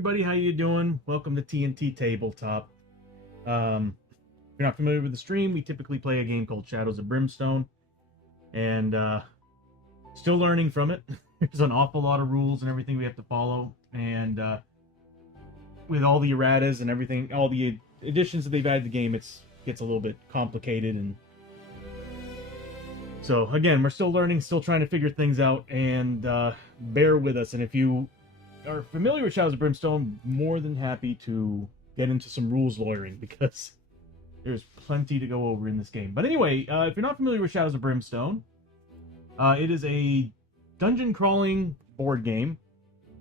everybody, how you doing? Welcome to TNT Tabletop. If you're not familiar with the stream, we typically play a game called Shadows of Brimstone, and still learning from it. There's an awful lot of rules and everything we have to follow, and with all the erratas and everything, all the additions that they've added to the game, it gets a little bit complicated. And so again, we're still learning, still trying to figure things out, and bear with us. And if you are familiar with Shadows of Brimstone, more than happy to get into some rules lawyering, because there's plenty to go over in this game. But anyway, if you're not familiar with Shadows of Brimstone, it is a dungeon crawling board game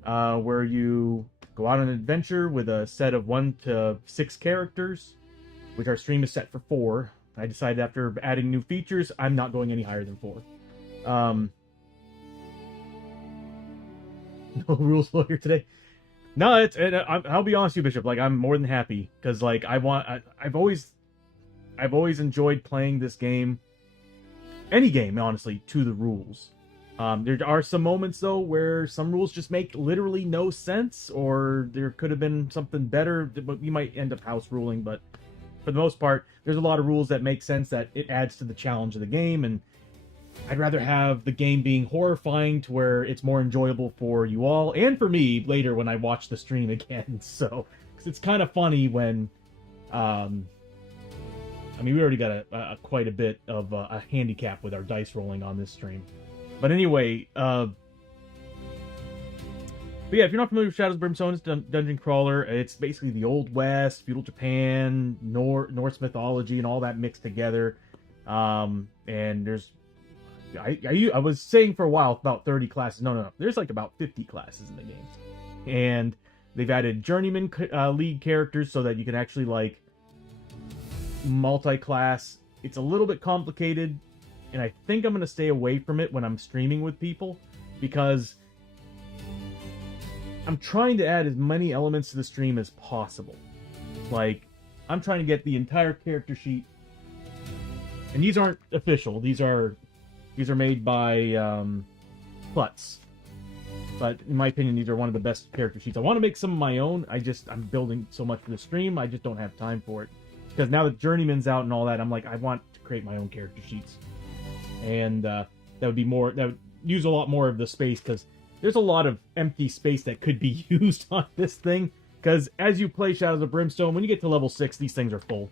where you go out on an adventure with a set of 1 to 6 characters, which our stream is set for 4. I decided after adding new features, I'm not going any higher than 4. No rules lawyer today. No, I'll be honest with you, Bishop. Like, I'm more than happy, because like I've always enjoyed playing this game, any game, honestly, to the rules. There are some moments though where some rules just make literally no sense, or there could have been something better, but we might end up house ruling. But for the most part, there's a lot of rules that make sense, that it adds to the challenge of the game, and I'd rather have the game being horrifying to where it's more enjoyable for you all, and for me later when I watch the stream again. So, because it's kind of funny when, I mean, we already got quite a bit of a handicap with our dice rolling on this stream. But anyway, but yeah, if you're not familiar with Shadows of Brimstone, it's dungeon crawler. It's basically the Old West, feudal Japan, Norse mythology, and all that mixed together. And there's, I was saying for a while about 30 classes. No. There's like about 50 classes in the game. And they've added journeyman lead characters so that you can actually like multi-class. It's a little bit complicated, and I think I'm going to stay away from it when I'm streaming with people, because I'm trying to add as many elements to the stream as possible. Like, I'm trying to get the entire character sheet, and these aren't official. These are made by Klutz. But in my opinion, these are one of the best character sheets. I want to make some of my own. I'm building so much for the stream, I just don't have time for it. Because now that Journeyman's out and all that, I'm like, I want to create my own character sheets. And that would use a lot more of the space, because there's a lot of empty space that could be used on this thing. Because as you play Shadows of Brimstone, when you get to level 6, these things are full.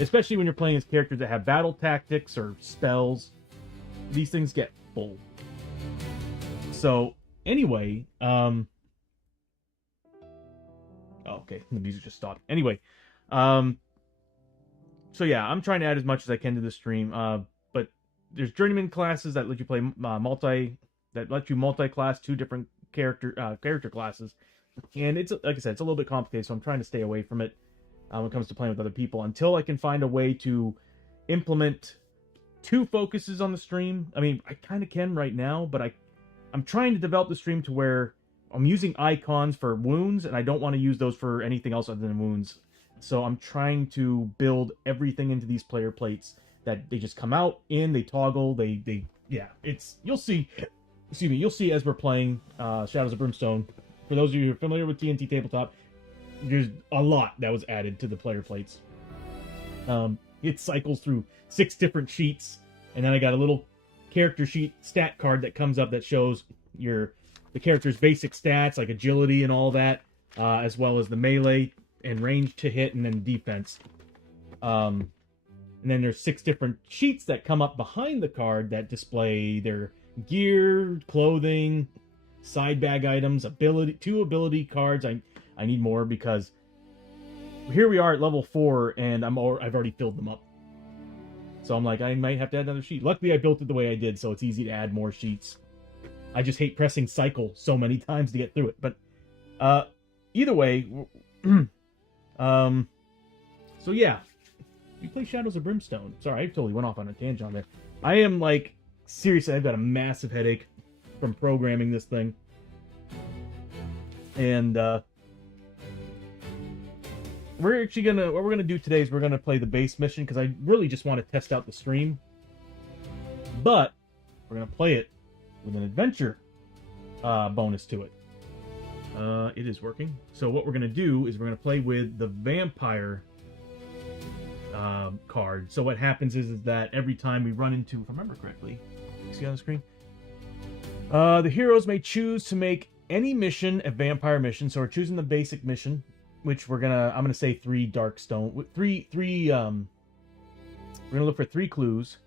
Especially when you're playing as characters that have battle tactics or spells. These things get full. So, anyway, okay, the music just stopped. Anyway, so yeah, I'm trying to add as much as I can to the stream. But there's journeyman classes that let you play multi-class 2 different character classes. And it's, like I said, it's a little bit complicated, so I'm trying to stay away from it when it comes to playing with other people, until I can find a way to implement 2 focuses on the stream. I mean, I kind of can right now, but I'm trying to develop the stream to where I'm using icons for wounds, and I don't want to use those for anything else other than wounds. So I'm trying to build everything into these player plates that they just come out in, they toggle, yeah, you'll see as we're playing Shadows of Brimstone. For those of you who are familiar with TNT Tabletop, there's a lot that was added to the player plates. It cycles through 6 different sheets, and then I got a little character sheet stat card that comes up that shows the character's basic stats, like agility and all that, as well as the melee and range to hit, and then defense. And then there's 6 different sheets that come up behind the card that display their gear, clothing, side bag items, 2 ability cards. I need more, because here we are at level 4, and I've already filled them up. So I'm like, I might have to add another sheet. Luckily, I built it the way I did, so it's easy to add more sheets. I just hate pressing cycle so many times to get through it. But either way, so yeah, you play Shadows of Brimstone. Sorry, I totally went off on a tangent on there. I am like, seriously, I've got a massive headache from programming this thing. And we're actually what we're gonna do today is we're gonna play the base mission, because I really just want to test out the stream. But we're gonna play it with an adventure bonus to it. It is working. So what we're going to do is we're going to play with the vampire card. So what happens is that every time we run into, if I remember correctly, see on the screen? The heroes may choose to make any mission a vampire mission. So we're choosing the basic mission, which I'm gonna say 3 dark stone, we're gonna look for 3 clues.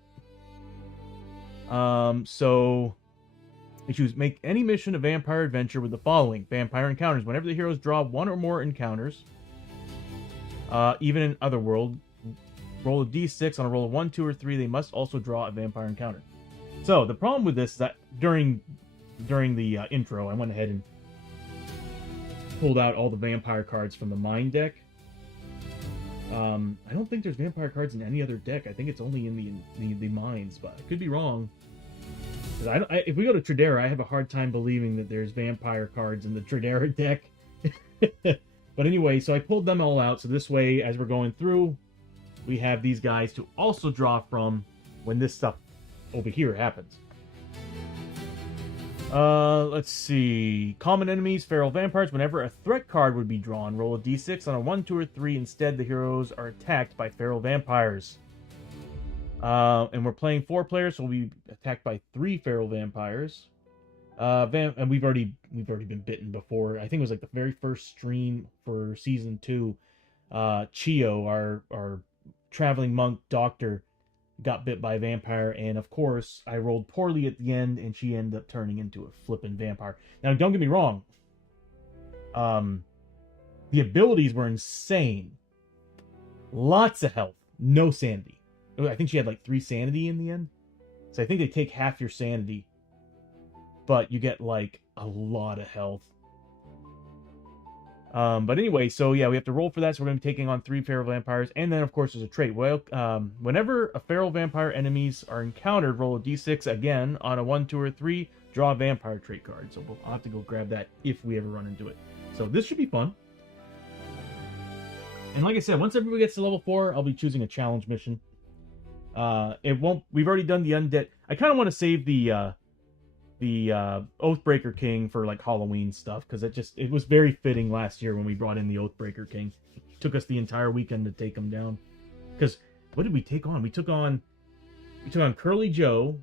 So they choose make any mission a vampire adventure with the following vampire encounters. Whenever the heroes draw 1 or more encounters, even in Otherworld, roll a d6. On a roll of 1, 2, or 3, they must also draw a vampire encounter. So the problem with this is that during the intro, I went ahead and pulled out all the vampire cards from the mine deck. I don't think there's vampire cards in any other deck. I think it's only in the mines, but I could be wrong. If we go to Tradera, I have a hard time believing that there's vampire cards in the Tradera deck. But anyway, so I pulled them all out, so this way, as we're going through, we have these guys to also draw from when this stuff over here happens. Let's see. Common enemies, feral vampires. Whenever a threat card would be drawn, roll a d6. On a 1, 2, or 3. Instead, the heroes are attacked by feral vampires. And we're playing 4 players, so we'll be attacked by 3 feral vampires. And we've already been bitten before. I think it was like the very first stream for season 2. Chio, our traveling monk doctor, got bit by a vampire, and of course I rolled poorly at the end, and she ended up turning into a flippin' vampire. Now, don't get me wrong, the abilities were insane. Lots of health, no sanity. I think she had like 3 sanity in the end, so I think they take half your sanity, but you get like a lot of health. But anyway, so yeah, we have to roll for that. So we're going to be taking on 3 feral vampires. And then, of course, there's a trait. Well, whenever a feral vampire enemies are encountered, roll a d6 again. On a 1, 2, or 3, draw a vampire trait card. So I'll have to go grab that if we ever run into it. So this should be fun. And like I said, once everybody gets to level 4, I'll be choosing a challenge mission. It won't. We've already done the undead. I kind of want to save the Oathbreaker King for like Halloween stuff, because it was very fitting last year when we brought in the Oathbreaker King. It took us the entire weekend to take him down. Because what did we take on? We took on Curly Joe.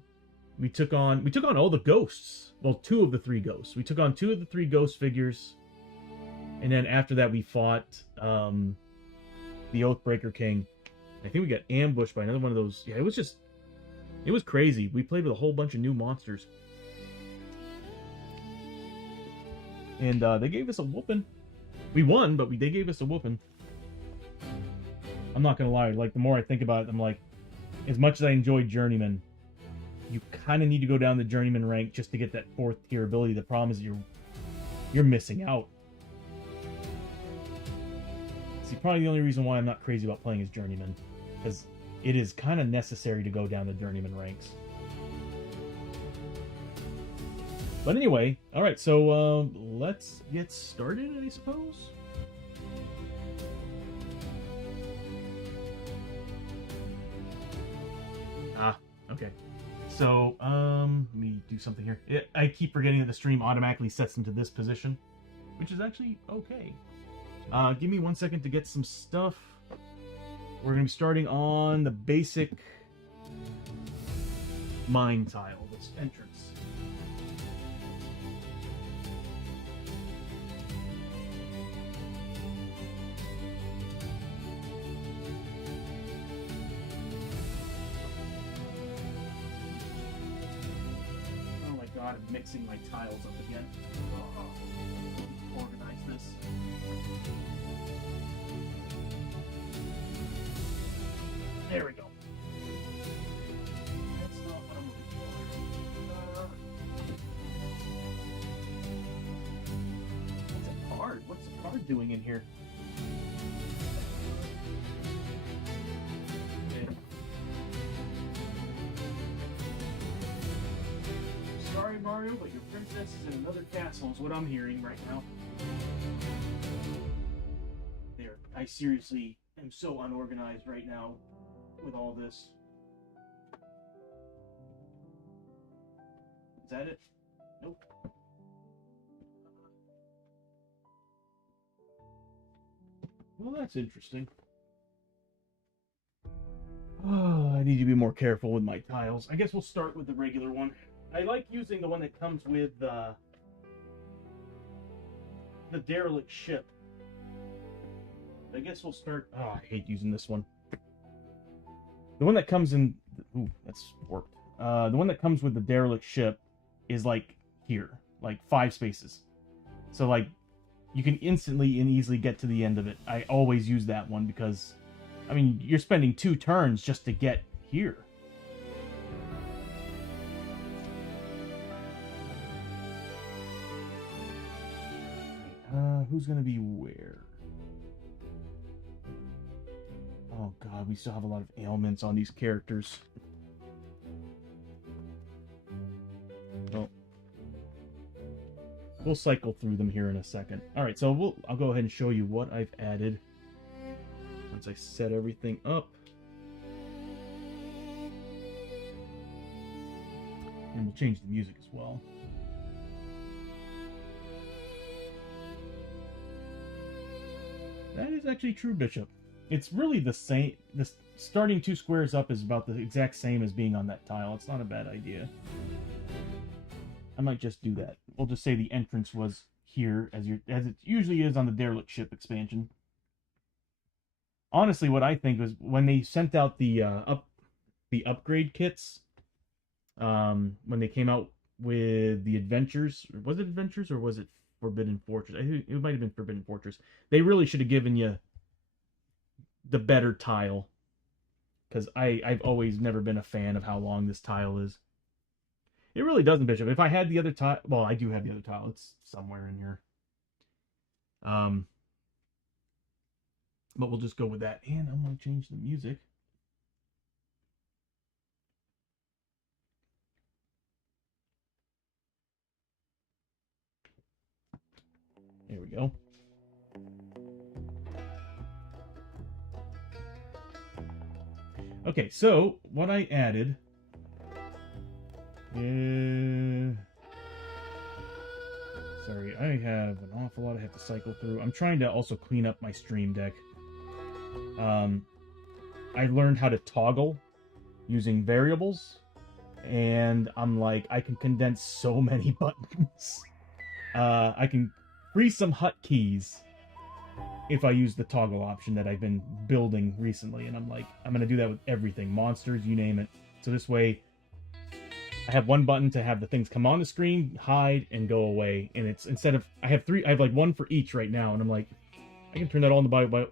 We took on all the ghosts. Well, 2 of the 3 ghosts. We took on 2 of the 3 ghost figures, and then after that we fought the Oathbreaker King. I think we got ambushed by another one of those. Yeah, it was crazy. We played with a whole bunch of new monsters. And they gave us a whooping. We won, but they gave us a whooping. I'm not gonna lie, like, the more I think about it, I'm like, as much as I enjoyed Journeyman, you kind of need to go down the Journeyman rank just to get that 4th tier ability. The problem is you're missing out. See, probably the only reason why I'm not crazy about playing is Journeyman, because it is kind of necessary to go down the Journeyman ranks. But anyway, alright, so let's get started, I suppose. Okay. So, let me do something here. I keep forgetting that the stream automatically sets into this position, which is actually okay. Give me 1 second to get some stuff. We're going to be starting on the basic mine tile, this entrance. I'm mixing my tiles up again. Organize this. There we go. That's not what I'm looking for. What's a card? What's the card doing in here? Sorry, Mario, but your princess is in another castle, is what I'm hearing right now. There, I seriously am so unorganized right now with all this. Is that it? Nope. Well, that's interesting. Oh, I need to be more careful with my tiles. I guess we'll start with the regular one. I like using the one that comes with the derelict ship. I guess we'll start... Oh, I hate using this one. The one that comes in... Ooh, that's warped. The one that comes with the derelict ship is like here. Like 5 spaces. So like, you can instantly and easily get to the end of it. I always use that one because... I mean, you're spending 2 turns just to get here. Who's gonna be where? Oh god, we still have a lot of ailments on these characters. Well, we'll cycle through them here in a second. Alright, so I'll go ahead and show you what I've added. Once I set everything up. And we'll change the music as well. That is actually true, Bishop. It's really the same. The starting 2 squares up is about the exact same as being on that tile. It's not a bad idea. I might just do that. We'll just say the entrance was here, as it usually is on the derelict ship expansion. Honestly, what I think was when they sent out the upgrade kits, when they came out with the Adventures, was it Adventures or was it Forbidden Fortress? I think it might have been Forbidden Fortress. They really should have given you the better tile, because I've always never been a fan of how long this tile is. It really doesn't, Bishop. If I had the other tile, well, I do have the other tile. It's somewhere in here. But we'll just go with that. And I'm going to change the music. There we go. Okay, so what I added is... Sorry, I have an awful lot I have to cycle through. I'm trying to also clean up my stream deck. I learned how to toggle using variables, and I'm like, I can condense so many buttons. I can freeze some hotkeys if I use the toggle option that I've been building recently, and I'm like, I'm going to do that with everything. Monsters, you name it. So this way, I have one button to have the things come on the screen, hide, and go away. And it's, instead of, I have like one for each right now, and I'm like, I can turn that all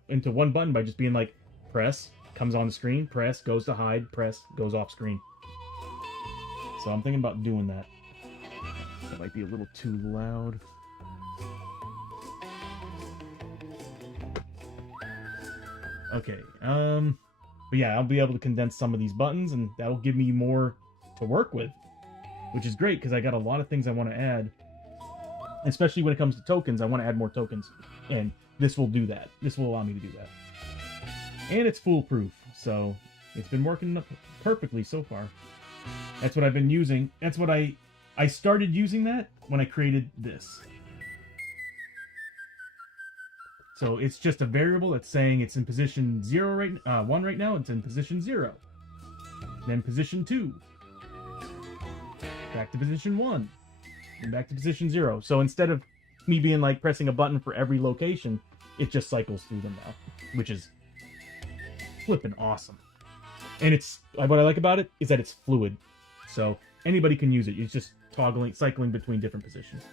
into one button by just being like, press, comes on the screen, press, goes to hide, press, goes off screen. So I'm thinking about doing that. That might be a little too loud. Okay, but yeah, I'll be able to condense some of these buttons, and that'll give me more to work with, which is great, because I got a lot of things I want to add, especially when it comes to tokens. I want to add more tokens, and this will do that. This will allow me to do that. And it's foolproof, so it's been working perfectly so far. That's what I've been using. That's what I started using that when I created this. So it's just a variable that's saying it's in position 1 right now. It's in position 0. Then position 2. Back to position 1. And back to position 0. So instead of me being like pressing a button for every location, it just cycles through them now, which is flipping awesome. And it's, what I like about it is that it's fluid. So anybody can use it. It's just cycling between different positions.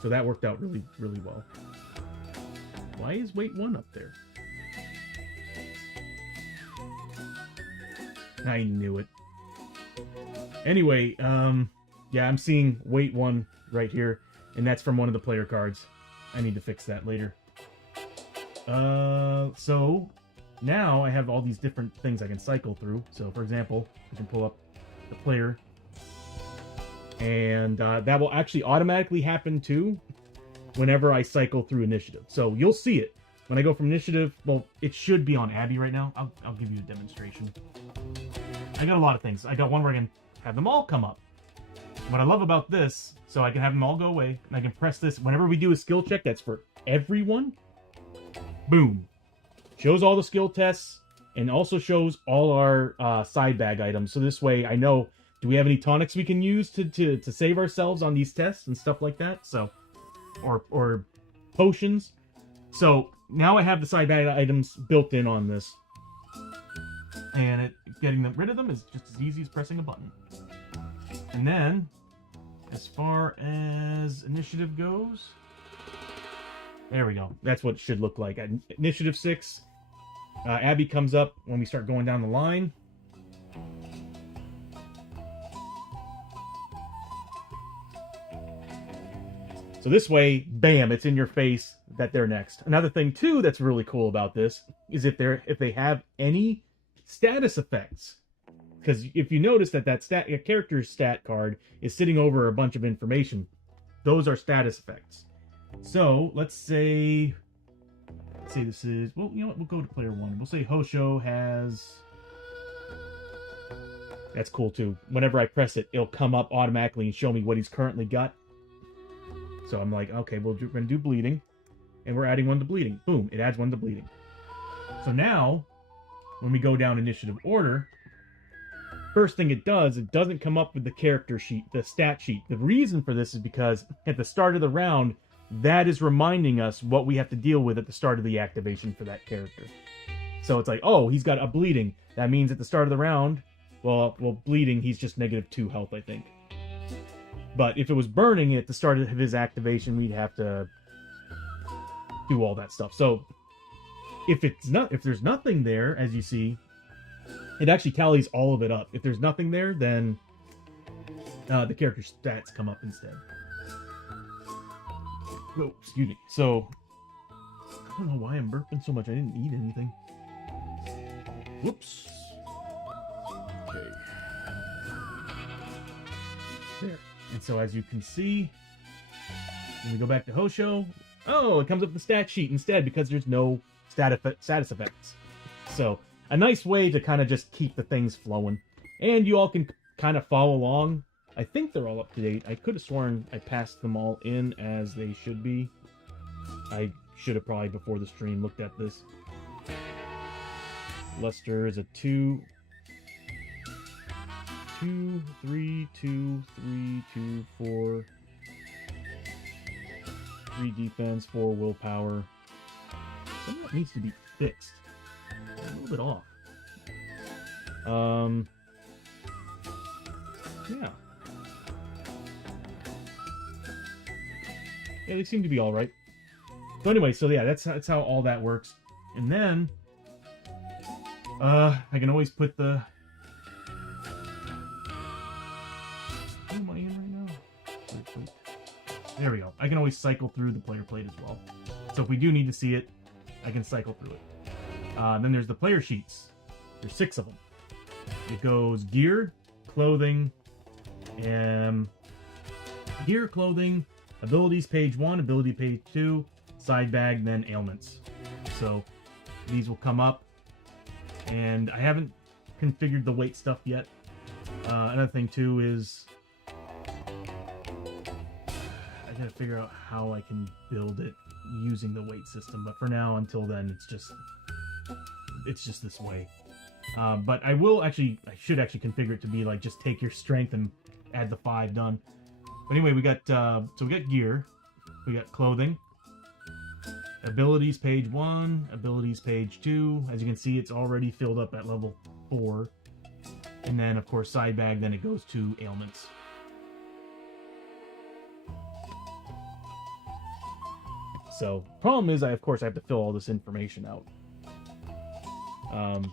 So that worked out really, really well. Why is weight 1 up there? I knew it. Anyway, yeah, I'm seeing weight 1 right here, and that's from one of the player cards. I need to fix that later. So now I have all these different things I can cycle through. So for example, I can pull up the player, and that will actually automatically happen too whenever I cycle through initiative. So you'll see it when I go from initiative. Well, it should be on Abby right now. I'll give you a demonstration. I got a lot of things. I got one where I can have them all come up. What I love about this, so I can have them all go away, and I can press this whenever we do a skill check that's for everyone. Boom. Shows all the skill tests and also shows all our side bag items. So this way I know, do we have any tonics we can use to save ourselves on these tests and stuff like that? So, or potions. So now I have the side bag items built in on this. And getting rid of them is just as easy as pressing a button. And then, as far as initiative goes, there we go. That's what it should look like. At initiative 6, Abby comes up when we start going down the line. So this way, bam, it's in your face that they're next. Another thing too that's really cool about this is if they have any status effects. Because if you notice that a character's stat card is sitting over a bunch of information, those are status effects. So let's say this is, well, you know what, we'll go to player 1. We'll say Hosho has, that's cool too. Whenever I press it, it'll come up automatically and show me what he's currently got. So I'm like, okay, we're going to do bleeding, and we're adding one to bleeding. Boom, it adds one to bleeding. So now, when we go down initiative order, first thing it doesn't come up with the character sheet, the stat sheet. The reason for this is because at the start of the round, that is reminding us what we have to deal with at the start of the activation for that character. So it's like, oh, he's got a bleeding. That means at the start of the round, well, bleeding, he's just -2 health, I think. But if it was burning at the start of his activation, we'd have to do all that stuff. So if there's nothing there, as you see, it actually tallies all of it up. If there's nothing there, then the character stats come up instead. Oh, excuse me. So I don't know why I'm burping so much. I didn't eat anything. Whoops. Okay. There. And so as you can see, when we go back to Hosho, oh, it comes up the stat sheet instead because there's no status effects. So a nice way to kind of just keep the things flowing. And you all can kind of follow along. I think they're all up to date. I could have sworn I passed them all in as they should be. I should have probably before the stream looked at this. Luster is a 2. 2, 3, 2, 3, 2, 4. 3 defense, 4 willpower. Some of that needs to be fixed. A little bit off. Yeah. Yeah, they seem to be all right. So anyway, so yeah, that's how all that works. And then, I can always put the. Who am I in right now? There we go. I can always cycle through the player plate as well. So if we do need to see it, I can cycle through it. Then there's the player sheets. There's 6 of them. It goes gear, clothing, and gear, clothing, abilities page 1, ability page 2, side bag, then ailments. So these will come up, and I haven't configured the weight stuff yet. Another thing too is I gotta figure out how I can build it using the weight system. But for now, until then, it's just this way. But I should actually configure it to be like just take your strength and add the 5 done. But anyway, we got gear, we got clothing, abilities page 1, abilities page 2. As you can see, it's already filled up at level 4. And then of course side bag, then it goes to ailments. So problem is, of course I have to fill all this information out. I'm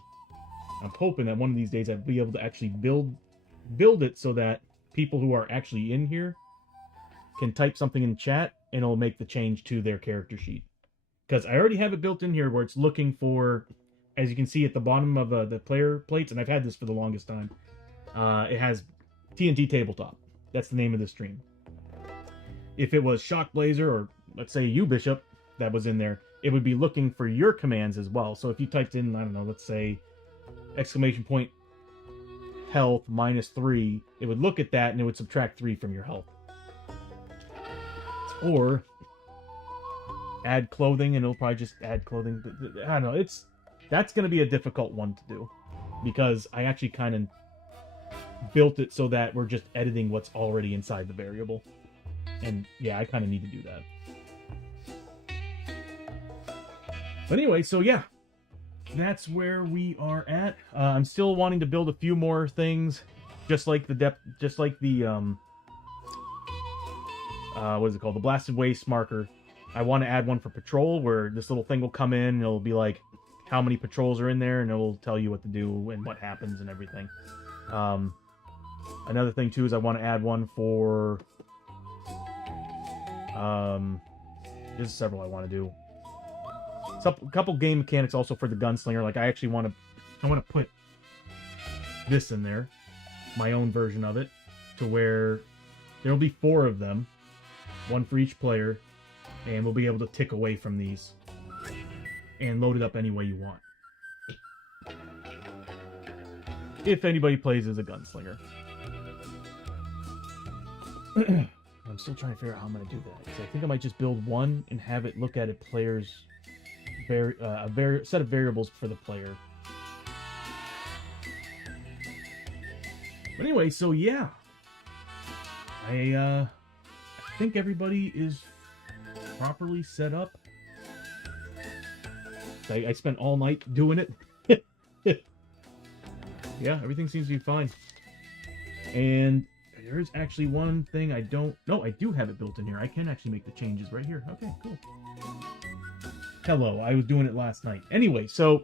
hoping that one of these days I'll be able to actually build it so that people who are actually in here can type something in chat and it'll make the change to their character sheet. Because I already have it built in here where it's looking for, as you can see at the bottom of the player plates, and I've had this for the longest time, it has TNT Tabletop. That's the name of the stream. If it was Shock Blazer or let's say you, Bishop, that was in there, it would be looking for your commands as well. So if you typed in, I don't know, let's say !health -3, it would look at that and it would subtract 3 from your health. Or add clothing, and it'll probably just add clothing. I don't know. That's going to be a difficult one to do because I actually kind of built it so that we're just editing what's already inside the variable. And yeah, I kind of need to do that. But anyway, so yeah, that's where we are at. I'm still wanting to build a few more things, just like the what is it called? The blasted waste marker. I want to add one for patrol, where this little thing will come in and it'll be like how many patrols are in there, and it will tell you what to do and what happens and everything. Another thing too is I want to add one for there's several I want to do. A couple game mechanics also for the gunslinger. Like I actually want to put this in there, my own version of it, to where there'll be 4 of them, one for each player, and we'll be able to tick away from these and load it up any way you want. If anybody plays as a gunslinger. I'm still trying to figure out how I'm going to do that. Because I think I might just build one and have it look at a player's set of variables for the player. But anyway, so yeah. I think everybody is properly set up. I spent all night doing it. Yeah, everything seems to be fine. And there's actually one thing I don't... No, I do have it built in here. I can actually make the changes right here. Okay, cool. Hello, I was doing it last night. Anyway, so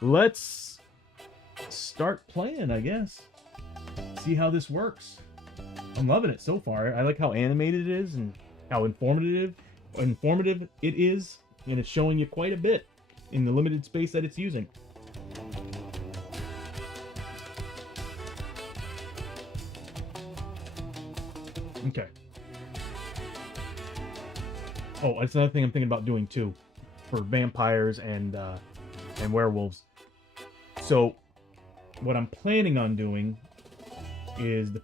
let's start playing, I guess. See how this works. I'm loving it so far. I like how animated it is and how informative it is, and it's showing you quite a bit in the limited space that it's using. Okay. Oh, that's another thing I'm thinking about doing too, for vampires and werewolves. So, what I'm planning on doing is the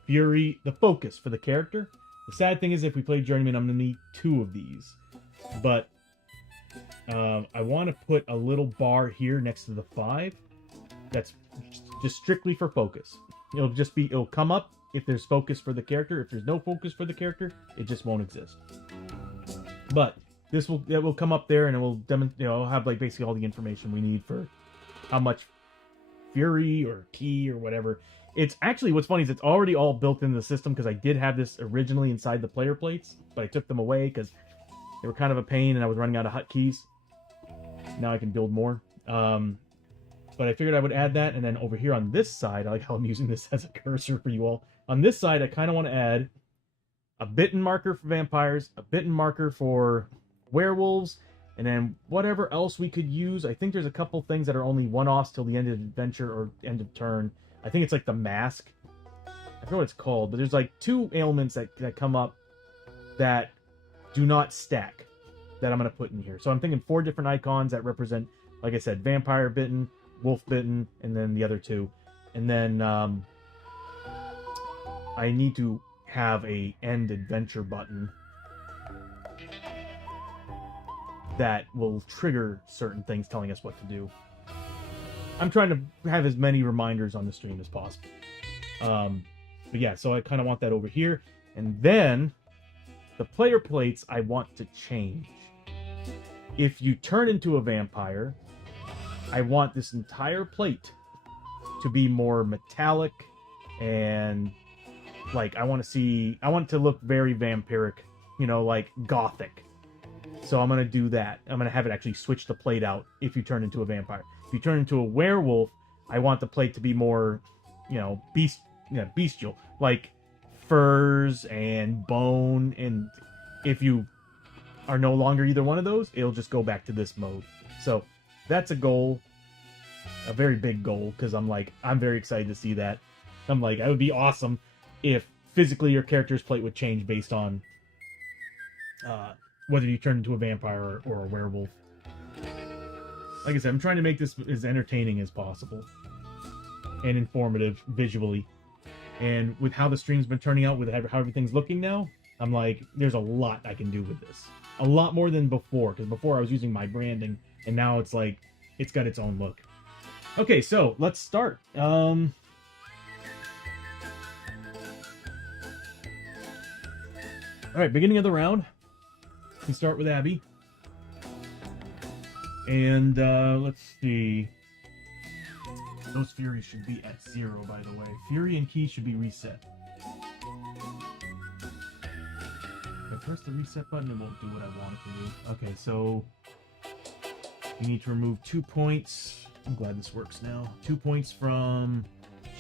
focus for the character. The sad thing is, if we play Journeyman, I'm gonna need 2 of these. But I want to put a little bar here next to the 5. That's just strictly for focus. It'll come up if there's focus for the character. If there's no focus for the character, it just won't exist. But it will come up there, and it will have like basically all the information we need for how much fury or ki or whatever. It's actually, what's funny is it's already all built into the system, because I did have this originally inside the player plates, but I took them away because they were kind of a pain and I was running out of hotkeys. Now I can build more. But I figured I would add that, and then over here on this side, I like how I'm using this as a cursor for you all. On this side, I kind of want to add a bitten marker for vampires, a bitten marker for werewolves, and then whatever else we could use. I think there's a couple things that are only one-offs till the end of the adventure or end of turn. I think it's like the mask. I forget what it's called, but there's like 2 ailments that come up that do not stack that I'm going to put in here. So I'm thinking 4 different icons that represent, like I said, vampire bitten, wolf bitten, and then the other 2. And then I need to have a end adventure button that will trigger certain things telling us what to do. I'm trying to have as many reminders on the stream as possible. But yeah, so I kind of want that over here. And then the player plates I want to change. If you turn into a vampire, I want this entire plate to be more metallic, and like I want it to look very vampiric, like gothic. So I'm going to do that. I'm going to have it actually switch the plate out if you turn into a vampire. If you turn into a werewolf, I want the plate to be more, bestial, like furs and bone. And if you are no longer either one of those, it'll just go back to this mode. So that's a goal, a very big goal, because I'm very excited to see that. I'm like, it would be awesome if physically your character's plate would change based on whether you turn into a vampire or a werewolf. Like I said, I'm trying to make this as entertaining as possible and informative visually. And with how the stream's been turning out, with how everything's looking now, I'm like, there's a lot I can do with this. a lot more than before, because before I was using my branding, and now it's like it's got its own look. Okay, so let's start. All right, beginning of the round. We start with Abby. And let's see. Those Furies should be at 0, by the way. Fury and Key should be reset. If I press the reset button, it won't do what I want it to do. Okay, so we need to remove 2 points. I'm glad this works now. 2 points from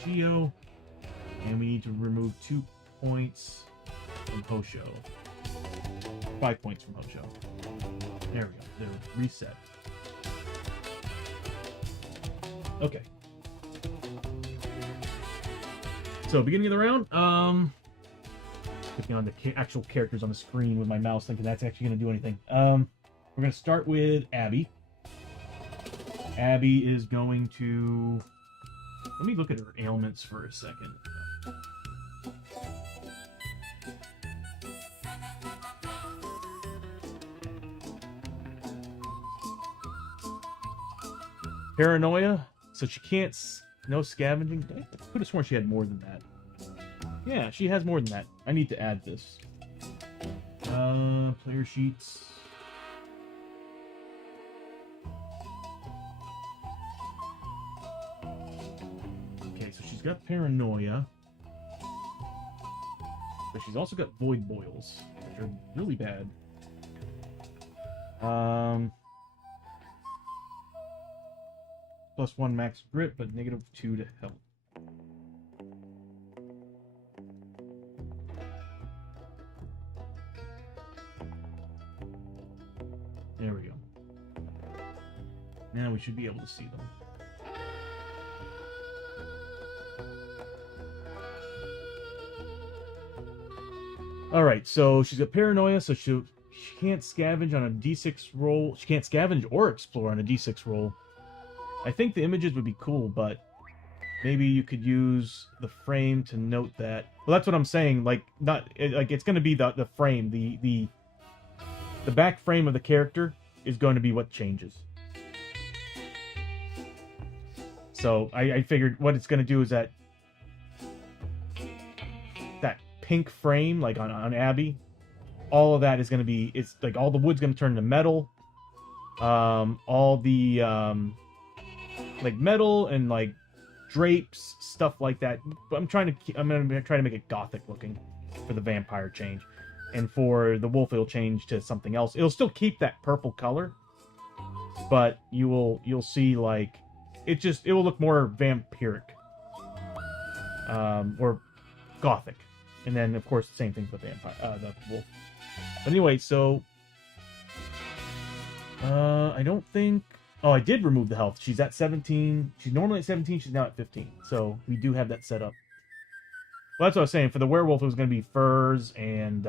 Chio. And we need to remove 2 points from Hosho. 5 points from Hosho. There we go. They're reset. Okay. So, beginning of the round, clicking on the actual characters on the screen with my mouse, thinking that's actually going to do anything. We're going to start with Abby. Abby is going to... Let me look at her ailments for a second. Paranoia, so she can't... No scavenging. I could have sworn she had more than that. Yeah, she has more than that. I need to add this. Player sheets. Okay, so she's got Paranoia. But she's also got Void Boils, which are really bad. +1 max grit, but -2 to health. There we go. Now we should be able to see them. Alright, so she's got Paranoia, so she can't scavenge on a D6 roll. She can't scavenge or explore on a D6 roll. I think the images would be cool, but maybe you could use the frame to note that. Well, that's what I'm saying. Like, it's going to be the frame, the back frame of the character is going to be what changes. So I figured what it's going to do is that pink frame, like on Abby, all of that is going to be, it's like all the wood's going to turn to metal. All the like metal and like drapes, stuff like that. But I'm going to try to make it gothic looking for the vampire change, and for the wolf it'll change to something else. It'll still keep that purple color, but you'll see like it will look more vampiric, or gothic. And then of course the same thing with the wolf. But anyway, so I don't think. Oh, I did remove the health. She's at 17. She's normally at 17. She's now at 15. So we do have that set up. Well, that's what I was saying. For the werewolf, it was going to be furs and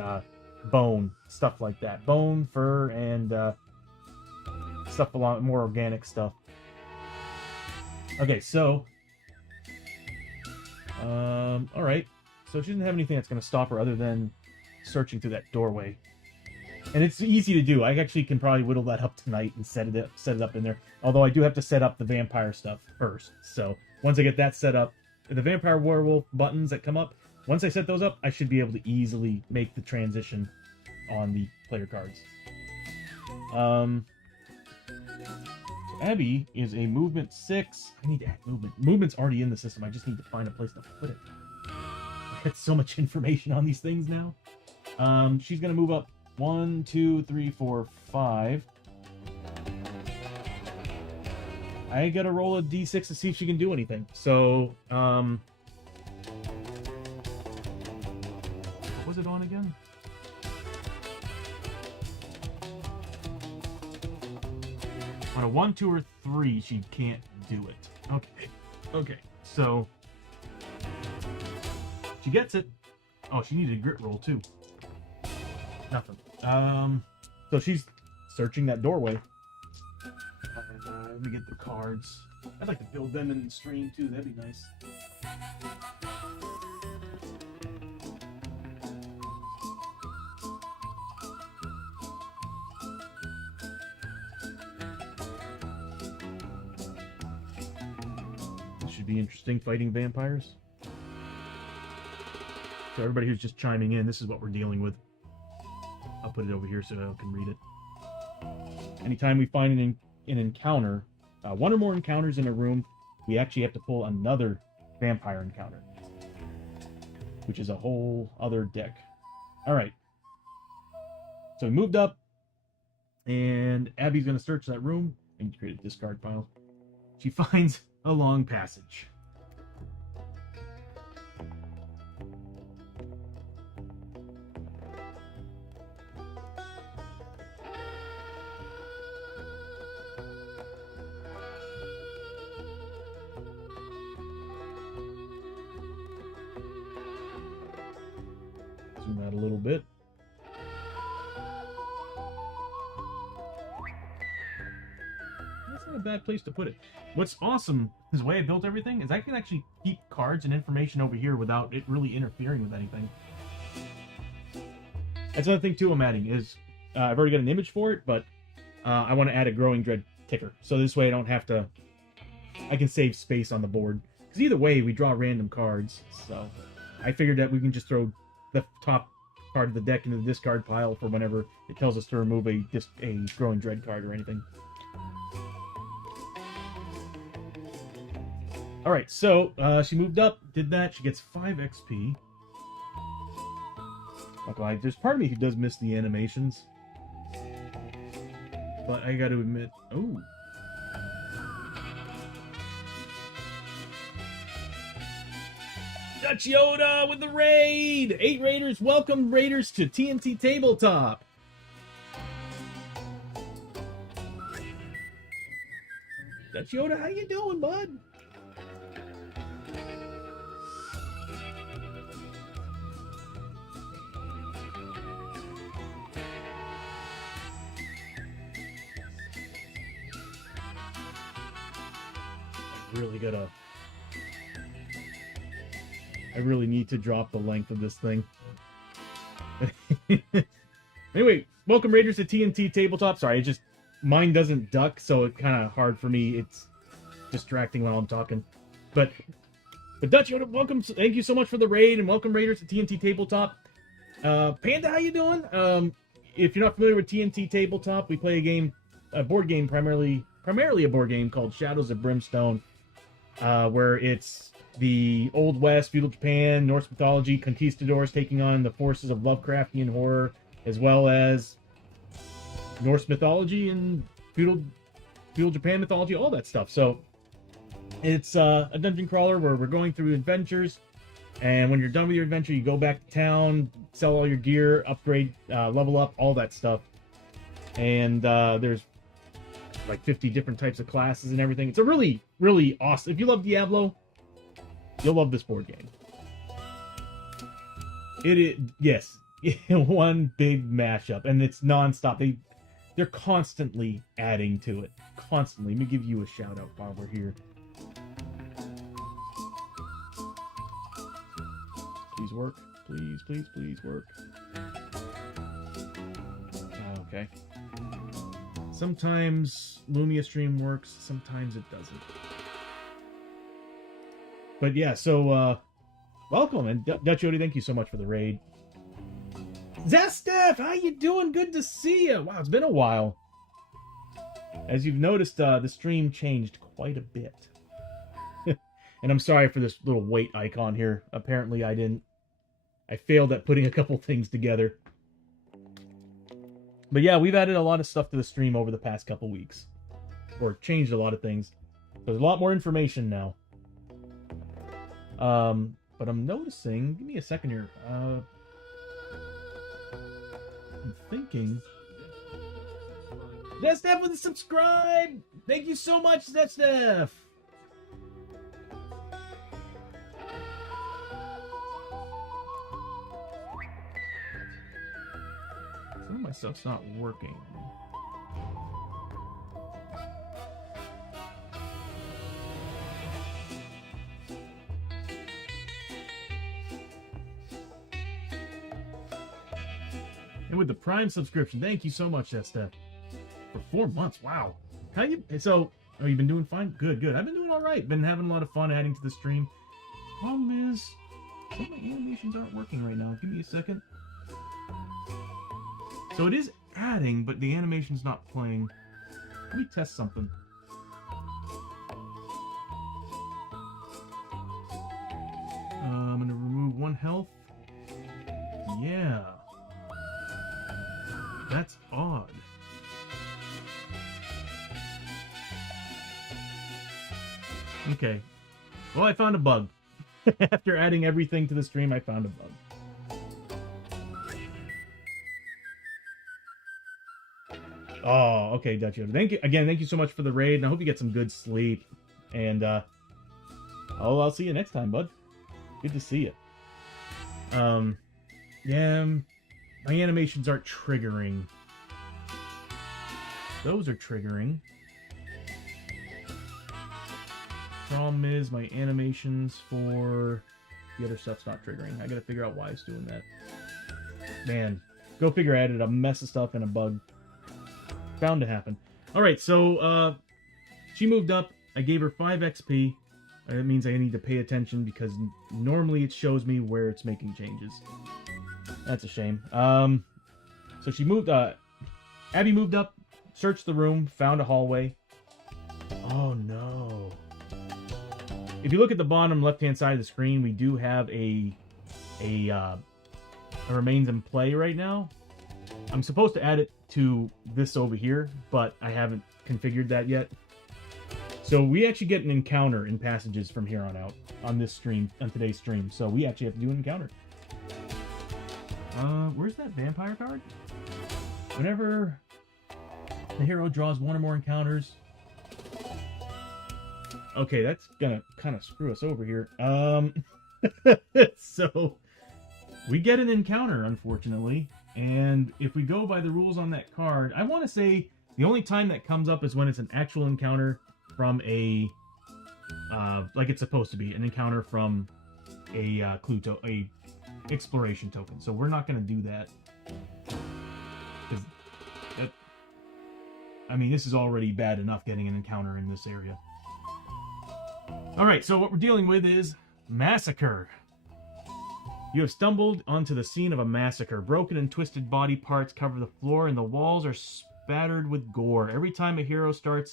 bone, stuff like that. Bone, fur, and stuff, a lot more organic stuff. Okay, so all right. So she doesn't have anything that's going to stop her other than searching through that doorway. And it's easy to do. I actually can probably whittle that up tonight and set it up in there. Although I do have to set up the vampire stuff first. So once I get that set up, the vampire werewolf buttons that come up, once I set those up, I should be able to easily make the transition on the player cards. Abby is a movement 6. I need to add movement. Movement's already in the system. I just need to find a place to put it. I got so much information on these things now. She's going to move up 1, 2, 3, 4, 5. I gotta roll a d6 to see if she can do anything. So, what was it on again? On a 1, 2, or 3, she can't do it. Okay. So she gets it. Oh, she needed a grit roll too. Nothing. So she's searching that doorway. Let me get the cards. I'd like to build them in the stream too. That'd be nice. should be interesting, fighting vampires. So everybody who's just chiming in, this is what we're dealing with. I'll put it over here so I can read it. Anytime we find an encounter, one or more encounters in a room, we actually have to pull another vampire encounter, which is a whole other deck. All right. So we moved up, and Abby's going to search that room and create a discard pile. She finds a long passage. Zoom out a little bit. That's not a bad place to put it. What's awesome is the way I built everything is I can actually keep cards and information over here without it really interfering with anything. That's another thing too I'm adding is I've already got an image for it, but I want to add a growing dread ticker. So this way I don't have to, I can save space on the board. Because either way, we draw random cards. So I figured that we can just throw the top card of the deck into the discard pile for whenever it tells us to remove a growing dread card or anything. Alright, so she moved up, did that. She gets 5 XP. Okay, there's part of me who does miss the animations. But I gotta admit... Oh! Dutch Yoda with the raid! 8 raiders, welcome raiders to TNT Tabletop! Dutch Yoda, how you doing, bud? I really need to drop the length of this thing. Anyway, welcome raiders to TNT Tabletop. Sorry, mine doesn't duck, so it's kind of hard for me. It's distracting while I'm talking. But Dutch Yoda, welcome. Thank you so much for the raid, and welcome raiders to TNT Tabletop. Panda, how you doing? If you're not familiar with TNT Tabletop, we play a board game, primarily a board game called Shadows of Brimstone, where it's the Old West, feudal Japan, Norse mythology, conquistadors taking on the forces of Lovecraftian horror, as well as Norse mythology and feudal Japan mythology, all that stuff. So it's a dungeon crawler where we're going through adventures, and when you're done with your adventure, you go back to town, sell all your gear, upgrade, level up, all that stuff. And there's like 50 different types of classes and everything. It's a really, really awesome. If you love Diablo, you'll love this board game. It is, yes, one big mashup, and it's non-stop. They're constantly adding to it. Constantly. Let me give you a shout out while we're here. Please work. Please, please, please work. Okay. Sometimes Lumia Stream works, sometimes it doesn't. But yeah, so welcome, and Dutch Yoda, thank you so much for the raid. Zestef, how you doing? Good to see you. Wow, it's been a while. As you've noticed, the stream changed quite a bit. And I'm sorry for this little wait icon here. Apparently I failed at putting a couple things together. But yeah, we've added a lot of stuff to the stream over the past couple weeks. Or changed a lot of things. There's a lot more information now. But I'm noticing... Give me a second here. I'm thinking... Zestef with a subscribe! Thank you so much, Zestef! Some of my stuff's not working. And with the Prime subscription, thank you so much, Zestef. For 4 months, wow. So Oh, you've been doing fine? Good, good. I've been doing all right. Been having a lot of fun adding to the stream. Problem is, some of my animations aren't working right now. Give me a second. So it is adding, but the animation's not playing. Let me test something. I'm going to remove 1 health. Yeah. That's odd. Okay. Well, I found a bug. After adding everything to the stream, I found a bug. Oh, okay, Dutch Yoda. Thank you again. Thank you so much for the raid, and I hope you get some good sleep. And I'll see you next time, bud. Good to see you. Yeah, my animations aren't triggering. Those are triggering. Problem is, my animations for the other stuff's not triggering. I gotta figure out why it's doing that. Man, go figure. I added a mess of stuff and a bug. Bound to happen. Alright, so, she moved up. I gave her 5 XP. That means I need to pay attention because normally it shows me where it's making changes. That's a shame. So she moved, Abby moved up, searched the room, found a hallway. Oh no. If you look at the bottom left-hand side of the screen, we do have a remains in play right now. I'm supposed to add it to this over here, but I haven't configured that yet. So we actually get an encounter in passages from here on out on this stream, on today's stream. So we actually have to do an encounter. Where's that vampire card? Whenever the hero draws 1 or more encounters. Okay, that's gonna kind of screw us over here. So we get an encounter, unfortunately. And if we go by the rules on that card, I want to say the only time that comes up is when it's an actual encounter from a, like it's supposed to be, an encounter from a a exploration token. So we're not going to do that. I mean, this is already bad enough getting an encounter in this area. Alright, so what we're dealing with is massacre. You have stumbled onto the scene of a massacre. Broken and twisted body parts cover the floor, and the walls are spattered with gore. Every time a hero starts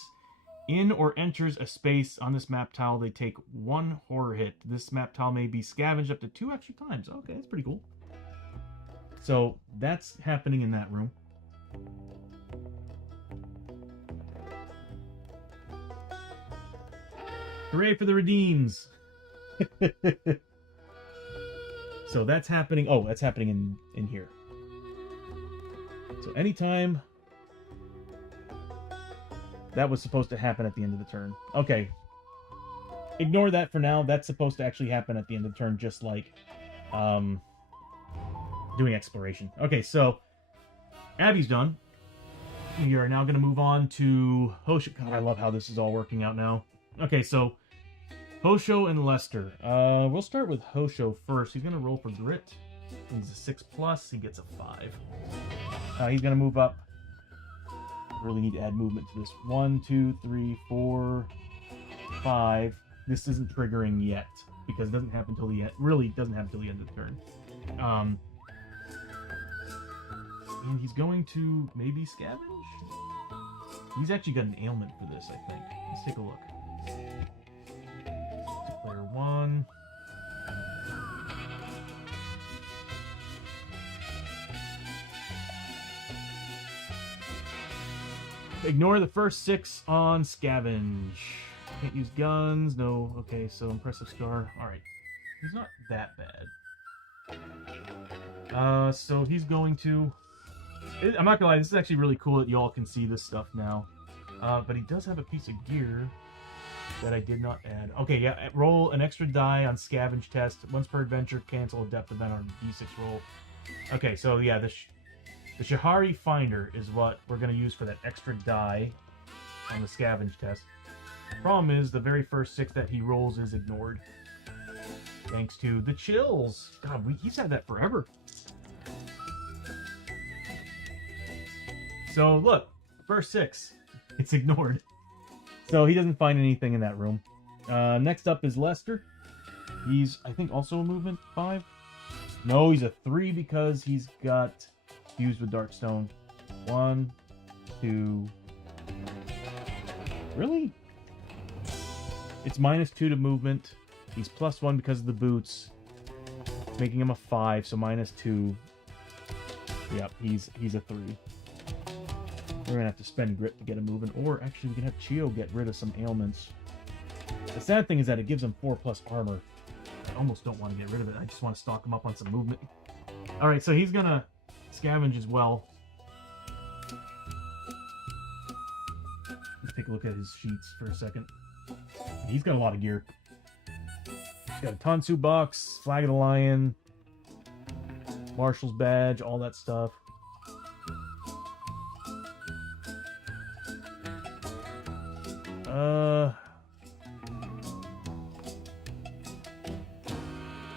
in or enters a space on this map tile, they take 1 horror hit. This map tile may be scavenged up to 2 extra times. Okay, that's pretty cool. So that's happening in that room. Hooray for the redeems! So that's happening. Oh, that's happening in here. So anytime that was supposed to happen at the end of the turn. Okay. Ignore that for now. That's supposed to actually happen at the end of the turn, just like doing exploration. Okay, so Abby's done. We are now going to move on to Hosho. God, I love how this is all working out now. Okay, so Hosho and Lester. We'll start with Hosho first. He's going to roll for grit. He's a 6+. He gets a 5. He's going to move up. Really need to add movement to this. 1, 2, 3, 4, 5. This isn't triggering yet because it doesn't happen until the end. Really, it doesn't happen until the end of the turn. And he's going to maybe scavenge. He's actually got an ailment for this, I think. Let's take a look. Player 1. Ignore the first 6 on scavenge. Can't use guns. No. Okay, so impressive scar. Alright. He's not that bad. So he's going to... I'm not gonna lie, this is actually really cool that you all can see this stuff now. But he does have a piece of gear that I did not add. Okay, yeah, roll an extra die on scavenge test. Once per adventure, cancel a depth event on D6 roll. Okay, so yeah, the Shahari Finder is what we're going to use for that extra die on the scavenge test. Problem is, the very first 6 that he rolls is ignored. Thanks to the chills. God, he's had that forever. So, look, first 6, it's ignored. So he doesn't find anything in that room. Next up is Lester. He's, I think, also a movement 5. No, he's a 3 because he's got fused with Darkstone. 1, 2. Really? It's -2 to movement. He's +1 because of the boots, making him a 5. So -2. Yep, he's a 3. We're gonna have to spend grit to get him moving, or actually we can have Chio get rid of some ailments. The sad thing is that it gives him 4+ armor. I almost don't want to get rid of it. I just want to stock him up on some movement. All right, so he's gonna scavenge as well. Let's take a look at his sheets for a second. He's got a lot of gear. He's got a Tansu box, Flag of the Lion, Marshal's badge, all that stuff.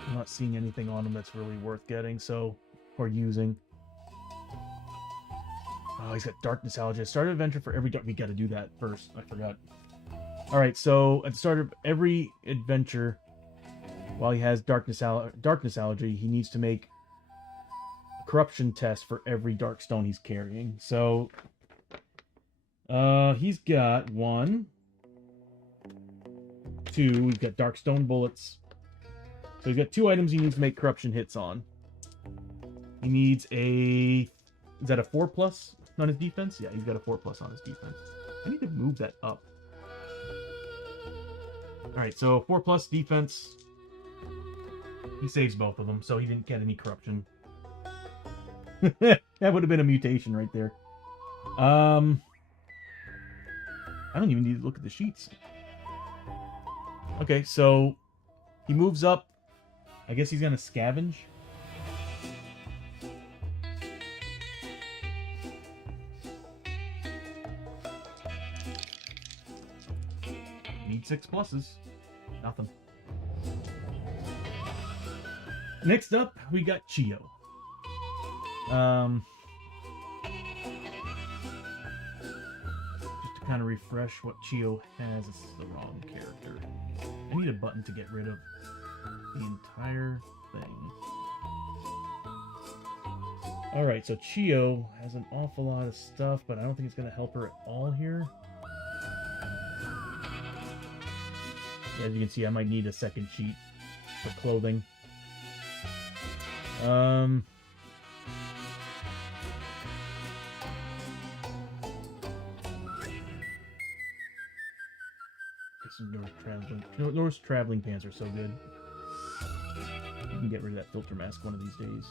I'm not seeing anything on him that's really worth getting, so, or using. Oh, he's got Darkness Allergy. Start an adventure for every dark. We got to do that first. I forgot. All right, so at the start of every adventure, while he has Darkness Allergy, he needs to make a corruption test for every Darkstone he's carrying. So, he's got 1, 2. We've got Darkstone bullets. So he's got 2 items he needs to make corruption hits on. He needs a... Is that a 4+ on his defense? Yeah, he's got a 4+ on his defense. I need to move that up. Alright, so 4+ defense. He saves both of them, so he didn't get any corruption. That would have been a mutation right there. I don't even need to look at the sheets. Okay, so he moves up. I guess he's gonna scavenge. Need 6+. Nothing. Next up, we got Chio. Just to kind of refresh what Chio has. This is the wrong character. I need a button to get rid of the entire thing. Alright, so Chio has an awful lot of stuff, but I don't think it's going to help her at all here. As you can see, I might need a second sheet for clothing. Get some Norse traveling pants are so good. You can get rid of that filter mask one of these days.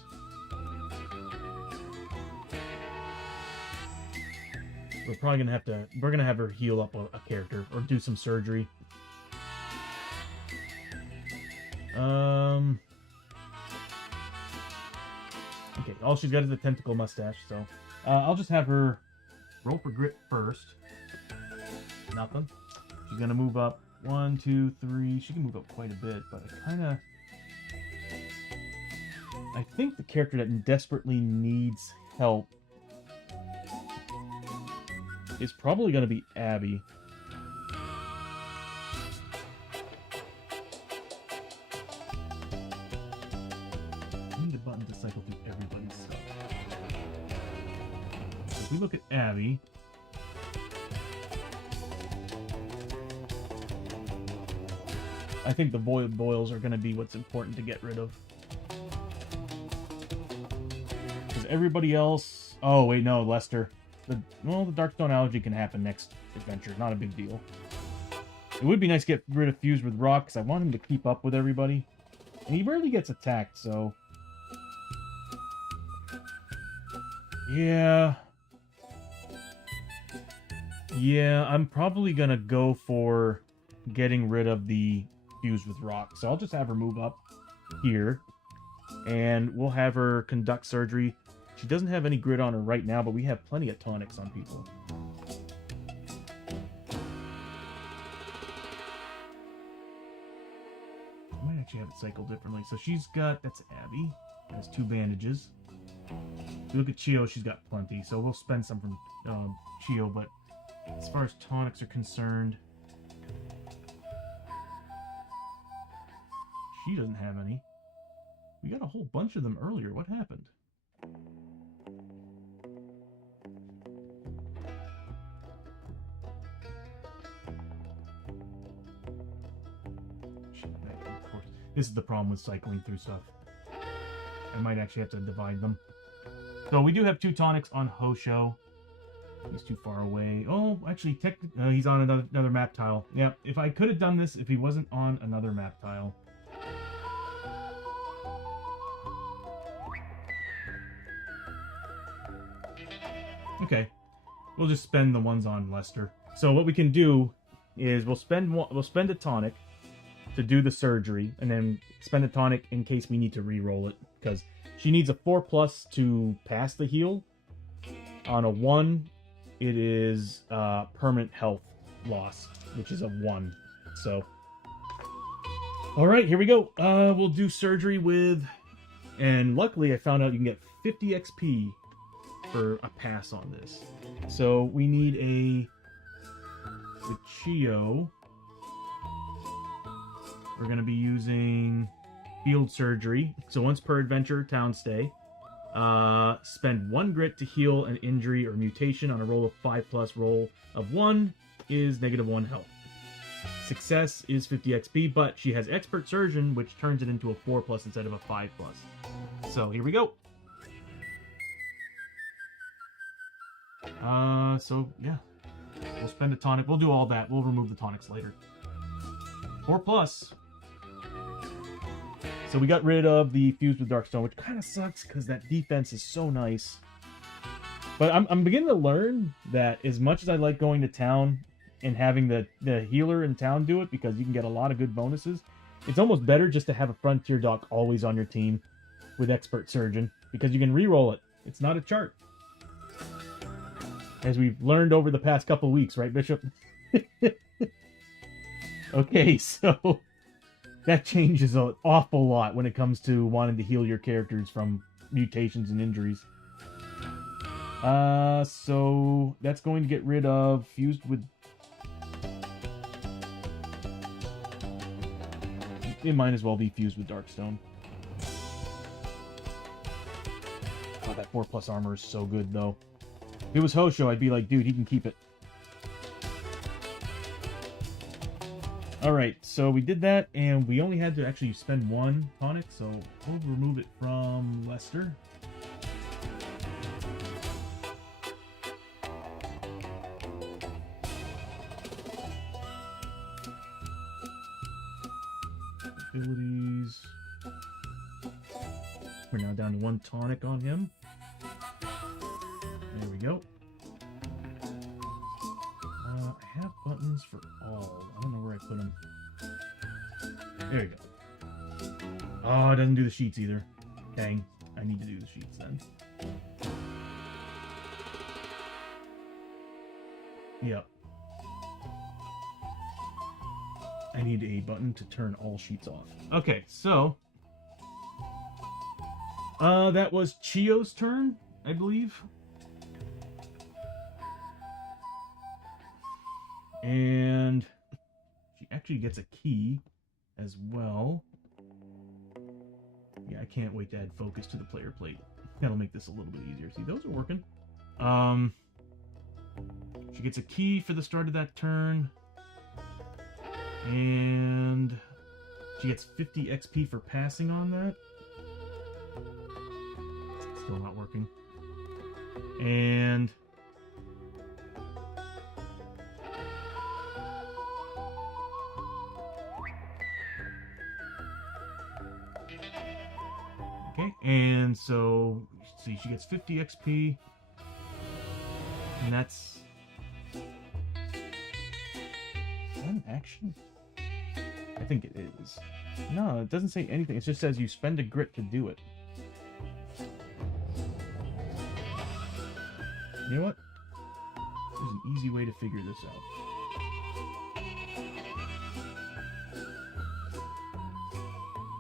We're probably gonna have to. We're gonna have her heal up a character or do some surgery. Okay, all she's got is a tentacle mustache, so I'll just have her roll for grit first. Nothing. She's gonna move up 1, 2, 3. She can move up quite a bit, but I think the character that desperately needs help is probably gonna be Abby. Button to cycle through everybody's stuff. So if we look at Abby, I think the void boils are going to be what's important to get rid of. Because everybody else... Oh, wait, no, Lester. The Darkstone Allergy can happen next adventure. Not a big deal. It would be nice to get rid of Fuse with Rock, because I want him to keep up with everybody. And he rarely gets attacked, so... Yeah, I'm probably gonna go for getting rid of the Fuse with Rock. So I'll just have her move up here, and we'll have her conduct surgery. She doesn't have any grit on her right now, but we have plenty of tonics on people. I might actually have it cycled differently. So she's got, that's Abby, has 2 bandages. If you look at Chio, she's got plenty, so we'll spend some from Chio, but as far as tonics are concerned, she doesn't have any. We got a whole bunch of them earlier. What happened? Of course. This is the problem with cycling through stuff. I might actually have to divide them. So we do have 2 tonics on Hosho. He's too far away. Oh, actually, he's on another map tile. Yeah, if I could have done this if he wasn't on another map tile. Okay, we'll just spend the ones on Lester. So what we can do is we'll spend a tonic to do the surgery, and then spend a tonic in case we need to re-roll it, because she needs a 4+ to pass the heal. On a 1, it is permanent health loss, which is a 1. So, all right, here we go. We'll do surgery with, and luckily I found out you can get 50 XP for a pass on this. So we need the Chio. We're going to be using field surgery. So once per adventure, town stay. Spend 1 grit to heal an injury or mutation on a roll of 5+. Roll of 1 is -1 health. Success is 50 XP, but she has expert surgeon, which turns it into a 4+ instead of a 5+. So here we go. So yeah, we'll spend a tonic. We'll do all that. We'll remove the tonics later. 4+. So we got rid of the Fused with Darkstone, which kind of sucks because that defense is so nice. But I'm beginning to learn that as much as I like going to town and having the healer in town do it, because you can get a lot of good bonuses, it's almost better just to have a Frontier Doc always on your team with Expert Surgeon, because you can re-roll it. It's not a chart. As we've learned over the past couple weeks, right, Bishop? Okay, so that changes an awful lot when it comes to wanting to heal your characters from mutations and injuries. So that's going to get rid of Fused with... It might as well be Fused with Darkstone. Oh, that 4+ armor is so good, though. If it was Hosho, I'd be like, dude, he can keep it. Alright, so we did that, and we only had to actually spend 1 tonic, so we'll remove it from Lester. Abilities. We're now down to 1 tonic on him. There we go. I have buttons for all. I don't know where I put them. There you go. Oh, it doesn't do the sheets either. Dang. I need to do the sheets then. Yep. I need a button to turn all sheets off. Okay, so... that was Chio's turn, I believe. And she actually gets a key as well. Yeah, I can't wait to add focus to the player plate. That'll make this a little bit easier. See, those are working. She gets a key for the start of that turn. And she gets 50 XP for passing on that. Still not working. And... okay, and so, see, she gets 50 XP, and that's... Is that an action? I think it is. No, it doesn't say anything. It just says you spend a grit to do it. You know what? There's an easy way to figure this out.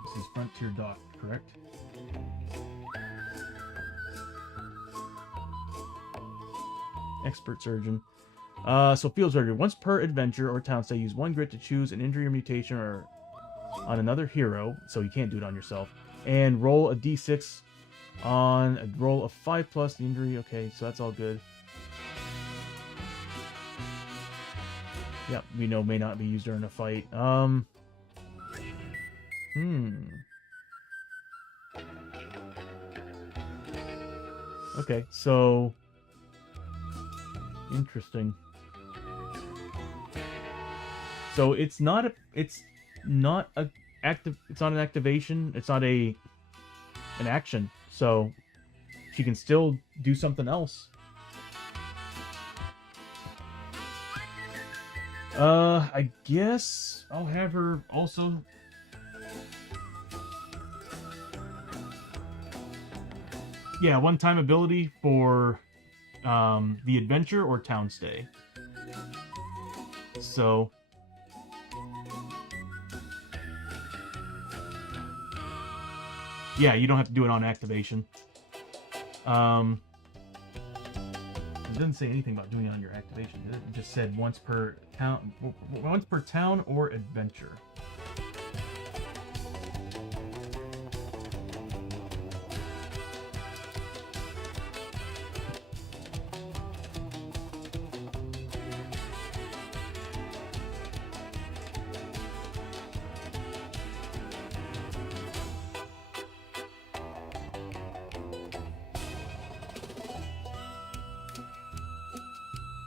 This is Frontier Doc, correct? Expert Surgeon. So Field Surgery. Once per adventure or town stay, use 1 grit to choose an injury or mutation or on another hero, so you can't do it on yourself, and roll a d6 on a roll of 5 plus the injury. Okay, so that's all good. Yep, we know may not be used during a fight. Okay, so interesting. So it's not an activation. It's not an action. So she can still do something else. I guess I'll have her also. Yeah, one-time ability for the adventure or town stay. So yeah, you don't have to do it on activation. It doesn't say anything about doing it on your activation. It just said once per town or adventure.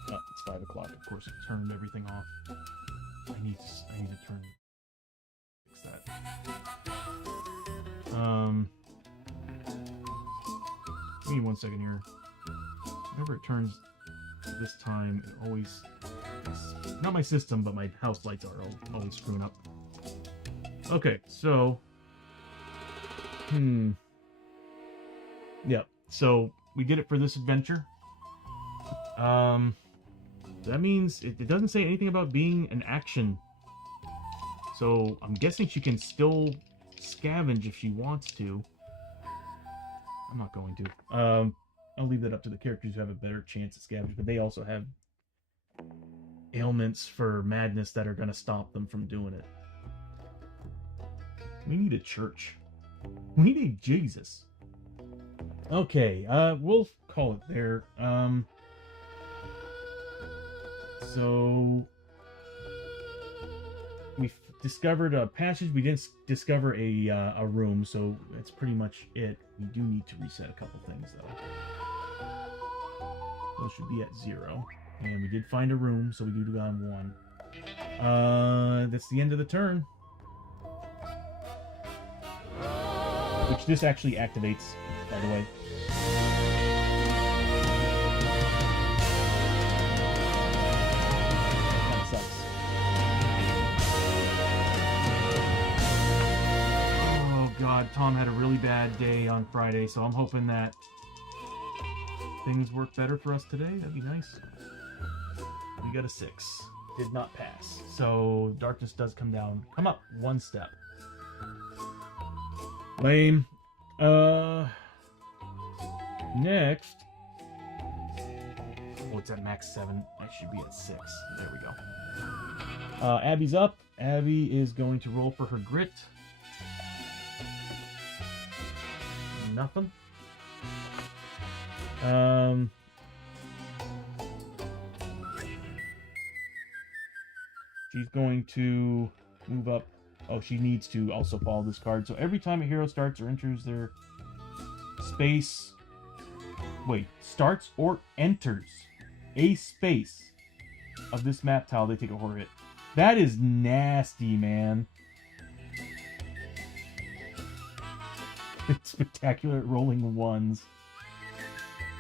Oh, it's 5 o'clock. Of course, it turned everything off. I need to fix that. Give me 1 second here. Whenever it turns this time, it always, not my system, but my house lights are always screwing up. Okay, so yeah, so we did it for this adventure. That means it doesn't say anything about being an action. So I'm guessing she can still scavenge if she wants to. I'm not going to. I'll leave that up to the characters who have a better chance at scavenge, but they also have ailments for madness that are going to stop them from doing it. We need a church. We need a Jesus. Okay, we'll call it there. So we discovered a passage. We didn't discover a room, so that's pretty much it. We do need to reset a couple things though. Those should be at 0, and we did find a room, so we do go on 1. That's the end of the turn. Which this actually activates, by the way. That sucks. Oh god, Tom had a really bad day on Friday, so I'm hoping that things work better for us today. That'd be nice. We got a 6. Did not pass. So darkness does come up 1 step. Lame. Next. Oh, it's at max 7. I should be at 6. There we go. Abby's up. Abby is going to roll for her grit. Nothing. She's going to move up. Oh, she needs to also follow this card. So every time a hero starts or enters their space... Wait, starts or enters a space of this map tile, they take a horror hit. That is nasty, man. It's spectacular at rolling 1s.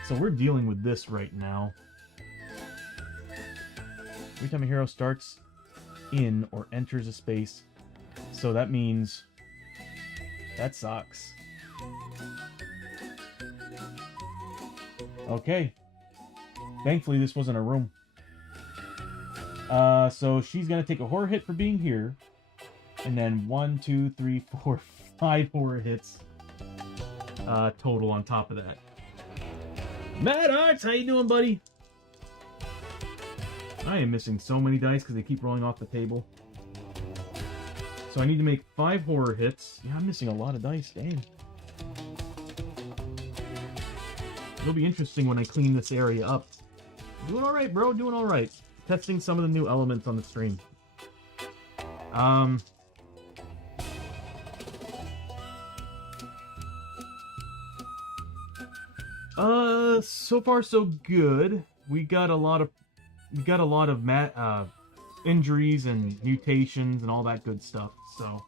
So we're dealing with this right now. Every time a hero starts in or enters a space... So that means that sucks. Okay. Thankfully, this wasn't a room. So she's gonna take a horror hit for being here, and then 1, 2, 3, 4, 5 horror hits total on top of that. Mad Arts, how you doing, buddy? I am missing so many dice because they keep rolling off the table. So I need to make 5 horror hits. Yeah, I'm missing a lot of dice, dang. It'll be interesting when I clean this area up. Doing alright, bro, doing alright. Testing some of the new elements on the stream. So far so good. We got a lot of injuries and mutations and all that good stuff. So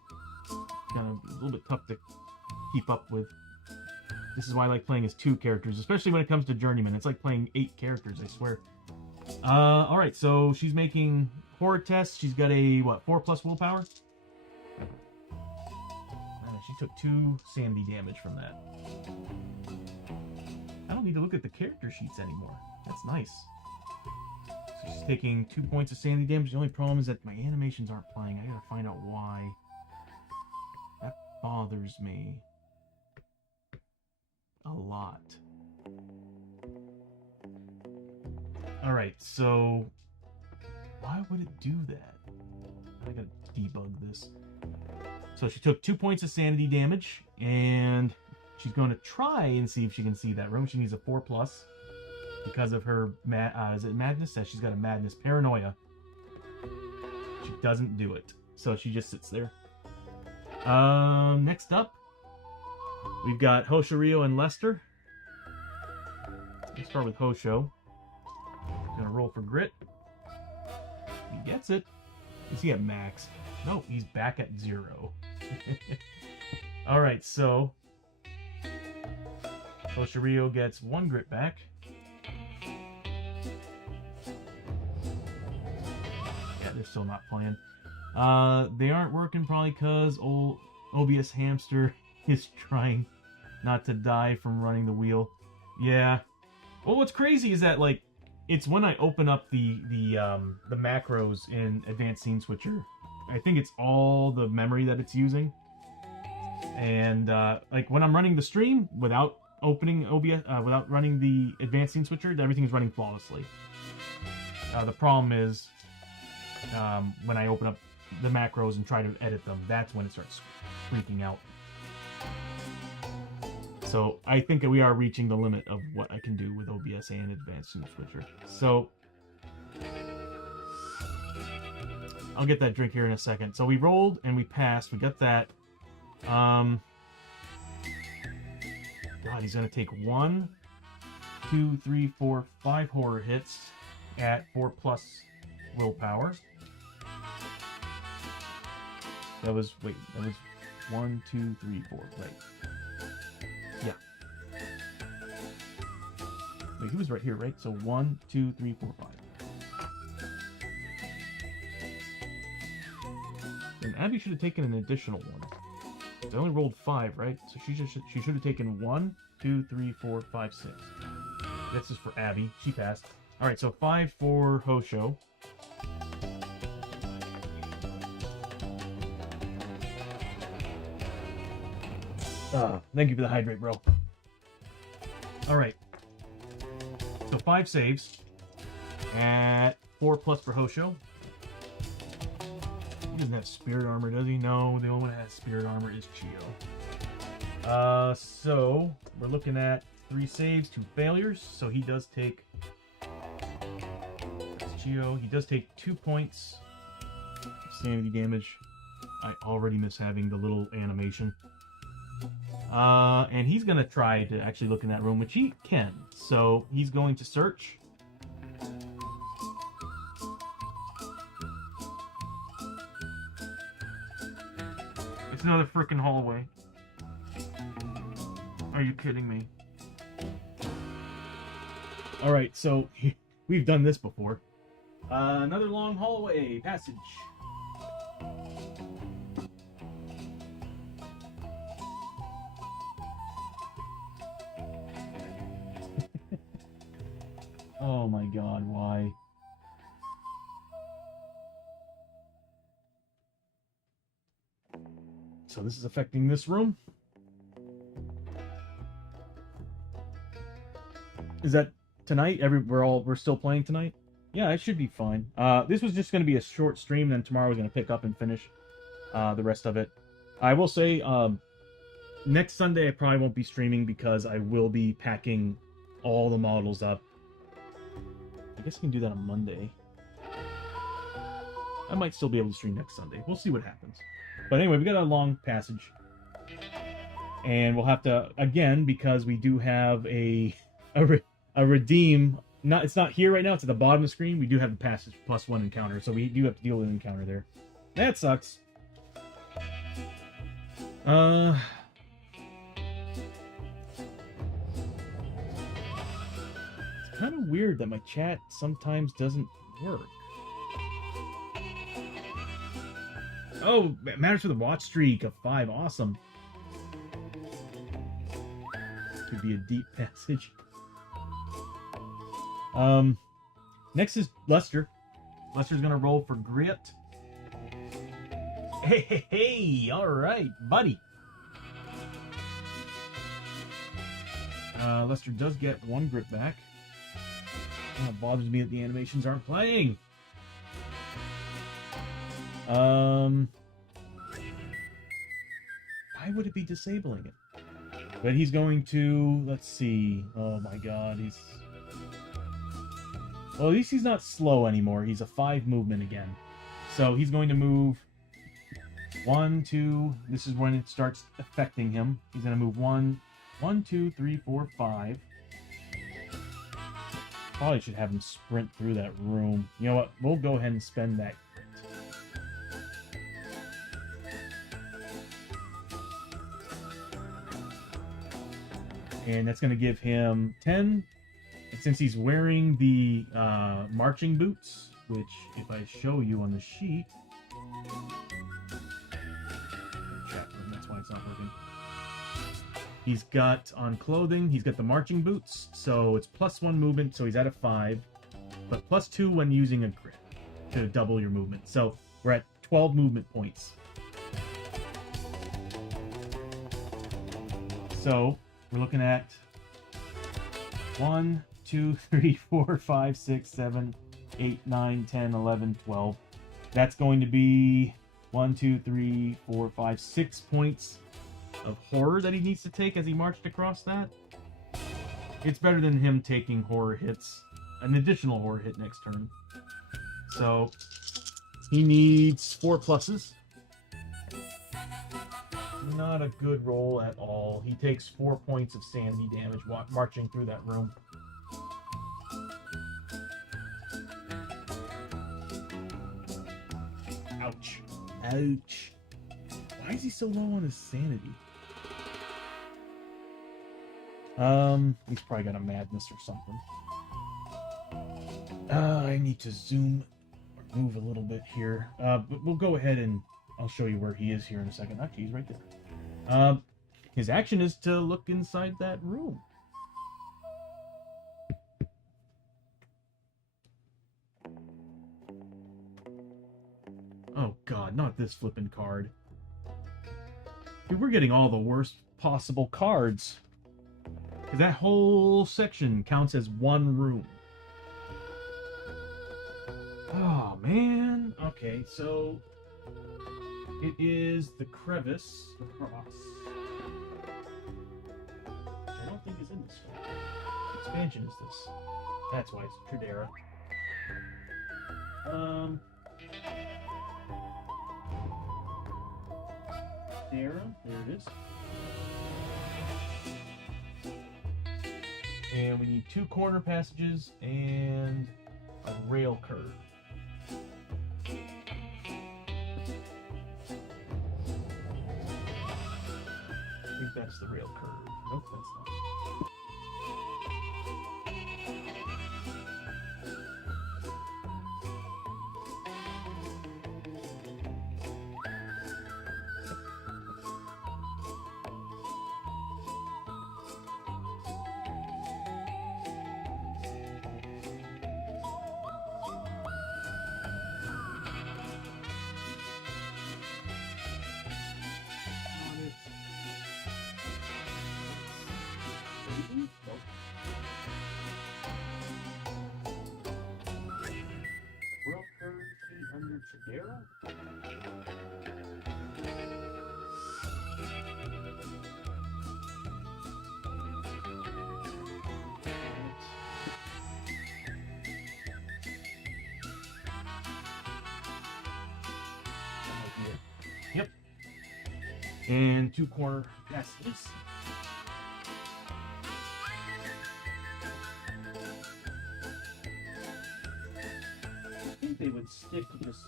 kind of a little bit tough to keep up with. This is why I like playing as 2 characters, especially when it comes to Journeyman. It's like playing 8 characters, I swear. Alright, so she's making horror tests. She's got a, what, 4+ willpower? She took 2 sanity damage from that. I don't need to look at the character sheets anymore. That's nice. So she's taking 2 points of sanity damage. The only problem is that my animations aren't playing. I gotta find out why. That bothers me a lot. Alright, so why would it do that? I gotta debug this. So she took 2 points of sanity damage, and she's going to try and see if she can see that room. She needs a 4+ because of her is it madness? Yeah, she's got a madness paranoia. She doesn't do it, so she just sits there. Next up, we've got Hoshorio and Lester. Let's start with Hosho. Gonna roll for grit. He gets it. Is he at max? No, he's back at 0. Alright, so Hoshorio gets 1 grit back. Yeah, they're still not playing. They aren't working probably because old OBS Hamster is trying not to die from running the wheel. Yeah. Well, what's crazy is that, like, it's when I open up the macros in Advanced Scene Switcher. I think it's all the memory that it's using. And, like, when I'm running the stream without opening OBS, without running the Advanced Scene Switcher, everything's running flawlessly. The problem is, when I open up the macros and try to edit them, that's when it starts freaking out. So I think that we are reaching the limit of what I can do with OBS and Advanced Scene Switcher. So I'll get that drink here in a second. So we rolled and we passed. We got that. God, he's gonna take 1, 2, 3, 4, 5 horror hits at 4+ willpower. That was 1, 2, 3, 4, right? Yeah. Wait, he was right here, right? So 1, 2, 3, 4, 5. And Abby should have taken an additional 1. I only rolled 5, right? So she should have taken 1, 2, 3, 4, 5, 6. This is for Abby. She passed. All right, so 5 for Hosho. Thank you for the hydrate, bro. Alright. So 5 saves. At 4+ for Hosho. He doesn't have spirit armor, does he? No, the only one that has spirit armor is Chio. So we're looking at 3 saves, 2 failures. So he does take... That's Chio. He does take 2 points of sanity damage. I already miss having the little animation. And he's going to try to actually look in that room, which he can. So he's going to search. It's another freaking hallway. Are you kidding me? Alright, so we've done this before. Another long hallway passage. Oh my god, why? So this is affecting this room? Is that tonight? We're still playing tonight? Yeah, it should be fine. This was just going to be a short stream, and then tomorrow we're going to pick up and finish. the rest of it. I will say, next Sunday I probably won't be streaming because I will be packing all the models up. I guess I can do that on Monday. I might still be able to stream next Sunday. We'll see what happens. But anyway, we got a long passage. And we'll have to, again, because we do have a redeem. It's not here right now. It's at the bottom of the screen. We do have the passage +1 encounter. So we do have to deal with an encounter there. That sucks. It's kind of weird that my chat sometimes doesn't work. Oh, it matters for the watch streak of 5. Awesome. Could be a deep passage. Next is Lester. Lester's gonna roll for grit. Hey, all right, buddy. Lester does get 1 grit back. Oh, it bothers me that the animations aren't playing. Why would it be disabling it? But he's going to, let's see. Oh my god, well, at least he's not slow anymore. He's a 5 movement again. So he's going to move 1, 2. This is when it starts affecting him. He's going to move 1, 2, 3, 4, 5. Probably should have him sprint through that room. You know what? We'll go ahead and spend that. And that's going to give him 10. And since he's wearing the marching boots, which if I show you on the sheet, that's why it's not working. He's got on clothing, he's got the marching boots, so it's +1 movement, so he's at a 5, but +2 when using a crit to double your movement. So we're at 12 movement points. So we're looking at 1, 2, 3, 4, 5, 6, 7, 8, 9, 10, 11, 12. That's going to be 1, 2, 3, 4, 5, 6 points of horror that he needs to take as he marched across that. It's better than him taking horror hits, an additional horror hit next turn. So he needs 4 pluses. Not a good roll at all. He takes 4 points of sanity damage marching through that room. Ouch. Ouch. Why is he so low on his sanity? He's probably got a madness or something. I need to zoom or move a little bit here. But we'll go ahead and I'll show you where he is here in a second. Actually, he's right there. His action is to look inside that room. Oh god, not this flippin' card. Dude, we're getting all the worst possible cards. Because that whole section counts as 1 room. Oh, man. Okay, so it is the crevice across. I don't think is in this one. What expansion is this? That's why it's Tradera. There it is. And we need 2 corner passages and a rail curve. I think that's the rail curve. Nope, that's not. Yep. And 2 corner passages. I think they would stick just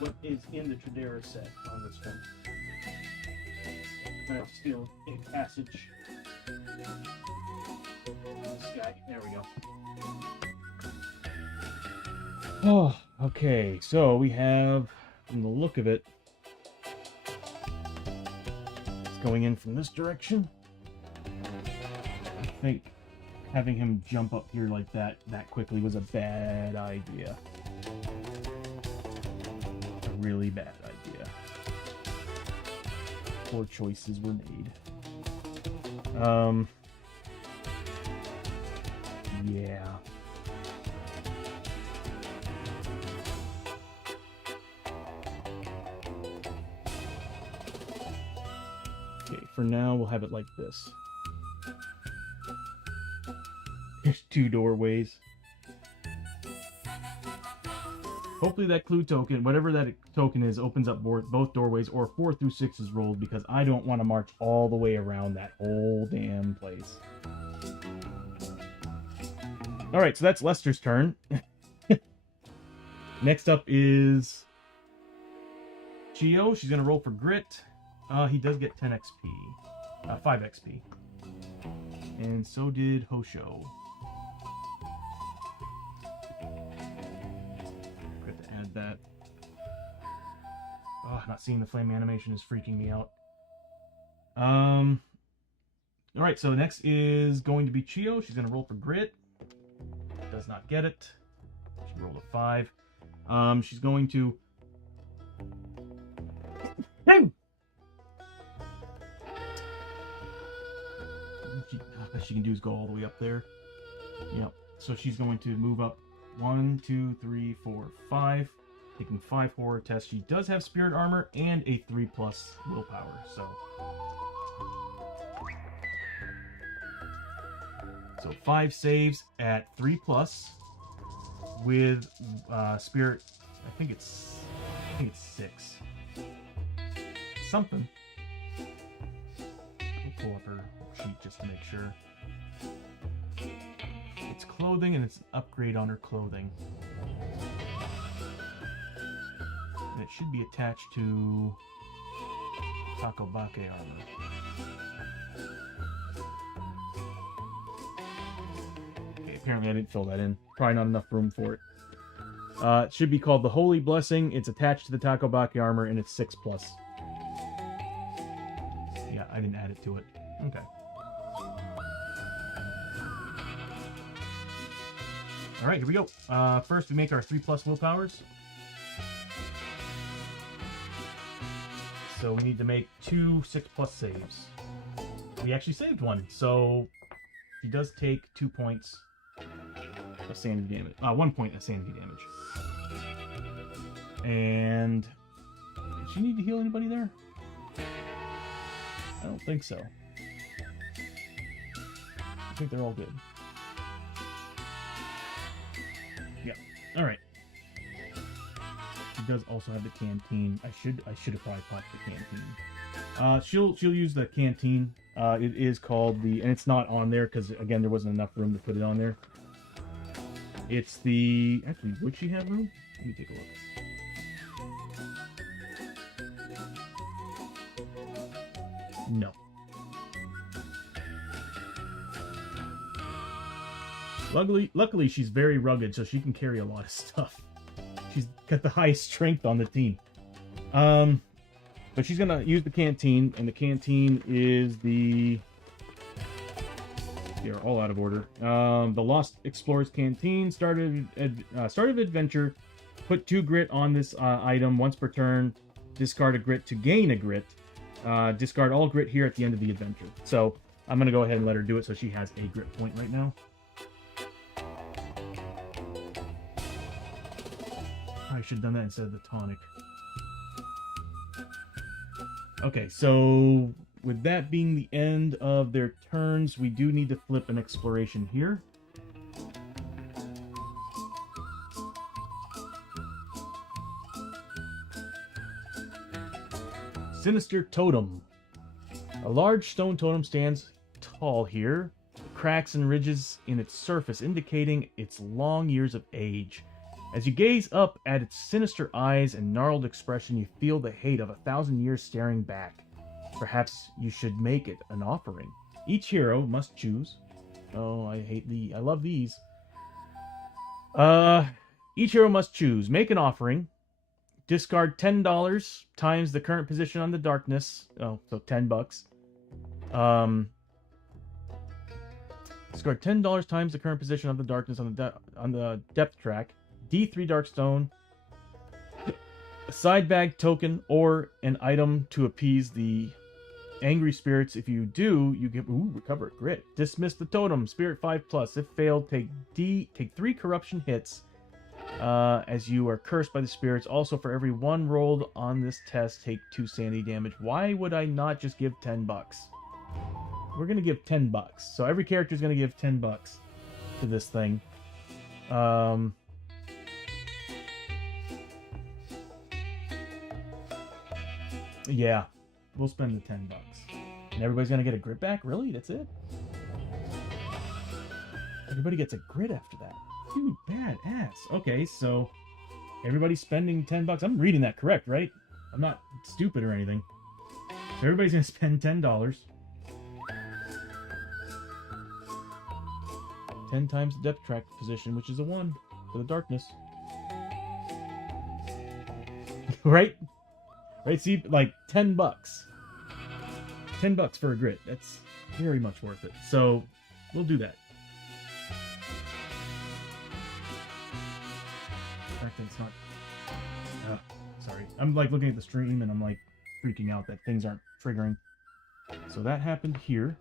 what is in the Tradera set on this one. I'm gonna have to steal a passage. This guy. There we go. Oh, okay. So we have, from the look of it, it's going in from this direction. I think having him jump up here like that quickly was a bad idea. A really bad idea. Poor choices were made. Yeah. Okay, for now we'll have it like this. There's 2 doorways. Hopefully that clue token, whatever that token is, opens up both doorways, or 4 through 6 is rolled, because I don't want to march all the way around that whole damn place. Alright, so that's Lester's turn. Next up is Chio. She's going to roll for grit. He does get 10 XP. 5 XP. And so did Hosho. Got to add that. Oh, not seeing the flame animation is freaking me out. Alright, so next is going to be Chio. She's going to roll for grit. Does not get it. She rolled a 5. She's going to... Best she can do is go all the way up there. Yep. So she's going to move up 1, 2, 3, 4, 5. Taking 5 horror tests. She does have spirit armor and a 3+ willpower. So 5 saves at 3+ with spirit. I think it's 6. Something. I'll pull up her sheet just to make sure. It's clothing, and it's an upgrade on her clothing. And it should be attached to Takobake armor. Okay, apparently I didn't fill that in. Probably not enough room for it. It should be called the Holy Blessing. It's attached to the Takobake armor, and it's 6+. Yeah, I didn't add it to it. Okay. Alright, here we go. First, we make our 3+ willpowers. So we need to make 2 6+ saves. We actually saved 1, so he does take 2 points of sanity damage. 1 point of sanity damage. And did she need to heal anybody there? I don't think so. I think they're all good. Yeah. All right. She does also have the canteen. I should have probably popped the canteen. She'll use the canteen. It is called the, and it's not on there because again there wasn't enough room to put it on there. It's the, actually, would she have room? Let me take a look. No. Luckily, she's very rugged, so she can carry a lot of stuff. She's got the highest strength on the team. But she's gonna use the canteen, and the canteen is the... They're all out of order. The Lost Explorer's Canteen. Start of adventure. Put 2 grit on this item once per turn. Discard a grit to gain a grit. Discard all grit here at the end of the adventure. So I'm gonna go ahead and let her do it so she has a grit point right now. I should have done that instead of the tonic. Okay, so with that being the end of their turns, we do need to flip an exploration here. Sinister Totem. A large stone totem stands tall here, cracks and ridges in its surface indicating its long years of age. As you gaze up at its sinister eyes and gnarled expression, you feel the hate of 1,000 years staring back. Perhaps you should make it an offering. Each hero must choose. Oh, I love these. Each hero must choose. Make an offering. Discard $10 times the current position on the darkness. Oh, so $10. Discard $10 times the current position of the darkness on the depth track. D3 Darkstone. A side bag token or an item to appease the angry spirits. If you do, you get recover grit. Dismiss the totem. Spirit 5+. If failed, take 3 corruption hits. As you are cursed by the spirits. Also, for every 1 rolled on this test, take 2 sanity damage. Why would I not just give $10? We're gonna give $10. So every character is gonna give $10 to this thing. Yeah, we'll spend the $10. And everybody's gonna get a grit back? Really? That's it? Everybody gets a grit after that. Dude, badass. Okay, so everybody's spending $10. I'm reading that correct, right? I'm not stupid or anything. So everybody's gonna spend $10. 10 times the depth track position, which is a 1 for the darkness. Right? Right? See, like $10. $10 for a grit. That's very much worth it. So we'll do that. In fact, it's not. Sorry. I'm like looking at the stream and I'm like freaking out that things aren't triggering. So that happened here.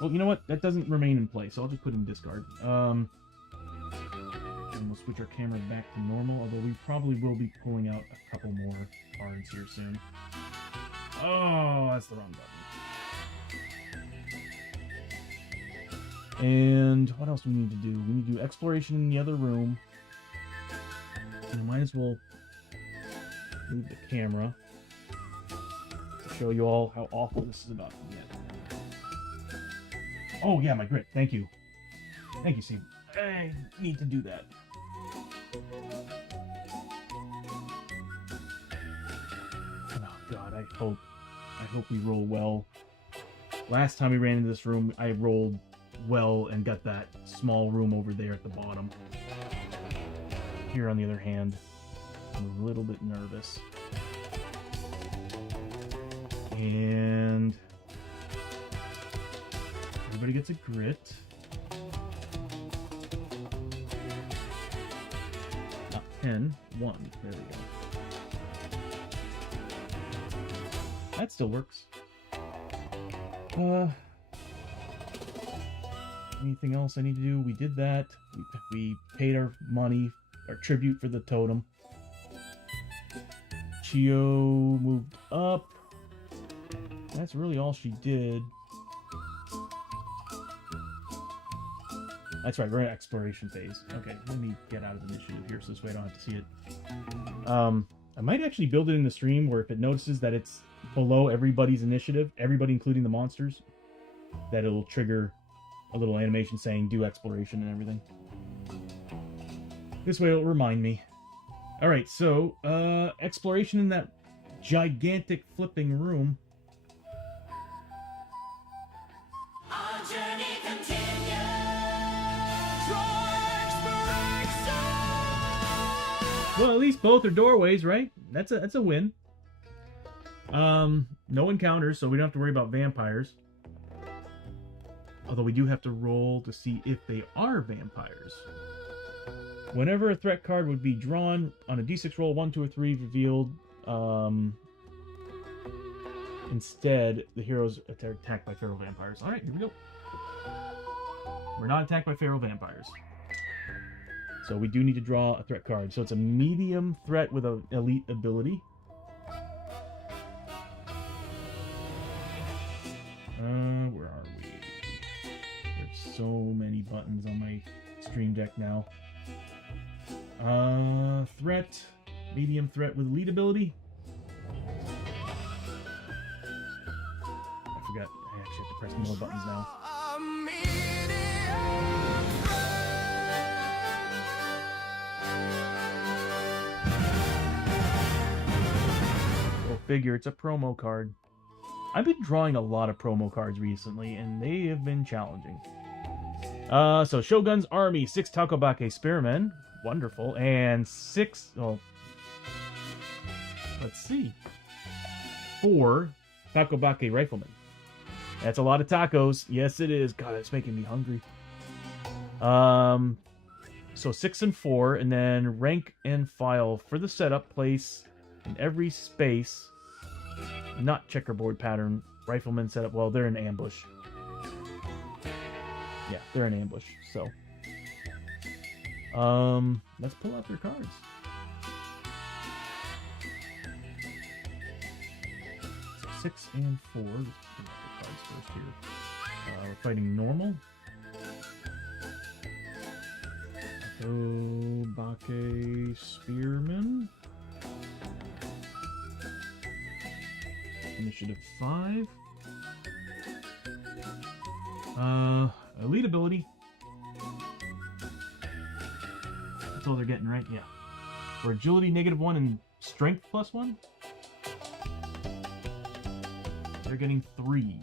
Well, you know what? That doesn't remain in place, so I'll just put it in discard. And we'll switch our camera back to normal, although we probably will be pulling out a couple more cards here soon. Oh, that's the wrong button. And what else do we need to do? We need to do exploration in the other room. And I might as well move the camera to show you all how awful this is about to get. Oh, yeah, my grit. Thank you. Thank you, Steve. I need to do that. Oh, God, I hope we roll well. Last time we ran into this room, I rolled well and got that small room over there at the bottom. Here, on the other hand, I'm a little bit nervous. And everybody gets a grit. Not 10, 1. There we go. That still works. Anything else I need to do? We did that. We paid our money, our tribute for the totem. Chio moved up. That's really all she did. That's right, we're in exploration phase. Okay, let me get out of initiative here so this way I don't have to see it. I might actually build it in the stream where if it notices that it's below everybody's initiative, everybody including the monsters, that it'll trigger a little animation saying do exploration and everything. This way it'll remind me. Alright, so, exploration in that gigantic flipping room. Our journey continues. Well, at least both are doorways, right? That's a win. No encounters, so we don't have to worry about vampires. Although we do have to roll to see if they are vampires. Whenever a threat card would be drawn on a d6 roll, 1, 2, or 3 revealed. Instead, the heroes are attacked by feral vampires. Alright, here we go. We're not attacked by feral vampires. So we do need to draw a threat card. So it's a medium threat with an elite ability. Where are we? There's so many buttons on my stream deck now. Threat. Medium threat with elite ability. forgot. I actually have to press more buttons now. Go figure, it's a promo card. I've been drawing a lot of promo cards recently, and they have been challenging. So Shogun's Army, 6 Takobake Spearmen. Wonderful. And 6... Oh, let's see. 4 Takobake Riflemen. That's a lot of tacos. Yes, it is. God, it's making me hungry. So 6 and 4, and then rank and file for the setup. Place in every space. Not checkerboard pattern. Riflemen setup. Well, they're in ambush. Yeah, they're in ambush. So, let's pull out their cards. So 6 and 4. Let's pull out the cards first here. We're fighting normal. Takobake Spearman. Initiative 5. Elite ability. That's all they're getting, right? Yeah. For agility, -1 and strength +1. They're getting 3.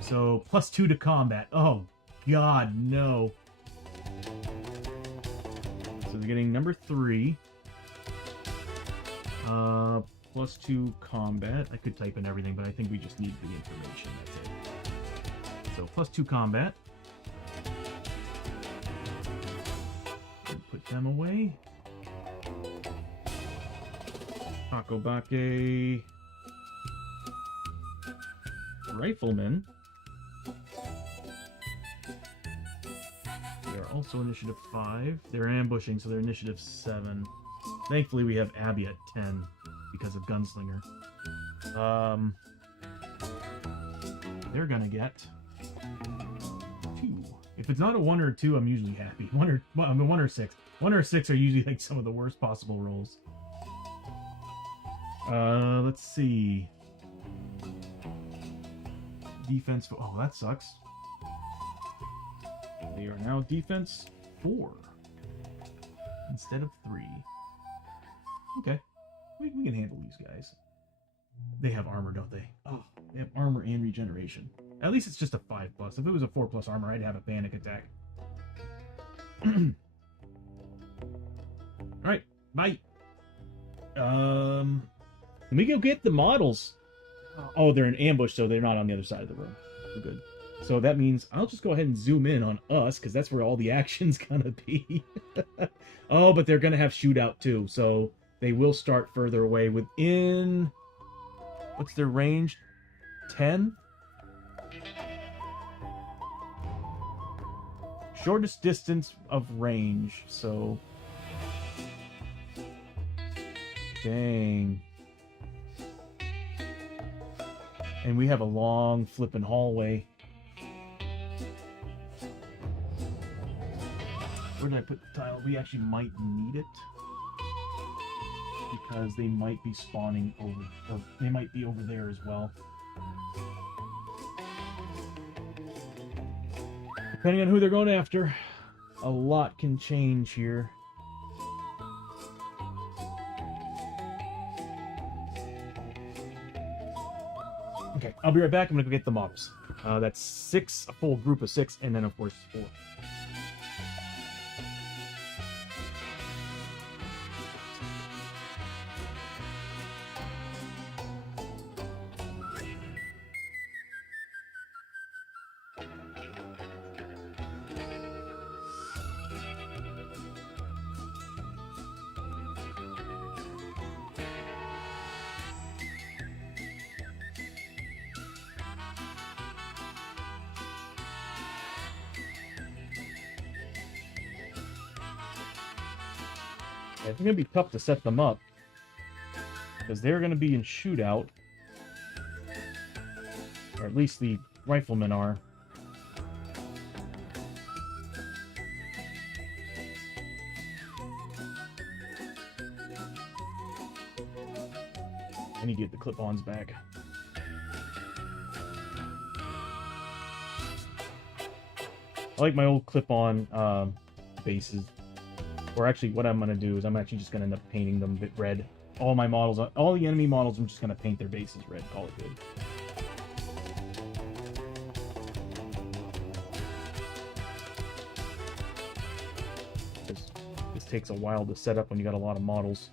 So +2 to combat. Oh, God, no. So they're getting number 3. +2 combat. I could type in everything, but I think we just need the information. That's it. So +2 combat. Put them away. Takobake Riflemen. They're also initiative 5. They're ambushing, so they're initiative 7. Thankfully, we have Abby at 10 because of Gunslinger. They're gonna get 2. If it's not a 1 or a 2, I'm usually happy. 1 or 6. 1 or 6 are usually like some of the worst possible rolls. Let's see. Defense. Oh, that sucks. They are now defense 4 instead of 3. Okay, we can handle these guys. They have armor, don't they? Oh, they have armor and regeneration. At least it's just a 5+. If it was a 4+ armor, I'd have a panic attack. Alright, bye. Let me go get the models. Oh, they're in ambush, so they're not on the other side of the room. We're good. So that means I'll just go ahead and zoom in on us, because that's where all the action's gonna be. Oh, but they're gonna have shootout too, so they will start further away within... What's their range? 10? Shortest distance of range, so... Dang. And we have a long flipping hallway. Where did I put the tile? We actually might need it. Because they might be spawning over, or they might be over there as well. Depending on who they're going after, a lot can change here. Okay, I'll be right back. I'm gonna go get the models. That's 6, a full group of 6, and then of course 4. It's going to be tough to set them up, because they're going to be in shootout, or at least the riflemen are. I need to get the clip-ons back. I like my old clip-on bases. Or actually, what I'm gonna do is I'm actually just gonna end up painting them a bit red. All my models, all the enemy models, I'm just gonna paint their bases red. Call it good. This takes a while to set up when you got a lot of models.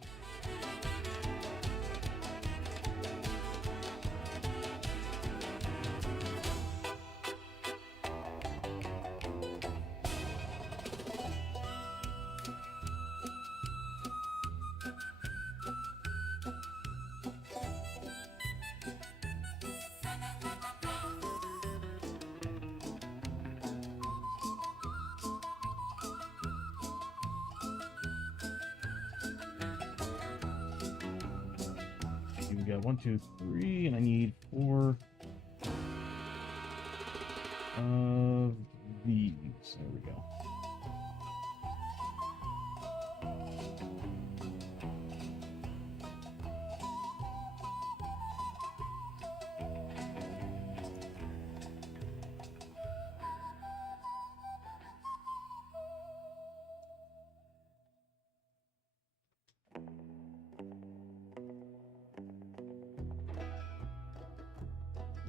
We got 1, 2, 3, and I need 4 of these. There we go.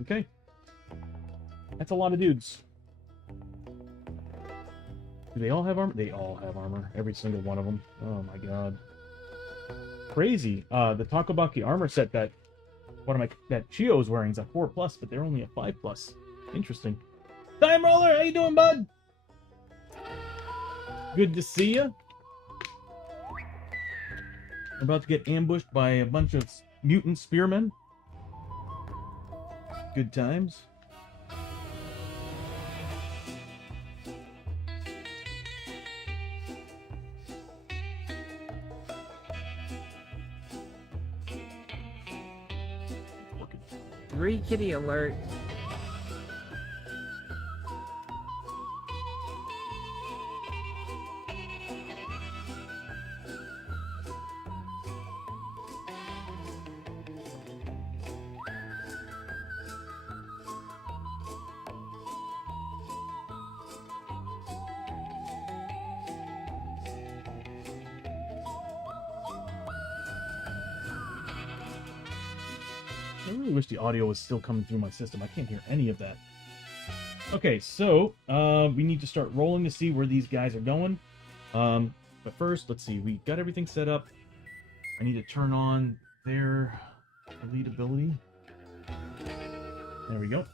Okay. That's a lot of dudes. Do they all have armor? They all have armor. Every single one of them. Oh my god. Crazy. The Takabaki armor set that that Chio's wearing is a 4+, but they're only a 5+. Interesting. Time Roller, how you doing, bud? Good to see ya. I'm about to get ambushed by a bunch of mutant spearmen. Good times. Three kitty alert. I really wish the audio was still coming through my system. I can't hear any of that. Okay, so we need to start rolling to see where these guys are going. But first, let's see. We got everything set up. I need to turn on their elite ability. There we go.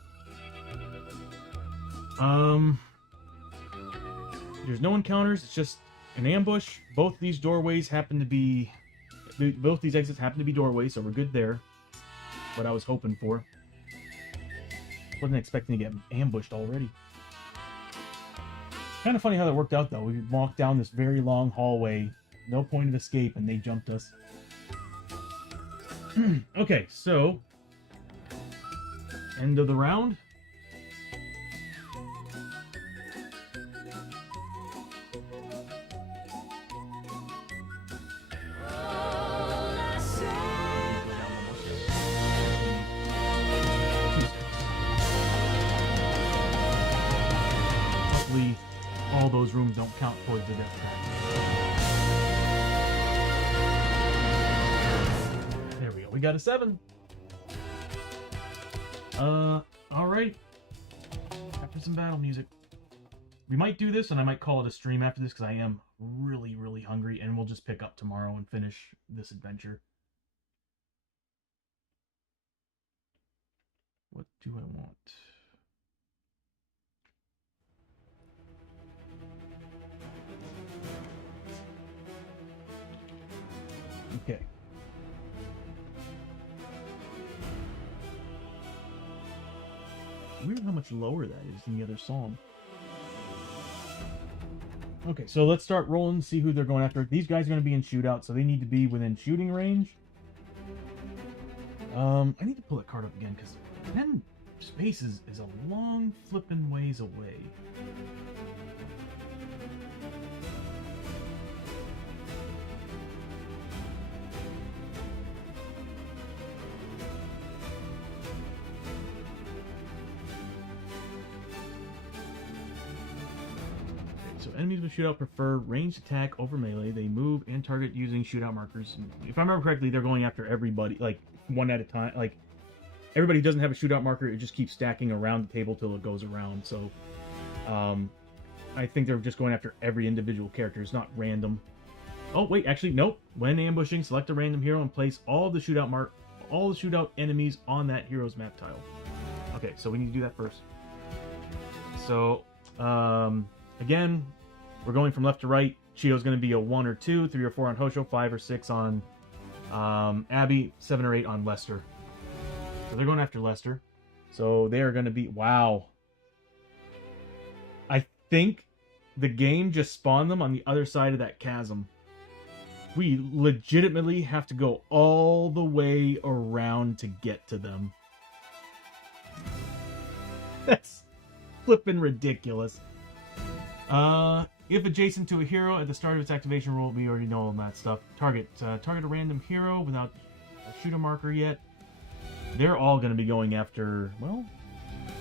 There's no encounters. It's just an ambush. Both these doorways happen to be... Both these exits happen to be doorways, so we're good there. What I was hoping for. Wasn't expecting to get ambushed already. Kind of funny how that worked out, though. We walked down this very long hallway, no point of escape, and they jumped us. Okay, so end of the round. Hopefully, all those rooms don't count towards the death track. There we go. We got a 7. Alright. After some battle music. We might do this, and I might call it a stream after this, because I am really, really hungry, and we'll just pick up tomorrow and finish this adventure. What do I want? Okay. Weird how much lower that is than the other song. Okay, so let's start rolling and see who they're going after. These guys are going to be in shootout, so they need to be within shooting range. I need to pull that card up again, because 10 spaces is a long flippin' ways away. so enemies with shootout prefer ranged attack over melee. They move and target using shootout markers. If I remember correctly, they're going after everybody, like, one at a time. Like, everybody doesn't have a shootout marker. It just keeps stacking around the table till it goes around. So, I think they're just going after every individual character. It's not random. Oh, wait, actually, nope. When ambushing, select a random hero and place all the shootout enemies on that hero's map tile. Okay, so we need to do that first. So, again, we're going from left to right. Chio's going to be a 1 or 2, 3 or 4 on Hosho, 5 or 6 on Abby, 7 or 8 on Lester. So they're going after Lester. So they are going to be... Wow. I think the game just spawned them on the other side of that chasm. We legitimately have to go all the way around to get to them. That's flippin' ridiculous. If adjacent to a hero at the start of its activation roll, we already know all that stuff. Target a random hero without a shooter marker yet. They're all going to be going after, well,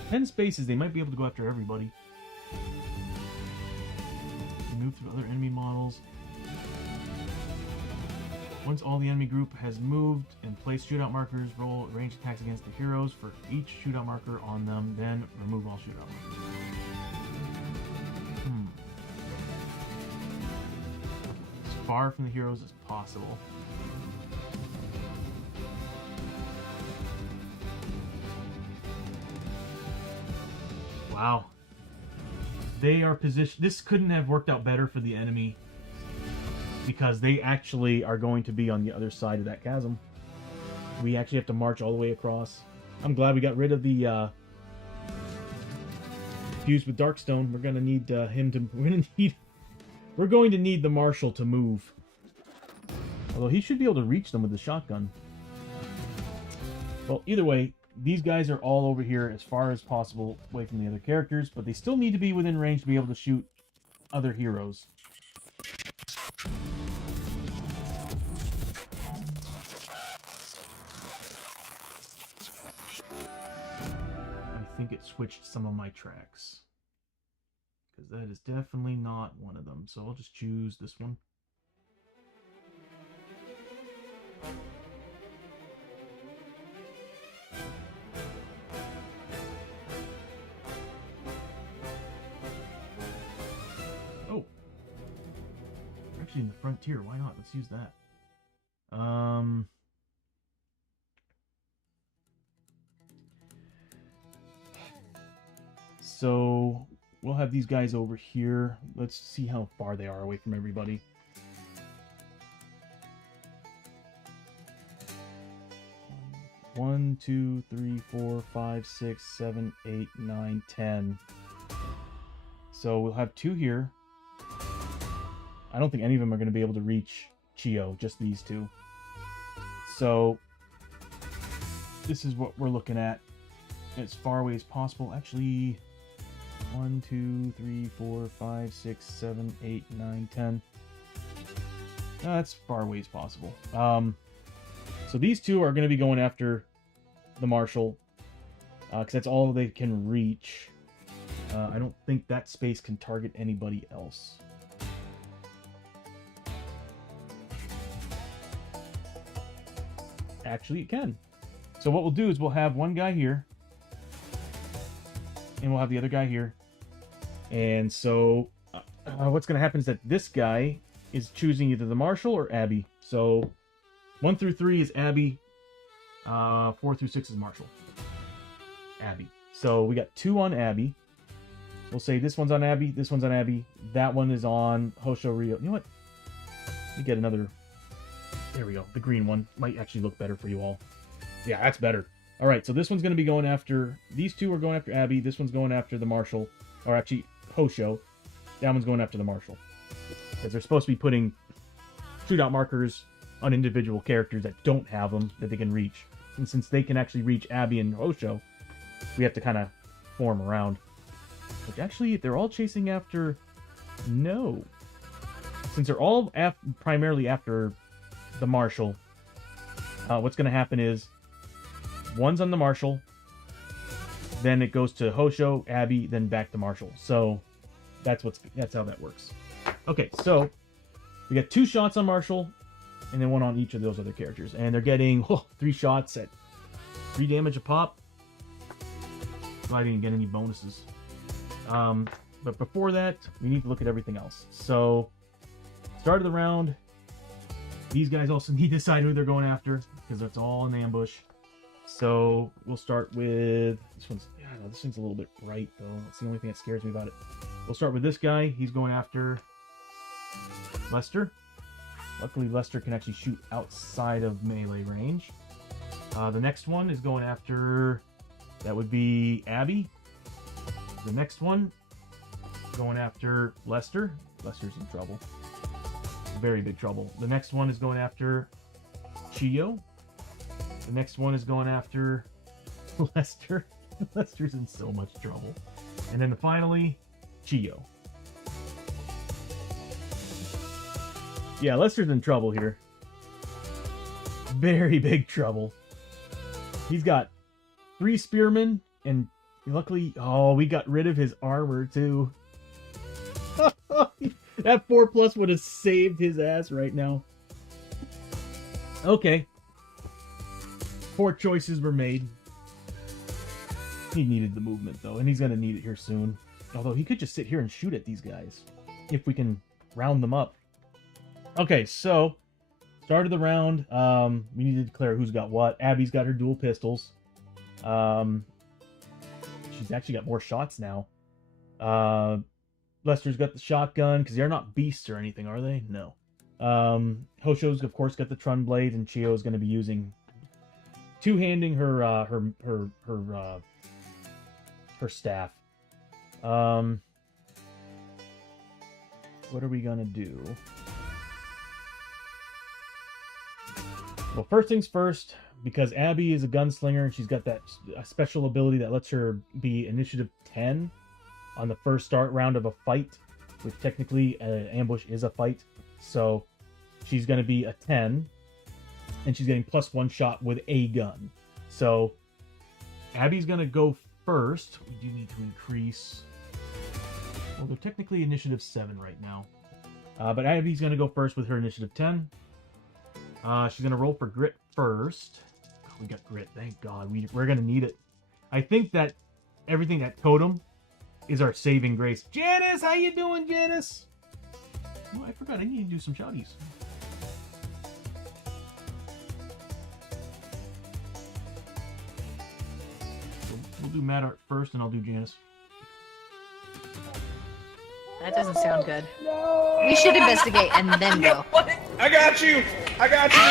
10 spaces. They might be able to go after everybody. Move through other enemy models. Once all the enemy group has moved and placed shootout markers, roll ranged attacks against the heroes for each shootout marker on them, then remove all shootout markers. As far from the heroes as possible. Wow. They are positioned... This couldn't have worked out better for the enemy, because they actually are going to be on the other side of that chasm. We actually have to march all the way across. I'm glad we got rid of the fuse with Darkstone. We're gonna need him to... We're going to need the Marshal to move. Although he should be able to reach them with the shotgun. Well, either way, these guys are all over here as far as possible away from the other characters, but they still need to be within range to be able to shoot other heroes. I think it switched some of my tracks, because that is definitely not one of them. So I'll just choose this one. Oh, we're actually in the frontier. Why not? Let's use that. So we'll have these guys over here. Let's see how far they are away from everybody. One, 2, 3, 4, 5, 6, 7, 8, 9, 10. So we'll have 2 here. I don't think any of them are going to be able to reach Chio, just these 2. So this is what we're looking at as far away as possible. Actually, 1, 2, 3, 4, 5, 6, 7, 8, 9, 10. That's far away as possible. So these 2 are going to be going after the Marshal, because that's all they can reach. I don't think that space can target anybody else. Actually, it can. So what we'll do is we'll have one guy here, and we'll have the other guy here. And so what's going to happen is that this guy is choosing either the Marshal or Abby. So 1 through 3 is Abby. 4 through 6 is Marshal. Abby. So we got 2 on Abby. We'll say this one's on Abby, this one's on Abby, that one is on Hosho Rio. You know what? Let me get another... There we go. The green one might actually look better for you all. Yeah, that's better. Alright, so this one's going to be going after... These 2 are going after Abby. This one's going after the Marshal. Or actually, Hosho. That one's going after the Marshal. Because they're supposed to be putting shootout markers on individual characters that don't have them, that they can reach. And since they can actually reach Abby and Hosho, we have to kind of form around. Which actually, they're all chasing after... No. Since they're all primarily after the Marshal, what's going to happen is one's on the Marshal, then it goes to Hosho, Abby, then back to Marshal. So That's how that works. Okay, so we got 2 shots on Marshall, and then 1 on each of those other characters, and they're getting 3 shots at 3 damage a pop. I didn't get any bonuses. But before that, we need to look at everything else. So, start of the round. These guys also need to decide who they're going after, because that's all an ambush. So, we'll start with... This one's a little bit bright, though. That's the only thing that scares me about it. We'll start with this guy. He's going after Lester. Luckily, Lester can actually shoot outside of melee range. The next one is going after... That would be Abby. The next one, going after Lester. Lester's in trouble. Very big trouble. The next one is going after Chio. The next one is going after Lester. Lester's in so much trouble. And then finally, Chio. Yeah, Lester's in trouble here. Very big trouble. He's got 3 spearmen, and luckily, we got rid of his armor too. That 4+ would have saved his ass right now. Okay. 4 choices were made. He needed the movement though, and he's gonna need it here soon. Although he could just sit here and shoot at these guys if we can round them up. Okay, so start of the round. We need to declare who's got what. Abby's got her dual pistols. She's actually got more shots now. Lester's got the shotgun, because they're not beasts or anything, are they? No. Hosho's, of course, got the Trun Blade, and Chio's going to be using... two-handing her staff. What are we going to do? Well, first things first, because Abby is a gunslinger and she's got that special ability that lets her be initiative 10 on the first start round of a fight, which technically an ambush is a fight. So she's going to be a 10, and she's getting +1 shot with a gun. So Abby's going to go first. We do need to increase... Well, they're technically initiative 7 right now. But Abby's going to go first with her initiative 10. She's going to roll for grit first. Oh, we got grit, thank God. We're going to need it. I think that everything at Totem is our saving grace. Janice, how you doing, Janice? Oh, I forgot. I need to do some shouties. We'll do Mad Art first, and I'll do Janice. That doesn't sound good. No. We should investigate and then go. I got you! I got you! Oh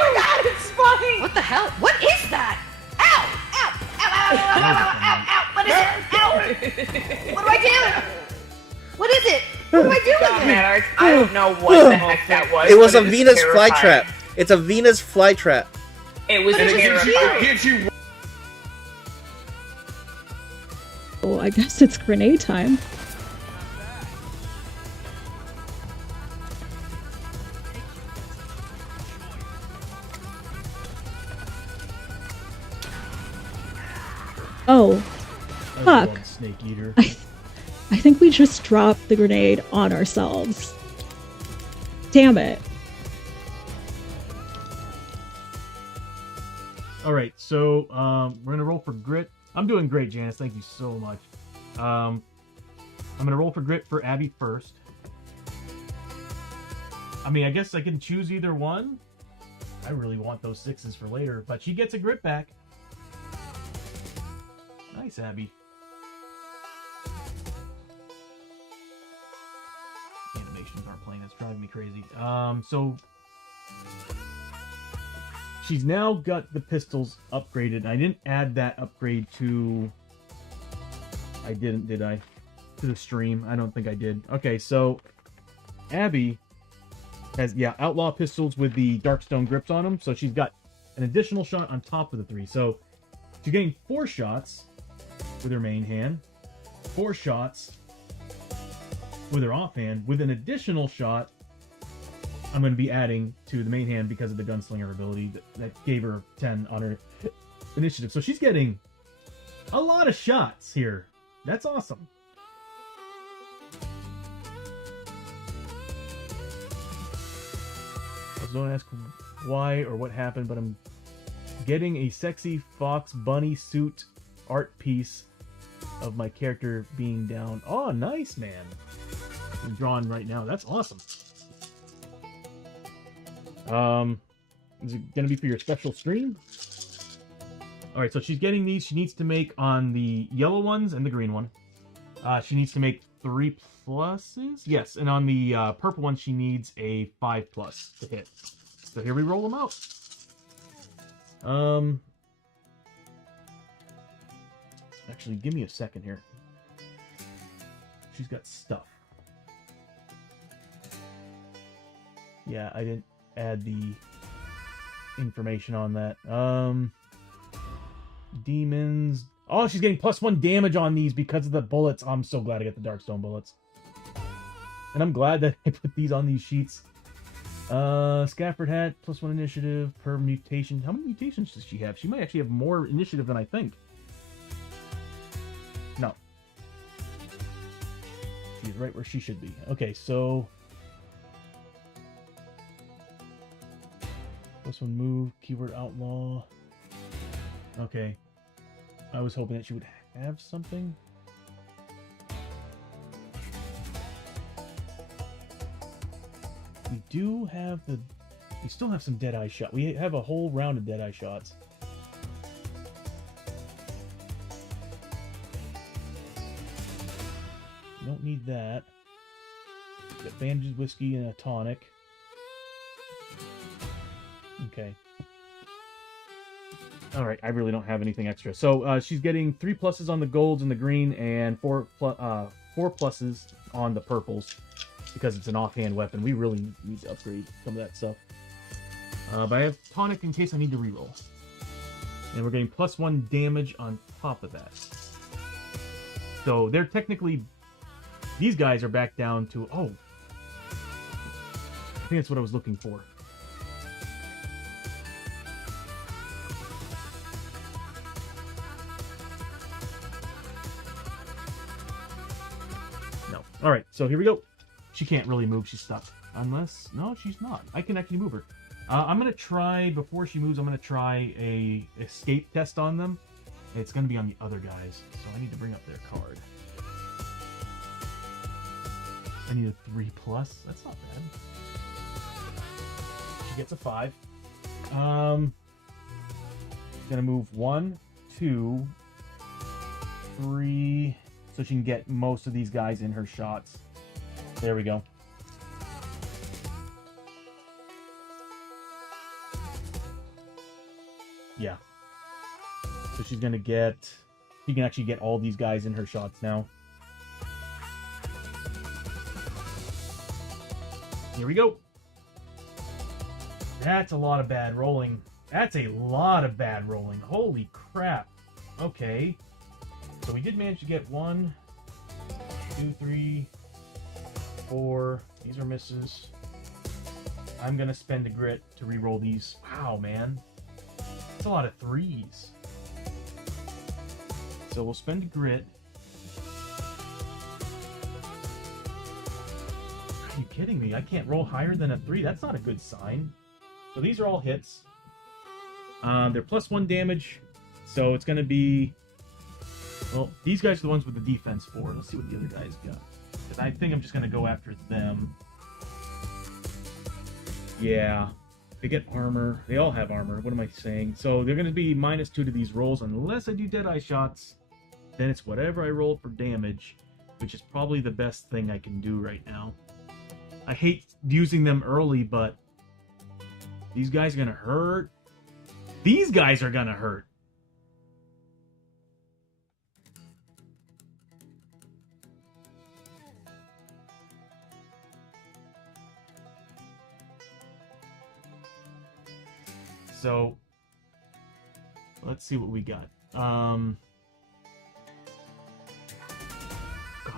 my God, it's funny! What the hell? What is that? Ow! Ow! Ow! Ow! Ow! Ow! Ow! Ow! What is it? Ow! What do I do? What is it? What do I do with it? I don't know what the heck that was. It was a Venus flytrap. It's a Venus flytrap. It was terrifying. It gives you... Oh, I guess it's grenade time. Oh, fuck. Snake Eater. I think we just dropped the grenade on ourselves. Damn it. Alright, so we're going to roll for grit. I'm doing great, Janice. Thank you so much. I'm going to roll for grit for Abby first. I mean, I guess I can choose either one. I really want those 6s for later, but she gets a grit back. Nice, Abby. Animations aren't playing. That's driving me crazy. So she's now got the pistols upgraded. I didn't add that upgrade to... I didn't, did I? To the stream. I don't think I did. Okay, so Abby has, outlaw pistols with the Darkstone grips on them. So she's got an additional shot on top of the 3. So she's getting 4 shots with her main hand, 4 shots with her offhand, with an additional shot I'm going to be adding to the main hand because of the gunslinger ability that gave her 10 on her initiative. So she's getting a lot of shots here. That's awesome. Don't ask why or what happened, but I'm getting a sexy fox bunny suit art piece of my character being down. Oh, nice, man. I'm drawing right now. That's awesome. Is it gonna be for your special stream? All right, so she's getting these. She needs to make on the yellow ones and the green one. She needs to make 3 pluses. Yes, and on the purple one, she needs a 5+ to hit. So here we roll them out. Actually, give me a second here. She's got stuff. Yeah, I didn't add the information on that. Demons. Oh, she's getting +1 damage on these because of the bullets. I'm so glad I got the Darkstone bullets. And I'm glad that I put these on these sheets. Scafford hat, +1 initiative per mutation. How many mutations does she have? She might actually have more initiative than I think. No. She's right where she should be. Okay, so... +1 move, keyword outlaw. Okay. I was hoping that she would have something. We do have the... We still have some Deadeye shot. We have a whole round of Deadeye shots. We don't need that. Got bandages, whiskey, and a tonic. Okay. Alright, I really don't have anything extra. So, she's getting 3 pluses on the golds and the green, and 4 pluses on the purples, because it's an offhand weapon. We really need to upgrade some of that stuff. But I have tonic in case I need to reroll. And we're getting +1 damage on top of that. So, they're technically... These guys are back down to... Oh! I think that's what I was looking for. Alright, so here we go. She can't really move, she's stuck. Unless... No, she's not. I can actually move her. I'm going to try, before she moves, I'm going to try a escape test on them. It's going to be on the other guys, so I need to bring up their card. I need a 3+. That's not bad. She gets a 5. Gonna move 1, 2, 3... So she can get most of these guys in her shots. There we go. Yeah. So she's gonna get... She can actually get all these guys in her shots now. Here we go. That's a lot of bad rolling. That's a lot of bad rolling. Holy crap. Okay. So we did manage to get 1, 2, 3, 4. These are misses. I'm going to spend a grit to re-roll these. Wow, man. That's a lot of 3s. So we'll spend a grit. Are you kidding me? I can't roll higher than a 3. That's not a good sign. So these are all hits. They're +1 damage. So it's going to be... Well, these guys are the ones with the defense 4. Let's see what the other guys got. Because I think I'm just going to go after them. Yeah. They get armor. They all have armor. What am I saying? So they're going to be -2 to these rolls unless I do Deadeye shots. Then it's whatever I roll for damage, which is probably the best thing I can do right now. I hate using them early, but these guys are going to hurt. These guys are going to hurt. So, let's see what we got. God,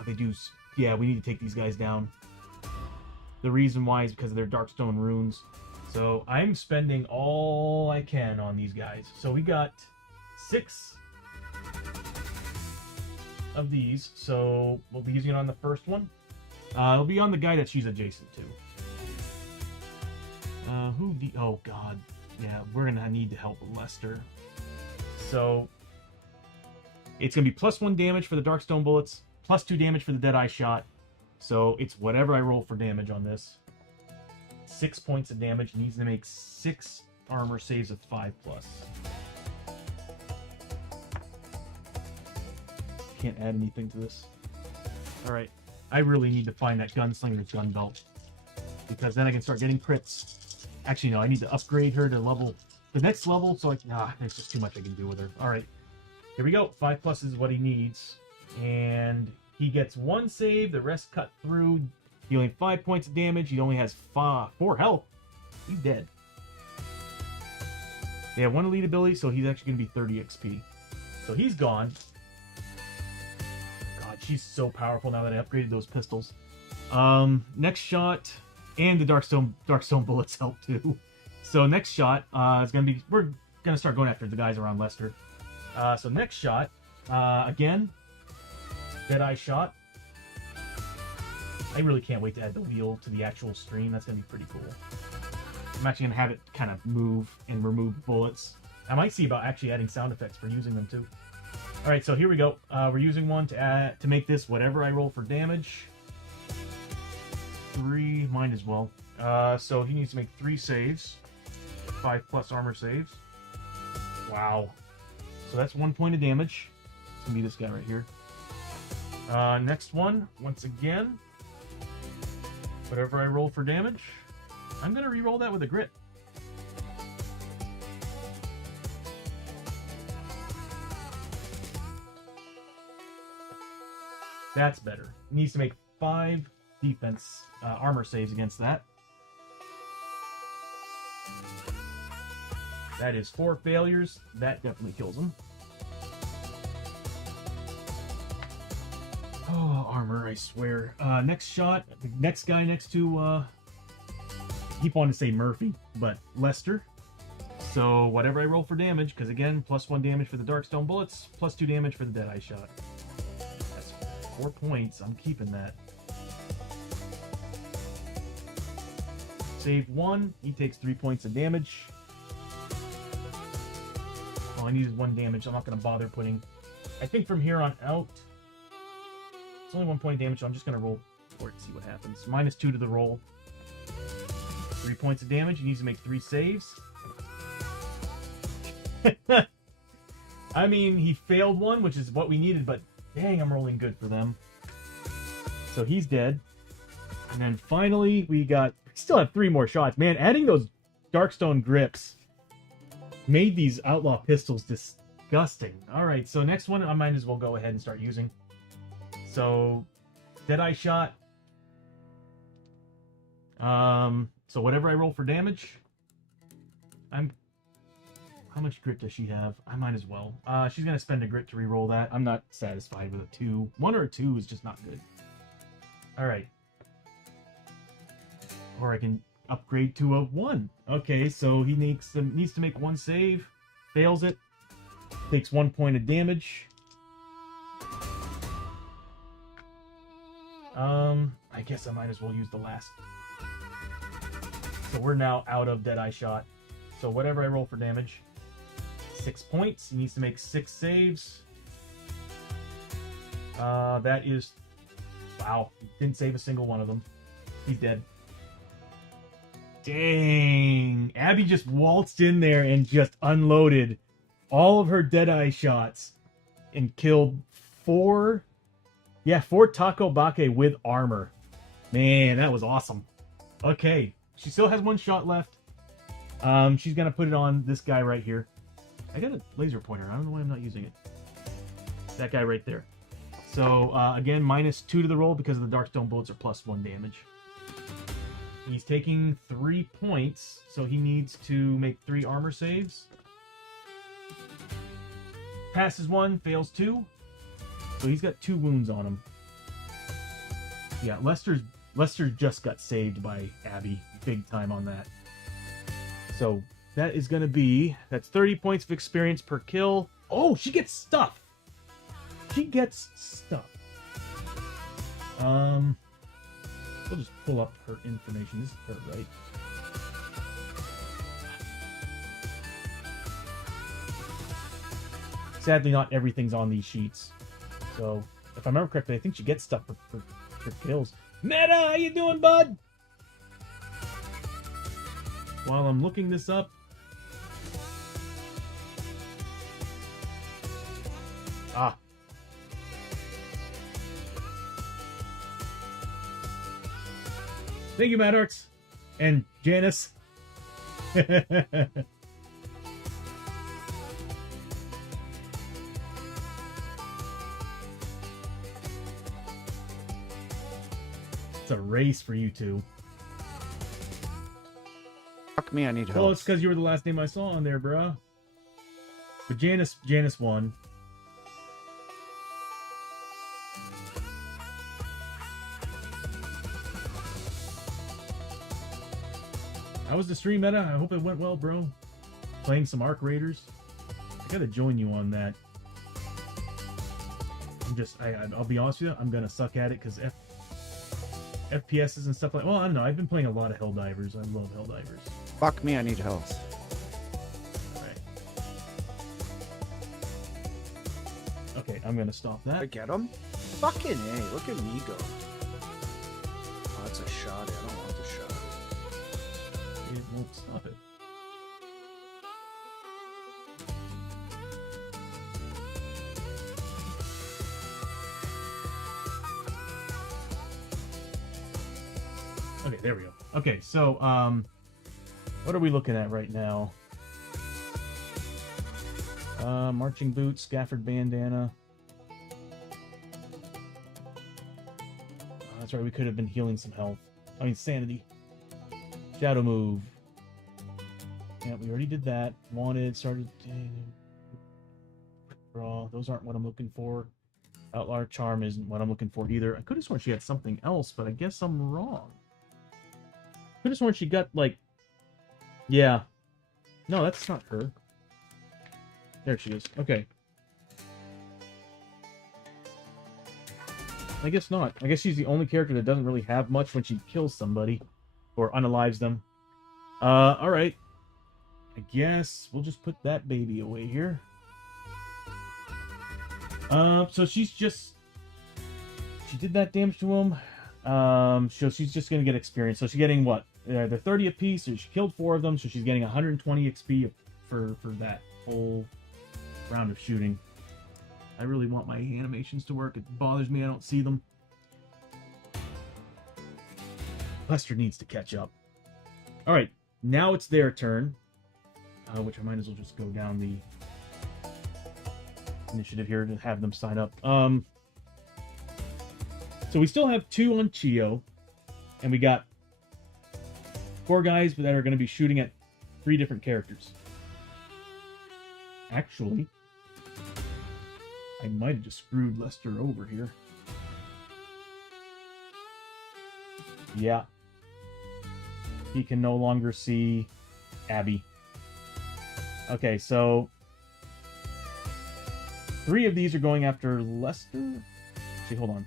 they do... Yeah, we need to take these guys down. The reason why is because of their Darkstone runes. So, I'm spending all I can on these guys. So, we got 6 of these, so we'll be using it on the first one. It'll be on the guy that she's adjacent to. Oh god. Yeah, we're gonna need to help Lester. So, it's gonna be +1 damage for the Darkstone bullets, +2 damage for the Deadeye shot. So, it's whatever I roll for damage on this. 6 points of damage, needs to make 6 armor saves of 5+. Can't add anything to this. Alright, I really need to find that gunslinger's gun belt, because then I can start getting crits. Actually, no, I need to upgrade her to the next level, so there's just too much I can do with her. Alright, here we go. 5+ is what he needs. And he gets 1 save, the rest cut through. Dealing 5 points of damage. He only has 4 health. He's dead. They have 1 elite ability, so he's actually going to be 30 XP. So he's gone. God, she's so powerful now that I upgraded those pistols. Next shot, and the Darkstone bullets help too. So next shot is going to be, we're going to start going after the guys around Lester. So next shot, again, Deadeye shot. I really can't wait to add the wheel to the actual stream. That's going to be pretty cool. I'm actually going to have it kind of move and remove bullets. I might see about actually adding sound effects for using them too. Alright, so here we go. We're using one to make this whatever I roll for damage. 3, mine as well. So he needs to make 3 saves. 5+ armor saves. Wow. So that's 1 point of damage. It's going to be this guy right here. Next one, once again. Whatever I roll for damage, I'm going to re-roll that with a grit. That's better. Needs to make 5 defense armor saves against that. That is 4 failures. That definitely kills him. Oh, armor, I swear. Next shot, the next guy next to, I keep wanting to say Murphy, but Lester. So, whatever I roll for damage, because again, +1 damage for the Darkstone bullets, +2 damage for the Deadeye shot. That's 4 points. I'm keeping that. Save 1. He takes 3 points of damage. Oh, I needed 1 damage. I'm not going to bother putting... I think from here on out... It's only 1 point of damage, so I'm just going to roll for it to see what happens. -2 to the roll. 3 points of damage. He needs to make 3 saves. I mean, he failed 1, which is what we needed, but dang, I'm rolling good for them. So he's dead. And then finally, we still have 3 more shots. Man, adding those Darkstone grips made these Outlaw pistols disgusting. Alright, so next one, I might as well go ahead and start using. So, Deadeye shot. So whatever I roll for damage, how much grit does she have? I might as well. She's gonna spend a grit to re-roll that. I'm not satisfied with a 2. 1 or a 2 is just not good. Alright. Or I can upgrade to a 1. Okay, so he needs to make 1 save. Fails it. Takes 1 point of damage. I guess I might as well use the last. So we're now out of Deadeye shot. So whatever I roll for damage, 6 points. He needs to make 6 saves. That is... Wow. Didn't save a single one of them. He's dead. Dang. Abby just waltzed in there and just unloaded all of her Deadeye shots and killed 4 Taco Bake with armor. Man, that was awesome. Okay, she still has 1 shot left. She's gonna put it on this guy right here. I got a laser pointer. I don't know why I'm not using it. That guy right there. So, again, -2 to the roll because the Darkstone bullets are +1 damage. He's taking 3 points, so he needs to make 3 armor saves. Passes 1, fails 2. So he's got 2 wounds on him. Yeah, Lester just got saved by Abby. Big time on that. So that is going to be... That's 30 points of experience per kill. Oh, she gets stuff. She gets stuff. We'll just pull up her information. This is her, right? Sadly, not everything's on these sheets. So, if I remember correctly, I think she gets stuff for kills. Meta, how you doing, bud? While I'm looking this up, thank you, Matt Arts and Janice. It's a race for you two. Fuck me, I need help. Well, it's because you were the last name I saw on there, bruh. But Janice won. How was the stream, Meta? I hope it went well, bro. Playing some Arc Raiders. I gotta join you on that. I'll be honest with you, I'm gonna suck at it because FPSs and stuff like. Well, I don't know. I've been playing a lot of Helldivers. I love Helldivers. Fuck me, I need health. Alright. Okay, I'm gonna stop that. I get him? Fucking A, look at me go. Oh, that's a shot. I don't want the shot. It won't stop it. Okay, there we go. Okay, so, what are we looking at right now? Marching boots, Scafford bandana. That's right, we could have been healing some health. I mean, sanity. Shadow move. Yeah, we already did that. Wanted, started... Draw. Those aren't what I'm looking for. Outlier charm isn't what I'm looking for either. I could have sworn she had something else, but I guess I'm wrong. Could have sworn she got, like... Yeah. No, that's not her. There she is. Okay. I guess not. I guess she's the only character that doesn't really have much when she kills somebody. Or unalives them. Alright. I guess we'll just put that baby away here. So she's just... She did that damage to him. So she's just gonna get experience. So she's getting what? They're 30 apiece, so she killed 4 of them, so she's getting 120 XP for that whole round of shooting. I really want my animations to work. It bothers me I don't see them. Lester needs to catch up. Alright, now it's their turn. Which I might as well just go down the initiative here to have them sign up. So we still have 2 on Chio, and we got 4 guys that are going to be shooting at 3 different characters. Actually, I might have just screwed Lester over here. Yeah. He can no longer see Abby. Okay, so 3 of these are going after Lester. See, hold on.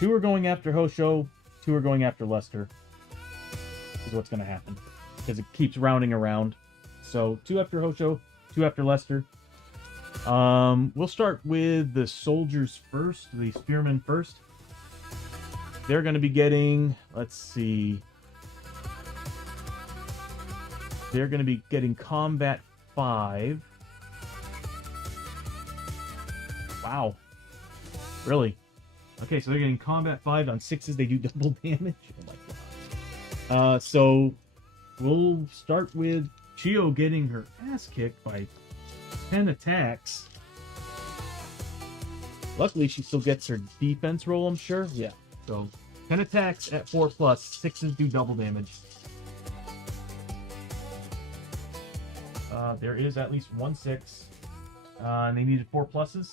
2 are going after Hosho. 2 are going after Lester. Is what's going to happen. Because it keeps rounding around. So 2 after Hosho, 2 after Lester. We'll start with the soldiers first. The spearmen first. They're going to be getting... Let's see... They're going to be getting Combat 5. Wow. Really? Okay, so they're getting Combat 5 on 6s. They do double damage. Oh my god. So we'll start with Chio getting her ass kicked by 10 attacks. Luckily, she still gets her defense roll, I'm sure. Yeah. So 10 attacks at 4+. 6s do double damage. There is at least 1 6. And they needed 4 pluses.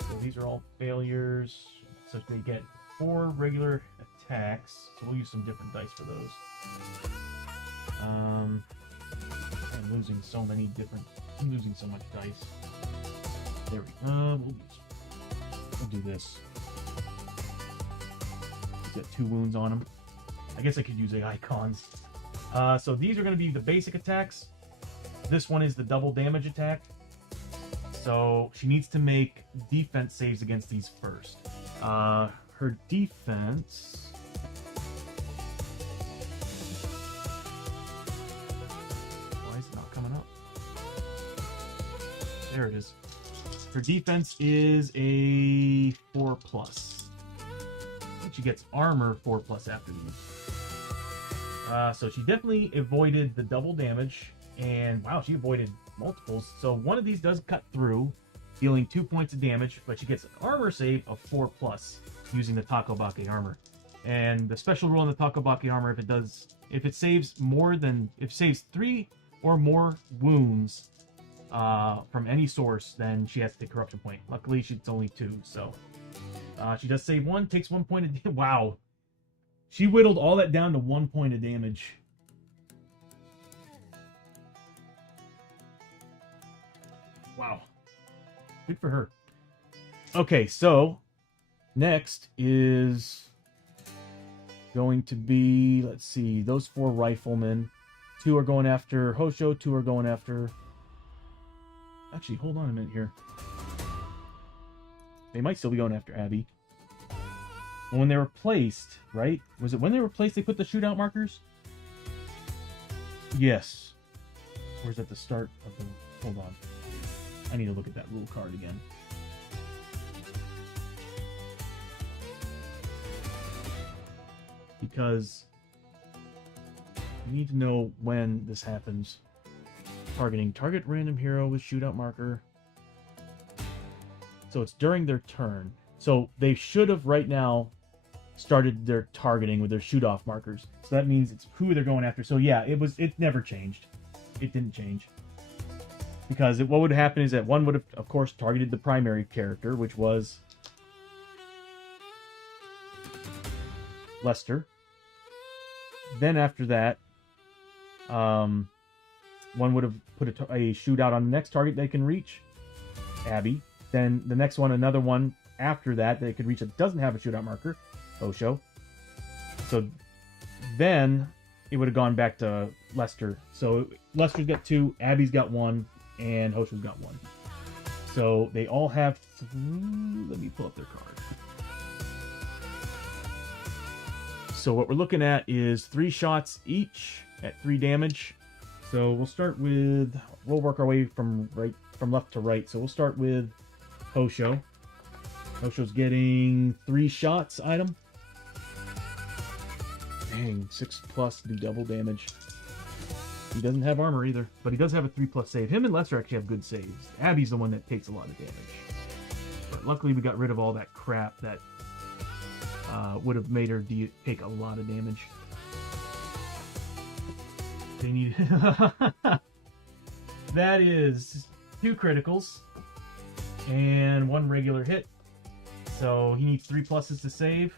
So these are all failures. So they get 4 regular attacks. So we'll use some different dice for those. I'm losing so many different. I'm losing so much dice. There we go. We'll do this. He's got 2 wounds on him. I guess I could use the icons. So these are going to be the basic attacks. This one is the double damage attack. So she needs to make defense saves against these first. Her defense... Why is it not coming up? There it is. Her defense is a 4+. And she gets armor 4+ after these. So she definitely avoided the double damage. And wow, she avoided multiples. So one of these does cut through, dealing 2 points of damage, but she gets an armor save of 4+ using the Takobake armor. And the special rule on the Takobake armor, if it saves 3 or more wounds from any source, then she has to take corruption point. Luckily, it's only 2, so she does save 1, takes 1 point of damage. Wow, she whittled all that down to 1 point of damage. Wow. Good for her. Okay, so next is going to be, let's see, those 4 riflemen. 2 are going after Hosho, 2 are going after... Actually, hold on a minute here. They might still be going after Abby. When they were placed, right? Was it when they were placed they put the shootout markers? Yes. Or is that the start of the... Hold on. I need to look at that rule card again. Because you need to know when this happens. Targeting. Target random hero with shootout marker. So it's during their turn. So they should have right now started their targeting with their shoot-off markers. So that means it's who they're going after. So yeah, it never changed. It didn't change. Because what would happen is that one would have, of course, targeted the primary character, which was Lester. Then after that, one would have put a shootout on the next target they can reach, Abby. Then the next one, another one after that they could reach that doesn't have a shootout marker, Osho. So then it would have gone back to Lester. So Lester's got 2, Abby's got 1, and Hosho's got 1. So they all have 3. Let me pull up their card. So what we're looking at is 3 shots each at 3 damage. So we'll start with, we'll work our way from left to right. So we'll start with Hosho. Hosho's getting 3 shots item. Dang, 6+ do double damage. He doesn't have armor either, but he does have a 3+ save. Him and Lester actually have good saves. Abby's the one that takes a lot of damage. But luckily we got rid of all that crap that would have made her take a lot of damage. They need... That is 2 criticals and 1 regular hit. So he needs 3 pluses to save.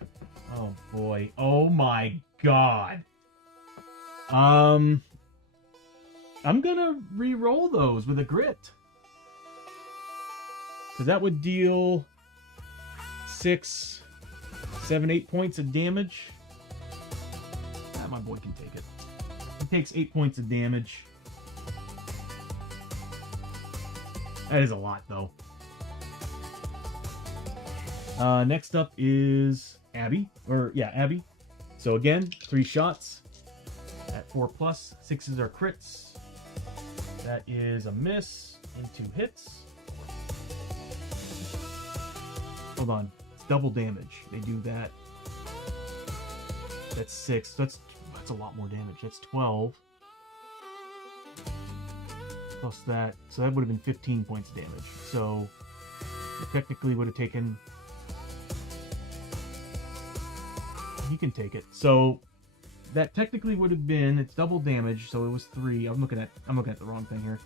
Oh boy. Oh my god. I'm gonna re-roll those with a grit. Because that would deal 6, 7, 8 points of damage. Ah, my boy can take it. He takes 8 points of damage. That is a lot, though. Next up is Abby. Abby. So again, 3 shots at 4+. 6s are crits. That is a miss and 2 hits. Hold on. It's double damage. They do that. That's 6. That's a lot more damage. That's 12. Plus that. So that would have been 15 points of damage. So it technically would have taken... He can take it. So that technically would have been, it's double damage, so it was 3. I'm looking at the wrong thing here.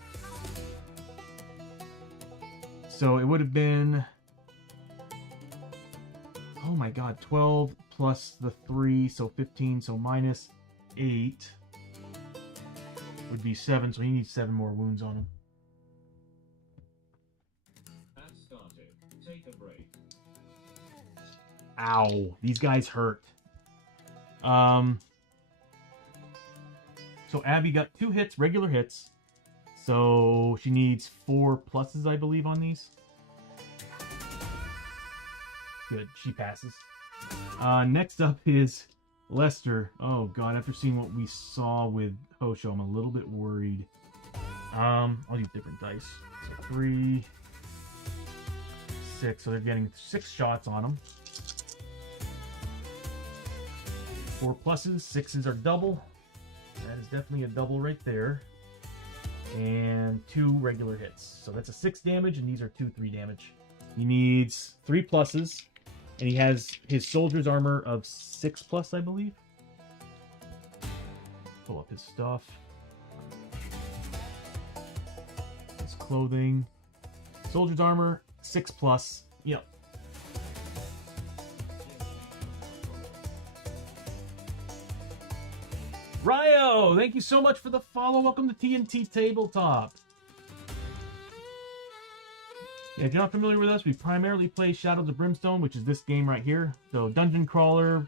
So it would have been, oh my god, 12 plus the 3, so 15, so minus 8. would be 7, so he needs 7 more wounds on him. Ow, these guys hurt. So Abby got 2 hits, regular hits. So she needs 4 pluses, I believe, on these. Good, she passes. Next up is Lester. Oh god, after seeing what we saw with Hosho, I'm a little bit worried. I'll use different dice. So 3, 6, so they're getting 6 shots on them. 4 pluses, 6s are double. That is definitely a double right there. And 2 regular hits. So that's a 6 damage, and these are 2 3 damage. He needs 3 pluses, and he has his soldier's armor of 6 plus, I believe. Pull up his stuff. His clothing. Soldier's armor, 6 plus. Yep. Ryo, thank you so much for the follow. Welcome to TNT Tabletop. Yeah, if you're not familiar with us, we primarily play Shadows of Brimstone, which is this game right here. So dungeon crawler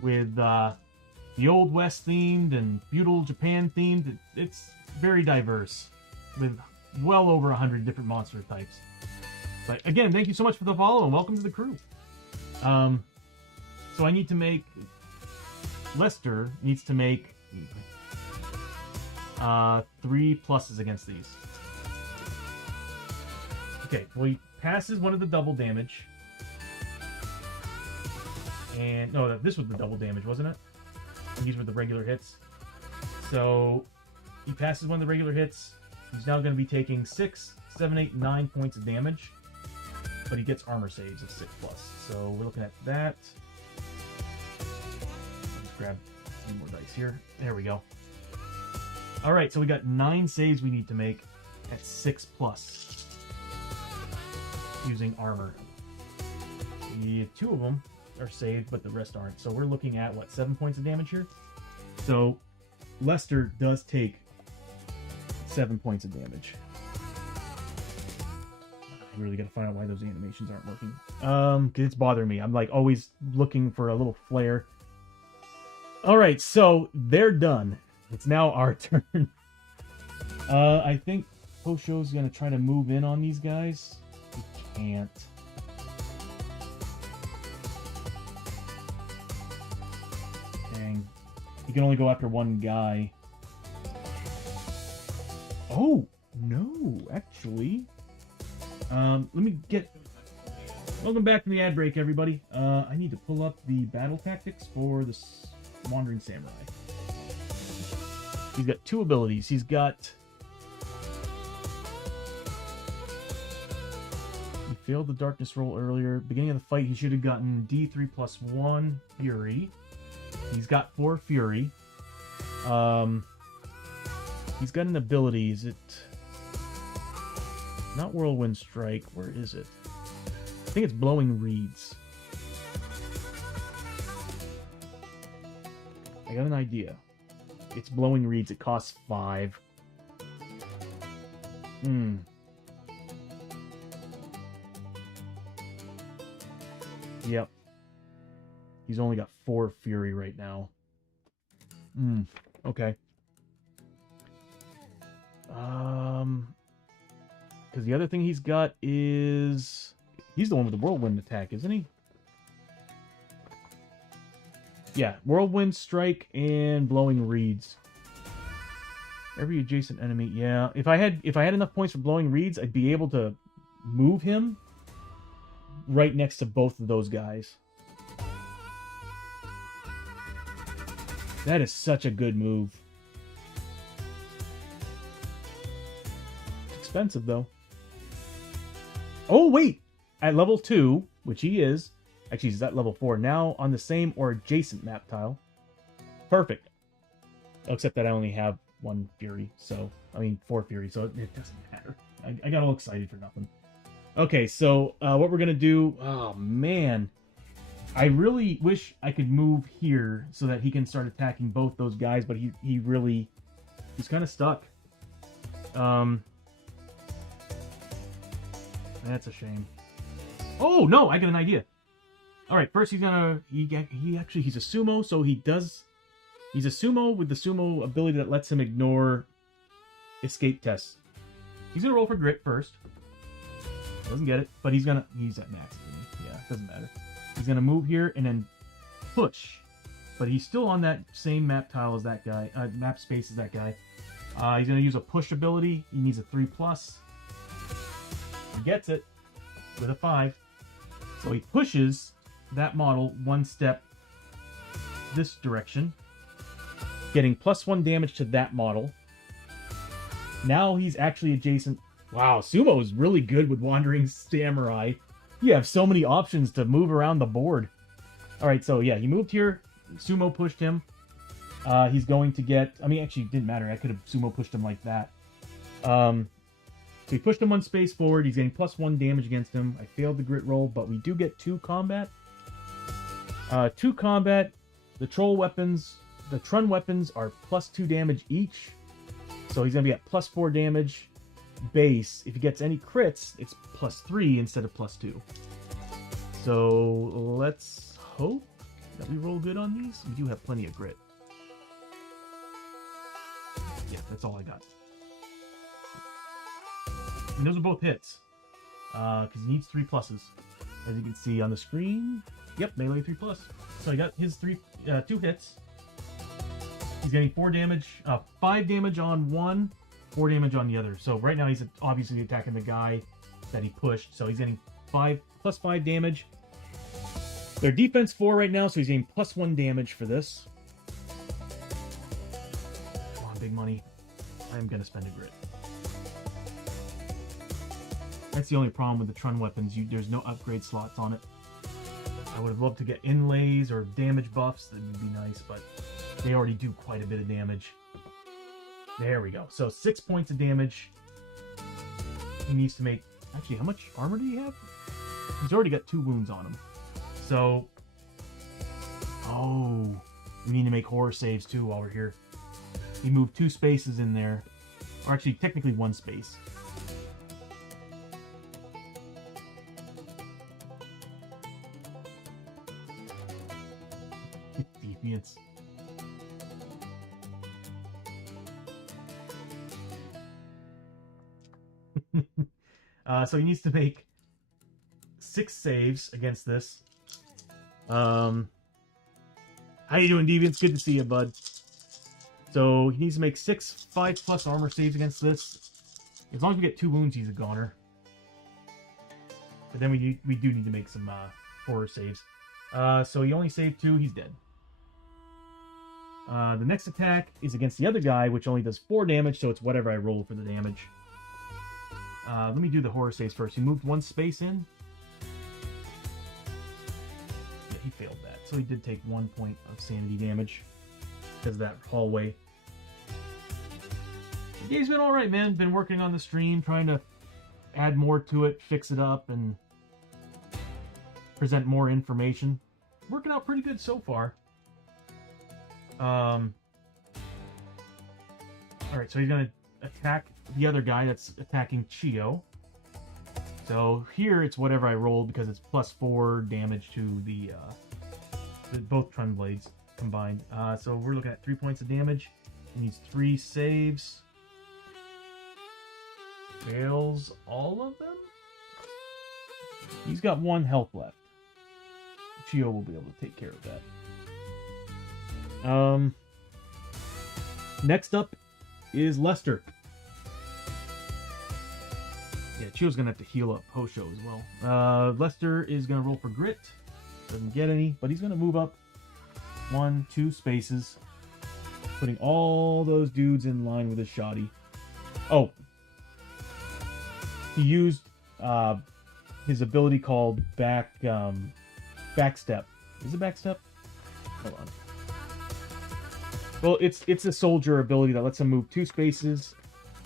with the Old West themed and feudal Japan themed. It's very diverse with well over 100 different monster types. But again, thank you so much for the follow and welcome to the crew. So I need to make... Lester needs to make 3 pluses against these. Okay, well he passes one of the double damage. And, no, this was the double damage, wasn't it? These were the regular hits. So, he passes one of the regular hits. He's now going to be taking 6, 7, 8, 9 points of damage. But he gets armor saves of 6 plus. So, we're looking at that. Let's grab some more dice here. There we go. Alright, so we got 9 saves we need to make at 6 plus. Using armor. 2 of them are saved, but the rest aren't. So we're looking at, what, 7 points of damage here? So Lester does take 7 points of damage. I really gotta find out why those animations aren't working. Cause it's bothering me. I'm like always looking for a little flare. Alright, so they're done. It's now our turn. I think Hosho's gonna try to move in on these guys. He can't. Dang. He can only go after one guy. Oh, no, actually. Let me get... Welcome back from the ad break, everybody. I need to pull up the battle tactics for the Wandering Samurai. He's got 2 abilities. He's got... He failed the darkness roll earlier. Beginning of the fight, he should have gotten D3 plus 1 Fury. He's got 4 Fury. He's got an ability. Is it... Not Whirlwind Strike. Where is it? I think it's Blowing Reeds. I got an idea. It's Blowing Reeds. It costs 5. Yep. He's only got 4 Fury right now. Okay. Because the other thing he's got is... He's the one with the Whirlwind attack, isn't he? Yeah, Whirlwind Strike and Blowing Reeds. Every adjacent enemy, yeah. If I had enough points for Blowing Reeds, I'd be able to move him right next to both of those guys. That is such a good move. It's expensive, though. Oh, wait! At level 2, which he is... Actually, he's at level 4. Now on the same or adjacent map tile. Perfect. Except that I only have 1 Fury, so... I mean, 4 Fury, so it doesn't matter. I got all excited for nothing. Okay, so what we're going to do... Oh, man. I really wish I could move here so that he can start attacking both those guys, but he really He's kind of stuck. That's a shame. Oh no, I got an idea. All right, first he's a sumo, so he's a sumo with the sumo ability that lets him ignore escape tests. He's gonna roll for grit first. Doesn't get it, but he's at max, isn't he? Yeah, doesn't matter. He's gonna move here and then push, but he's still on that same map tile as that guy, map space as that guy. He's gonna use a push ability. He needs a 3+. He gets it with a 5. So he pushes that model one step this direction, getting +1 damage to that model. Now he's actually adjacent. Wow, Sumo is really good with Wandering Samurai. You have so many options to move around the board. Alright, so yeah, he moved here. Sumo pushed him. He's going to get... I mean, actually, it didn't matter. I could have Sumo pushed him like that. So he pushed him one space forward. He's getting +1 damage against him. I failed the grit roll, but we do get 2 combat. 2 combat. The troll weapons... The Trun weapons are +2 damage each. So he's going to be at +4 damage base. If he gets any crits, it's +3 instead of +2. So let's hope that we roll good on these. We do have plenty of grit. Yeah, that's all I got. And those are both hits. Because he needs 3 pluses. As you can see on the screen. Yep, melee 3+. So he got his 2 hits. He's getting 4 damage, 5 damage on one, 4 damage on the other. So right now he's obviously attacking the guy that he pushed. So he's getting +5 damage. Their defense 4 right now, so he's getting +1 damage for this. Come on, big money. I'm gonna spend a grit. That's the only problem with the Trun weapons. There's no upgrade slots on it. I would have loved to get inlays or damage buffs. That would be nice, but they already do quite a bit of damage. There we go. So 6 points of damage. He needs to make... Actually, how much armor do you have? He's already got 2 wounds on him. So... Oh... We need to make horror saves too while we're here. He moved 2 spaces in there. Or actually, technically 1 space. Deviants. So he needs to make 6 saves against this. How you doing, Deviants? Good to see you, bud. So he needs to make 6 5+ armor saves against this. As long as we get 2 wounds, he's a goner. But then we do need to make some horror saves. So he only saved 2. He's dead. The next attack is against the other guy, which only does 4 damage, so it's whatever I roll for the damage. Let me do the horror saves first. He moved 1 space in. Yeah, he failed that. So he did take 1 point of sanity damage because of that hallway. The game's been alright, man. Been working on the stream, trying to add more to it, fix it up, and present more information. Working out pretty good so far. Alright, so he's gonna attack the other guy that's attacking Chio. So here it's whatever I rolled because it's +4 damage to the both Trun blades combined. So we're looking at 3 points of damage. He needs 3 saves. Fails all of them? He's got 1 health left. Chio will be able to take care of that. Next up is Lester. Yeah, Chio's gonna have to heal up Hosho as well. Lester is gonna roll for grit. Doesn't get any, but he's gonna move up 1, 2 spaces, putting all those dudes in line with his shoddy. Oh, he used his ability called backstep. Is it backstep? Hold on. Well, it's a soldier ability that lets him move 2 spaces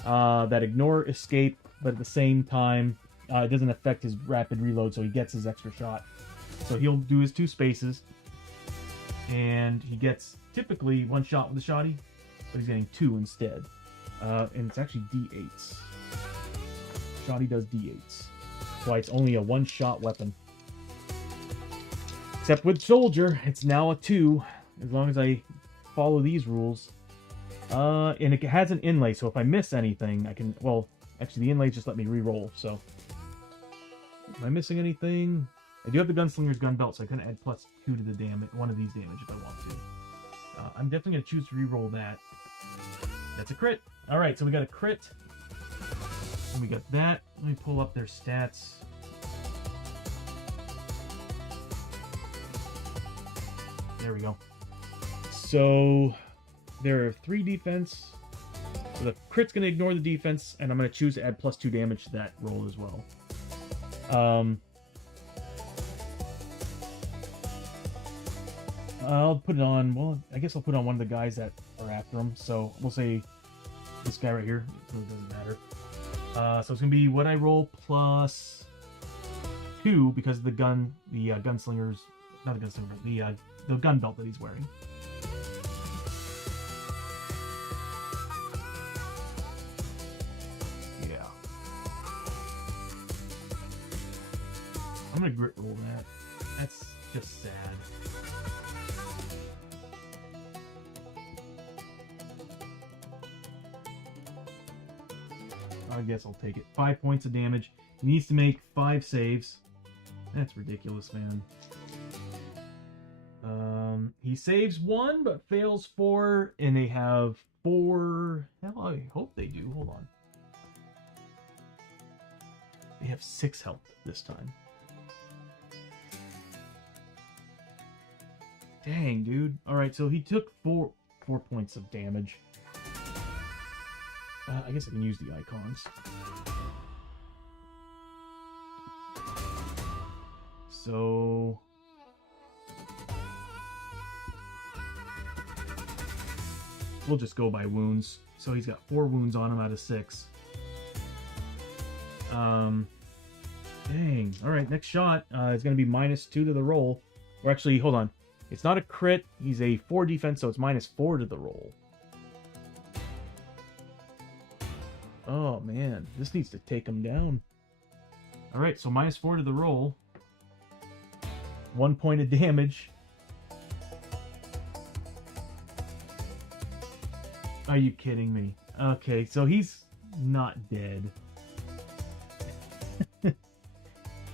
that ignore escape, but at the same time, it doesn't affect his rapid reload, so he gets his extra shot. So he'll do his 2 spaces, and he gets typically 1 shot with the shoddy, but he's getting 2 instead. And it's actually D8s. Shoddy does D8s. That's why it's only a one-shot weapon. Except with Soldier, it's now a 2, as long as I follow these rules. And it has an inlay, so if I miss anything, I can... Well, actually, the inlay just let me re-roll, so... Am I missing anything? I do have the Gunslinger's gun belt, so I can add +2 to the damage, one of these damage if I want to. I'm definitely going to choose to re-roll that. That's a crit. Alright, so we got a crit. And we got that. Let me pull up their stats. There we go. So there are 3 defense. So the crit's going to ignore the defense, and I'm going to choose to add +2 damage to that roll as well. I'll put it on, well, I guess I'll put it on one of the guys that are after him. So we'll say this guy right here. It doesn't matter. So it's going to be what I roll +2 because of the gun, the gunslinger's, not the gunslinger, the gun belt that he's wearing. Yeah. I'm going to grit roll that. That's just sad. I guess I'll take it. 5 points of damage. He needs to make 5 saves. That's ridiculous, man. He saves 1, but fails 4, and they have 4... Hell, I hope they do. Hold on. They have 6 health this time. Dang, dude. Alright, so he took 4 points of damage. I guess I can use the icons. So... we'll just go by wounds. So he's got 4 wounds on him out of 6. Dang. Alright, next shot is going to be -2 to the roll. Or actually, hold on. It's not a crit. He's a 4 defense, so it's -4 to the roll. Oh, man. This needs to take him down. Alright, so -4 to the roll. 1 point of damage. Are you kidding me? Okay, so he's not dead.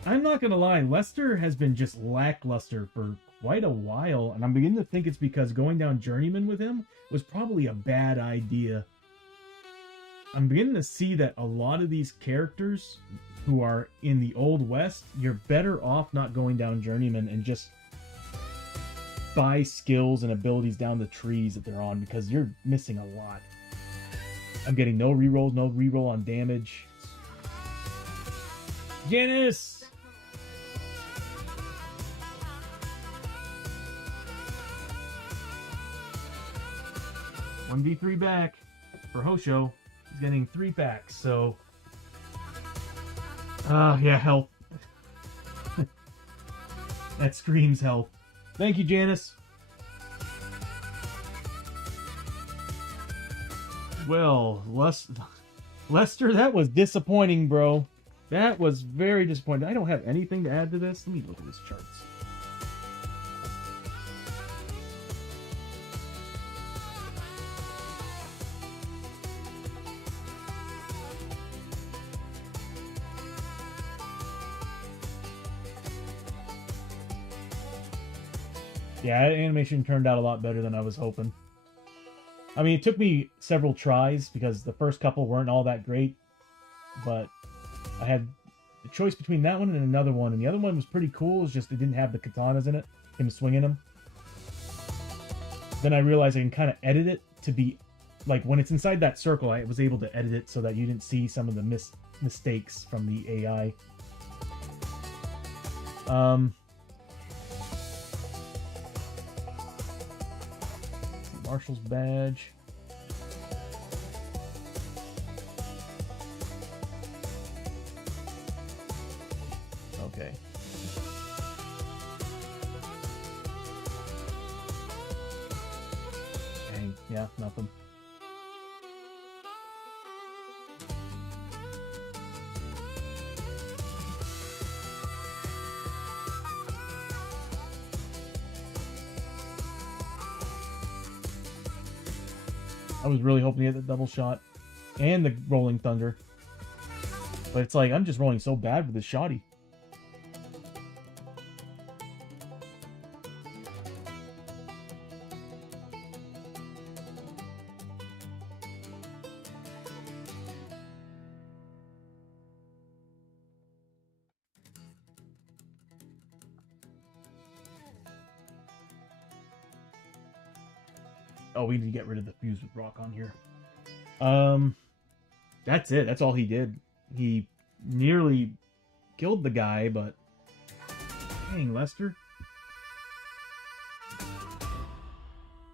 I'm not gonna lie, Lester has been just lackluster for quite a while, and I'm beginning to think it's because going down Journeyman with him was probably a bad idea. I'm beginning to see that a lot of these characters who are in the Old West, you're better off not going down Journeyman and just buy skills and abilities down the trees that they're on, because you're missing a lot. I'm getting no rerolls, no reroll on damage. Janice! 1v3 back for Hosho. He's getting 3 packs, so... yeah, health. That screams health. Thank you, Janice. Well, Lester, that was disappointing, bro. That was very disappointing. I don't have anything to add to this. Let me look at his charts. Yeah, animation turned out a lot better than I was hoping. I mean, it took me several tries because the first couple weren't all that great, but I had the choice between that one and another one, and the other one was pretty cool. It's just it didn't have the katanas in it, him swinging them. Then I realized I can kind of edit it to be, like, when it's inside that circle, I was able to edit it so that you didn't see some of the mistakes from the AI. Marshal's badge. Okay. Dang, yeah, nothing. I was really hoping to get the double shot and the rolling thunder. But it's like, I'm just rolling so bad with this shoddy. Oh, we need to get rid of the fuse with rock on here. That's it. That's all he did. He nearly killed the guy, but dang, Lester.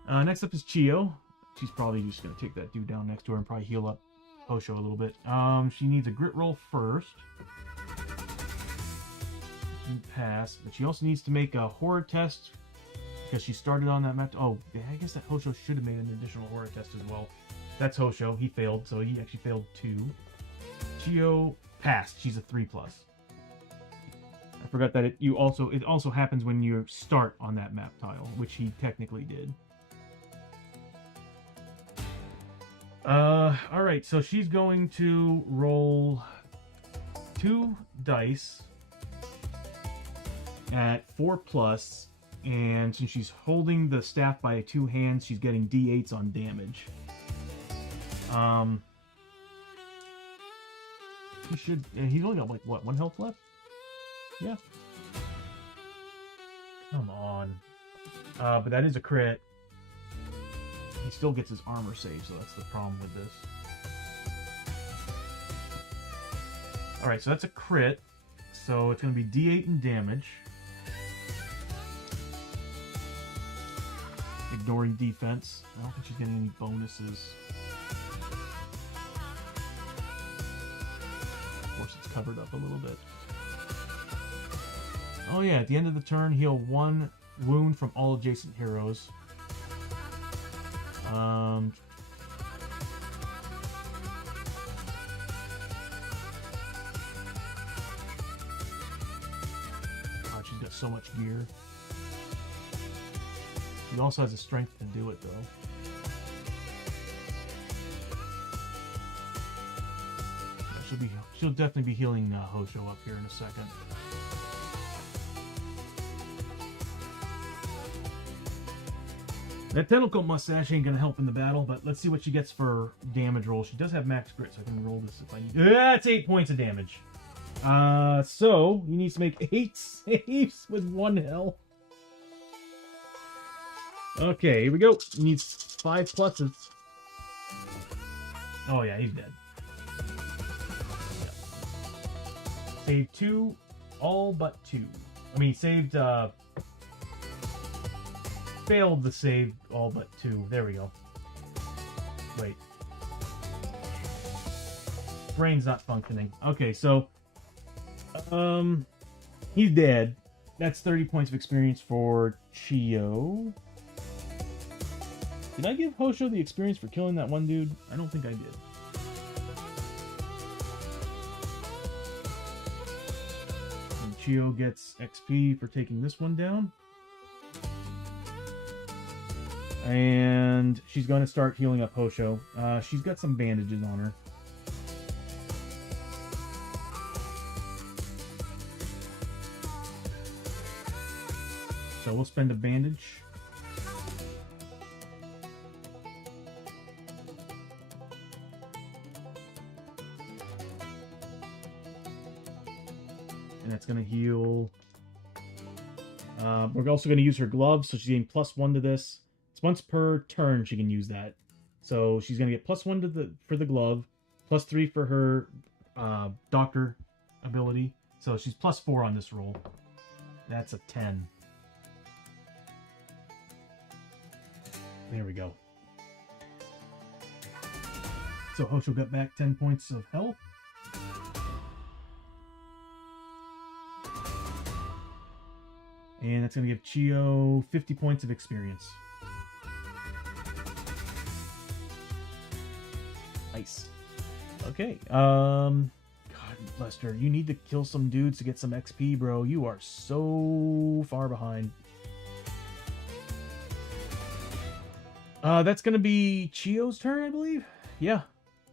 Next up is Chio. She's probably just gonna take that dude down next to her and probably heal up Hosho a little bit. She needs a grit roll first. Pass, but she also needs to make a horror test because she started on that map. Oh, I guess that Hosho should have made an additional horror test as well. That's Hosho. He failed, so he actually failed 2. Chio passed. She's a 3+. I forgot that it also happens when you start on that map tile, which he technically did. All right. So she's going to roll 2 dice at 4+, and since she's holding the staff by 2 hands, she's getting D8s on damage. He should. He's only got like what, 1 health left? Yeah. Come on. But that is a crit. He still gets his armor saved, so that's the problem with this. All right, so that's a crit. So it's going to be D8 in damage. Ignoring defense. I don't think she's getting any bonuses. Of course, it's covered up a little bit. Oh yeah, at the end of the turn, heal 1 wound from all adjacent heroes. God, she's got so much gear. She also has the strength to do it, though. Yeah, she'll definitely be healing Hosho up here in a second. That tentacle mustache ain't gonna help in the battle, but let's see what she gets for damage roll. She does have max grit, so I can roll this if I need. That's 8 points of damage. So he needs to make 8 saves with 1 health. Okay, here we go. He needs 5 pluses. Oh yeah, he's dead. Yeah. Saved 2, all but 2. I mean, saved. Failed the save all but 2. There we go. Wait. Brain's not functioning. Okay, so he's dead. That's 30 points of experience for Chio. Did I give Hosho the experience for killing that one dude? I don't think I did. And Chio gets XP for taking this one down. And she's going to start healing up Hosho. She's got some bandages on her. So we'll spend a bandage. And that's going to heal. We're also going to use her gloves, so she's getting +1 to this. Once per turn she can use that, so she's gonna get +1 to for the glove, +3 for her doctor ability, so she's +4 on this roll. That's a 10. There we go. So Hosho got back 10 points of health. And that's gonna give Chio 50 points of experience. Nice. Okay. God, Lester, you need to kill some dudes to get some XP, bro. You are so far behind. That's gonna be Chio's turn, I believe. Yeah,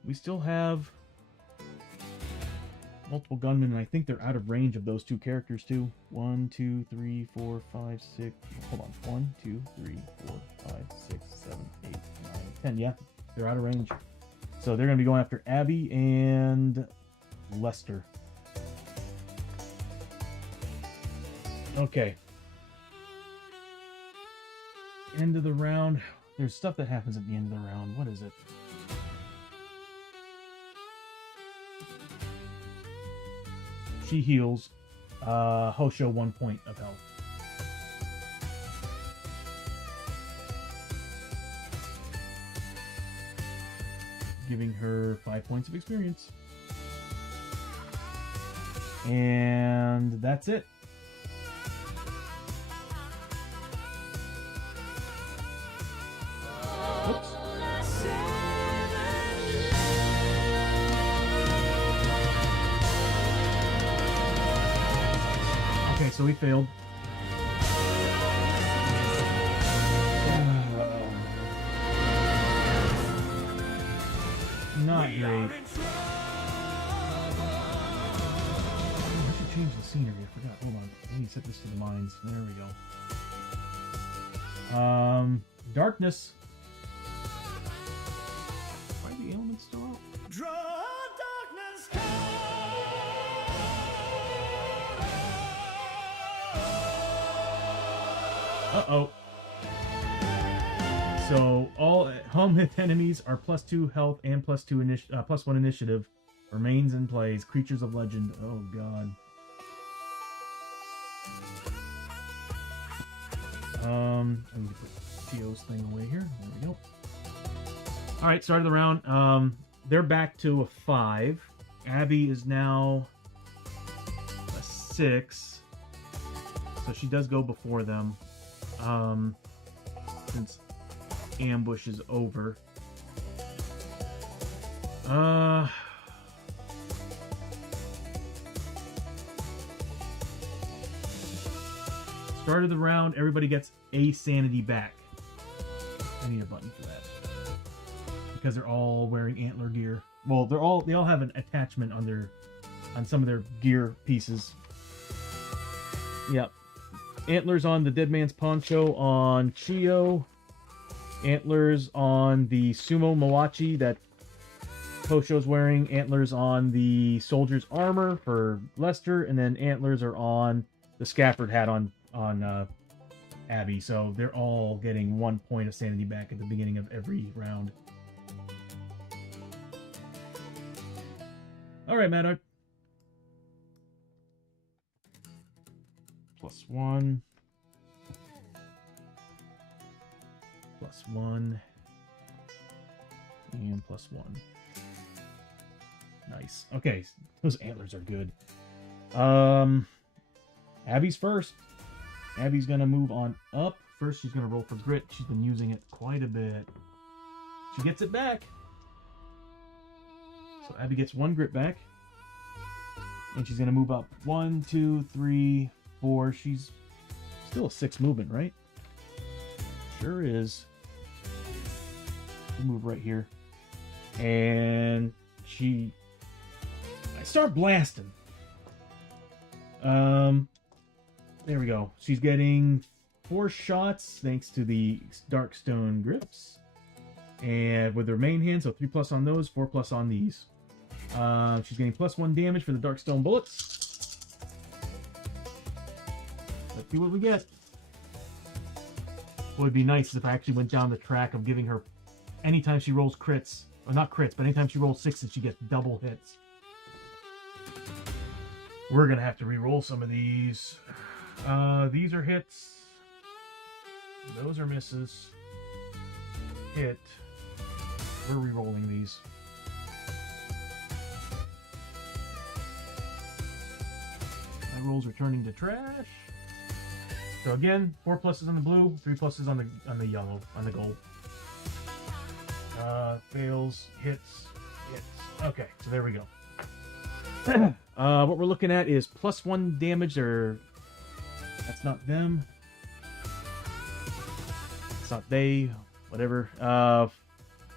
we still have multiple gunmen, and I think they're out of range of those two characters too. 1, 2, 3, 4, 5, 6. Hold on. 1, 2, 3, 4, 5, 6, 7, 8, 9, 10. Yeah, they're out of range. So they're gonna be going after Abby and Lester. Okay. End of the round. There's stuff that happens at the end of the round. What is it? She heals Hosho 1 point of health. Giving her 5 points of experience. And that's it. Oops. Okay, so we failed. Not great. I should change the scenery. I forgot. Hold on. I need to set this to the mines. There we go. Darkness. Why are the elements still out? Uh-oh. So all home hit enemies are +2 health and +1 initiative. Remains in plays. Creatures of legend. Oh god. I need to put Tio's thing away here. There we go. Alright, start of the round. They're back to a 5. Abby is now a 6. So she does go before them. Since ambush is over. Start of the round, everybody gets a sanity back. I need a button for that. Because they're all wearing antler gear. Well, they all have an attachment on some of their gear pieces. Yep. Antlers on the dead man's poncho on Chio. Antlers on the sumo Mawachi that Hosho's wearing. Antlers on the soldier's armor for Lester. And then antlers are on the scabbard hat on Abby. So they're all getting 1 point of sanity back at the beginning of every round. Alright, Maddox. +1. +1. And +1. Nice. Okay, those antlers are good. Abby's first. Abby's gonna move on up. First, she's gonna roll for grit. She's been using it quite a bit. She gets it back. So Abby gets 1 grit back. And she's gonna move up 1, 2, 3, 4. She's still a 6 movement, right? Sure is. We'll move right here. And I start blasting. There we go. She's getting 4 shots thanks to the Darkstone grips. And with her main hand, so 3+ on those, 4+ on these. She's getting +1 damage for the Darkstone bullets. Let's see what we get. What would be nice is if I actually went down the track of giving her, anytime she rolls crits, or not crits, but anytime she rolls 6s, she gets double hits. We're gonna have to re-roll some of these. These are hits. Those are misses. Hit. We're re-rolling these. My rolls are turning to trash. So again, 4 pluses on the blue, 3 pluses on the yellow, on the gold. Fails, hits. Okay, so there we go. What we're looking at is +1 damage, or that's not them. It's not they. whatever.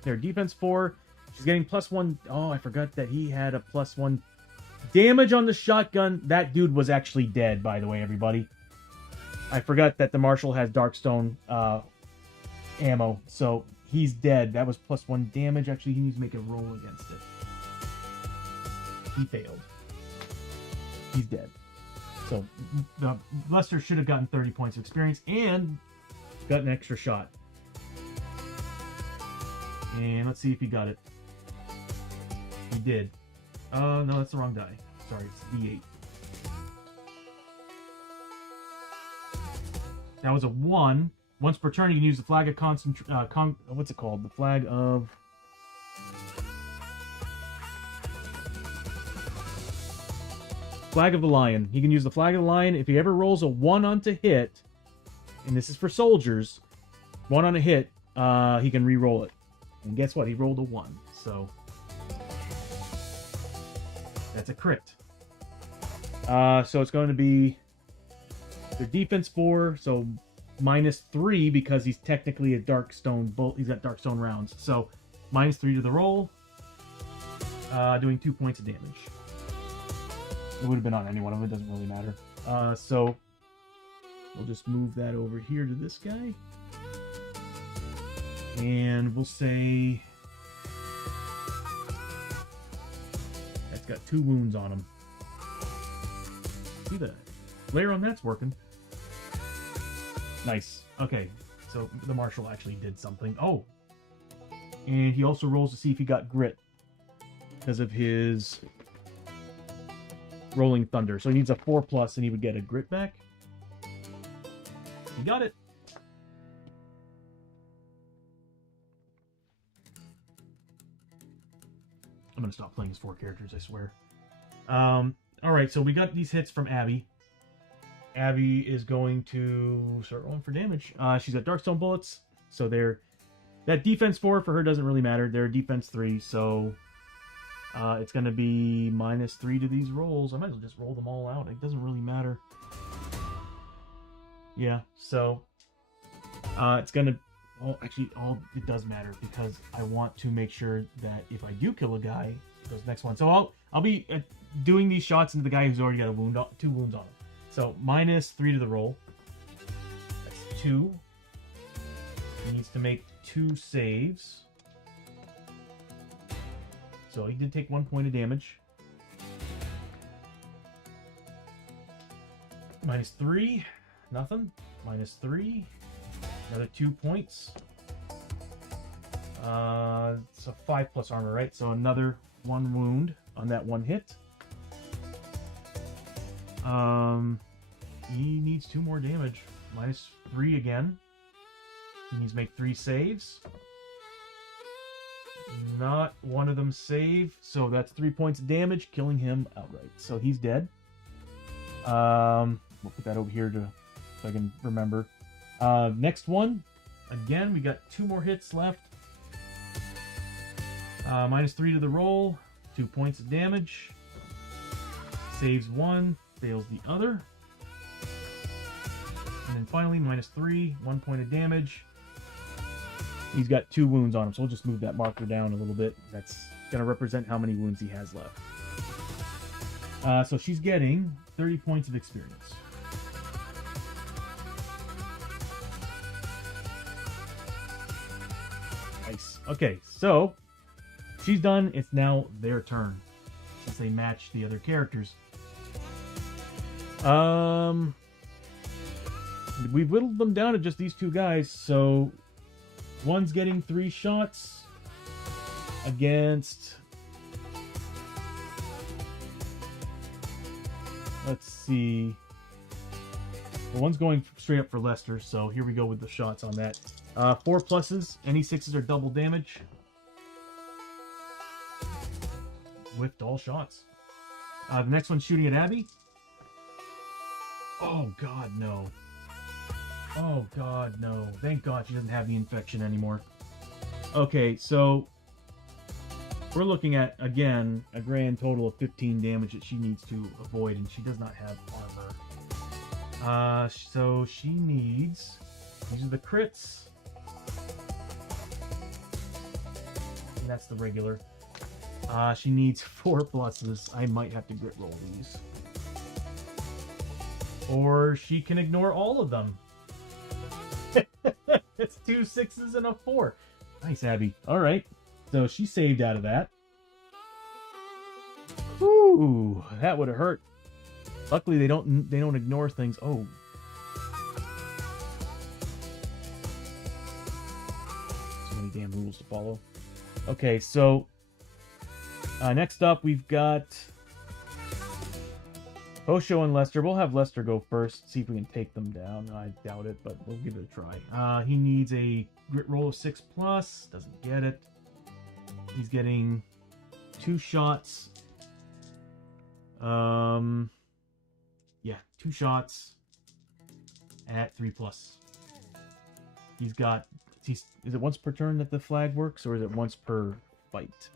Their defense 4. She's getting +1. Oh, I forgot that he had a +1 damage on the shotgun. That dude was actually dead, by the way, everybody. I forgot that the Marshal has Darkstone ammo, so he's dead. That was +1 damage. Actually, he needs to make a roll against it. He failed. He's dead. So the Lester should have gotten 30 points of experience and got an extra shot. And let's see if he got it. He did. No, that's the wrong die. Sorry, it's D8. That was a 1. Once per turn, you can use the flag of what's it called? The flag of... Flag of the Lion. He can use the Flag of the Lion if he ever rolls a 1 onto hit, and this is for soldiers, 1 on a hit, he can re-roll it. And guess what? He rolled a 1, so that's a crit. So it's going to be their defense 4, so -3 because he's technically a Darkstone bolt. He's got Darkstone rounds, so -3 to the roll, doing 2 points of damage. It would have been on any one of them. It doesn't really matter. So we'll just move that over here to this guy. And we'll say that's got 2 wounds on him. See that? Layer on that's working. Nice. Okay, so the Marshal actually did something. Oh! And he also rolls to see if he got grit because of his Rolling Thunder. So he needs a 4+ and he would get a grit back. He got it. I'm going to stop playing as 4 characters, I swear. Alright, so we got these hits from Abby. Abby is going to start rolling for damage. She's got Darkstone bullets, so that defense 4 for her doesn't really matter. They're defense 3, so it's going to be -3 to these rolls. I might as well just roll them all out. It doesn't really matter. Yeah, so it's going to... Well, actually, it does matter because I want to make sure that if I do kill a guy, it goes next one. So I'll be doing these shots into the guy who's already got 2 wounds on him. So -3 to the roll. That's 2. He needs to make 2 saves. So he did take 1 point of damage. -3, nothing. -3, another 2 points. It's a 5+ armor, right? So another 1 wound on that 1 hit. He needs 2 more damage. -3 again. He needs to make 3 saves. Not one of them save, so that's 3 points of damage, killing him outright. So he's dead. We'll put that over here so I can remember. Next one. Again, we got 2 more hits left. -3 to the roll, 2 points of damage. Saves 1, fails the other. And then finally, -3, 1 point of damage. He's got 2 wounds on him, so we'll just move that marker down a little bit. That's going to represent how many wounds he has left. So she's getting 30 points of experience. Nice. Okay, so she's done. It's now their turn since they match the other characters. We've whittled them down to just these 2 guys, so one's getting 3 shots against... Let's see. Well, one's going straight up for Lester, so here we go with the shots on that. 4 pluses. Any 6s are double damage. Whiffed all shots. The next one's shooting at Abby. Oh, God, no. Oh, God, no. Thank God she doesn't have the infection anymore. Okay, so we're looking at, again, a grand total of 15 damage that she needs to avoid, and she does not have armor. So she needs... These are the crits. And that's the regular. She needs 4 pluses. I might have to grit roll these. Or she can ignore all of them. It's 2 6s and a 4. Nice, Abby. Alright. So she saved out of that. Whew, that would have hurt. Luckily they don't ignore things. Oh. So many damn rules to follow. Okay, so next up we've got Osho and Lester. We'll have Lester go first, see if we can take them down. I doubt it, but we'll give it a try. He needs a grit roll of 6 plus. Doesn't get it. He's getting 2 shots. Yeah, 2 shots at 3 plus. Is it once per turn that the flag works, or is it once per fight?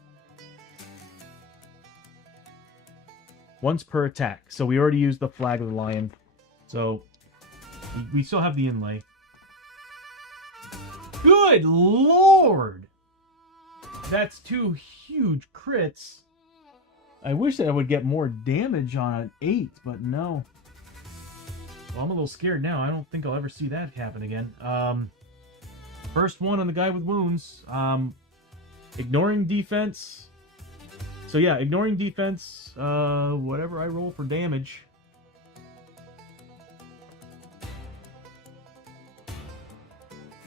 Once per attack. So we already used the flag of the lion. So we still have the inlay. Good lord! That's 2 huge crits. I wish that I would get more damage on an 8, but no. Well, I'm a little scared now. I don't think I'll ever see that happen again. First one on the guy with wounds. Ignoring defense. So yeah, ignoring defense, whatever I roll for damage.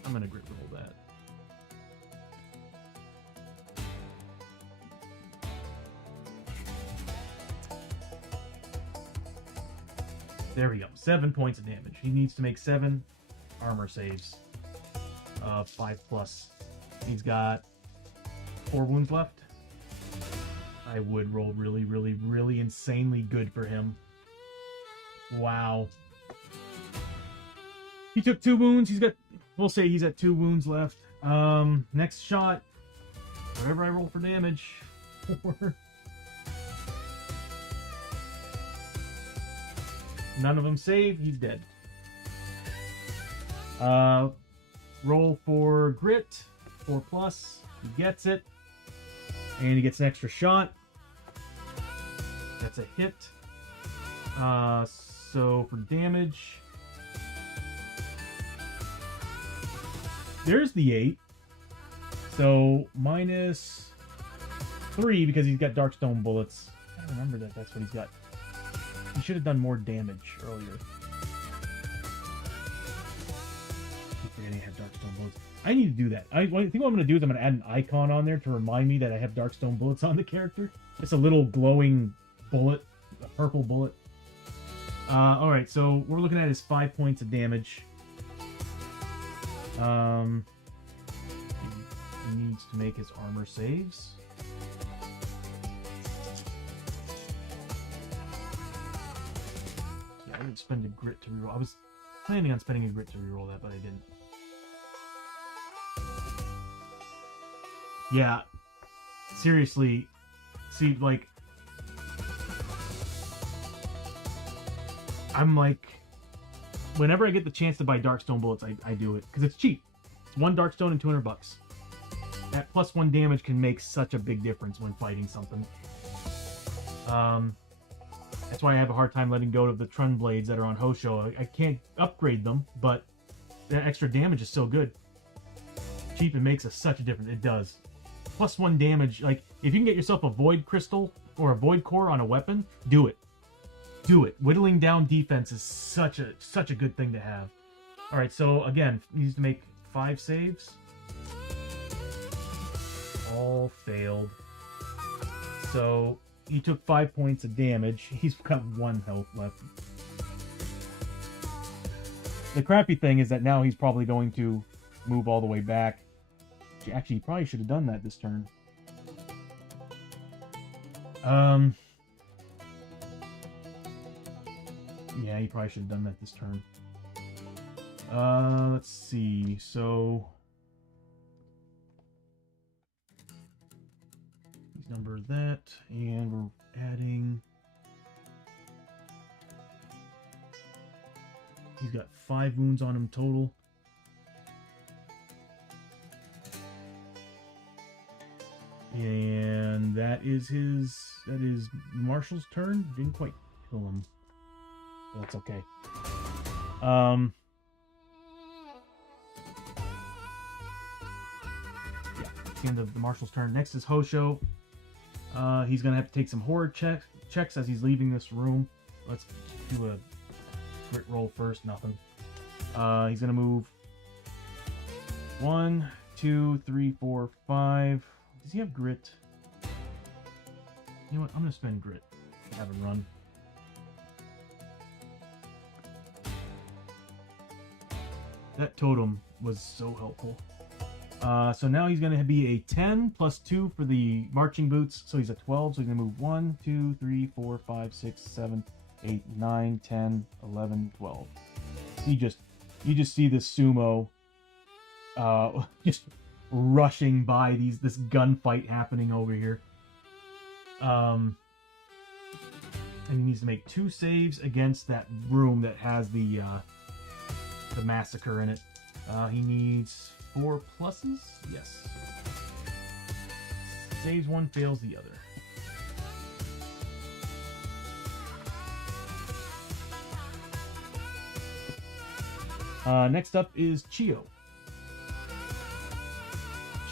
I'm gonna grit roll that. There we go. 7 points of damage. He needs to make 7 armor saves. 5 plus. He's got 4 wounds left. I would roll really, really, really insanely good for him. Wow. He took 2 wounds. We'll say he's at 2 wounds left. Next shot. Whatever I roll for damage. 4. None of them save. He's dead. Roll for grit. 4 plus. He gets it. And he gets an extra shot. That's a hit. So for damage, there's the 8. So minus 3 because he's got Darkstone bullets. I remember that. That's what he's got. He should have done more damage earlier. Keep forgetting I have Darkstone bullets. I need to do that. I think what I'm going to do is I'm going to add an icon on there to remind me that I have Darkstone bullets on the character. It's a little glowing bullet, a purple bullet. Alright, so we're looking at his 5 points of damage. He needs to make his armor saves. Yeah, I didn't spend a grit to reroll. I was planning on spending a grit to reroll that, but I didn't. Yeah, seriously, see, like, I'm like, whenever I get the chance to buy Darkstone bullets, I do it, because it's cheap. It's 1 Darkstone and $200. That plus 1 damage can make such a big difference when fighting something. That's why I have a hard time letting go of the Trun blades that are on Hosho. I can't upgrade them, but that extra damage is so good. Cheap, it makes such a difference. It does. Plus 1 damage, like, if you can get yourself a Void Crystal or a Void Core on a weapon, do it. Do it. Whittling down defense is such a good thing to have. Alright, so again, he needs to make 5 saves. All failed. So he took 5 points of damage. He's got 1 health left. The crappy thing is that now he's probably going to move all the way back. Actually, he probably should have done that this turn. Yeah, he probably should have done that this turn. Let's see. So he's number that, and we're adding. He's got 5 wounds on him total. And that is Marshall's turn. Didn't quite kill him. But that's okay. Yeah, it's the end of the Marshall's turn. Next is Hosho. He's gonna have to take some horror checks as he's leaving this room. Let's do a grit roll first. Nothing. He's gonna move 1, 2, 3, 4, 5. Does he have grit? You know what? I'm gonna spend grit to have him run. That totem was so helpful. So now he's going to be a 10 plus 2 for the marching boots. So he's a 12. So he's going to move 1, 2, 3, 4, 5, 6, 7, 8, 9, 10, 11, 12. You just see this sumo just rushing by this gunfight happening over here. And he needs to make 2 saves against that room that has the massacre in it. He needs 4 pluses? Yes. Saves one, fails the other. Next up is Chio.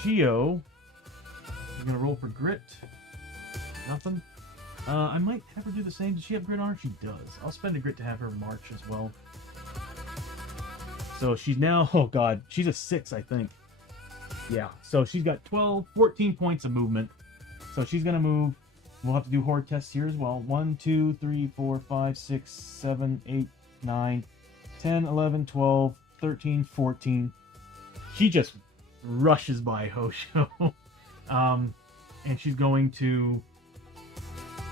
Chio is going to roll for grit. Nothing. I might have her do the same. Does she have grit on her? She does. I'll spend a grit to have her march as well. So she's now, oh god, she's a 6, I think. Yeah, so she's got 14 points of movement. So she's going to move. We'll have to do horde tests here as well. 1, 2, 3, 4, 5, 6, 7, 8, 9, 10, 11, 12, 13, 14. She just rushes by Hosho. And she's going to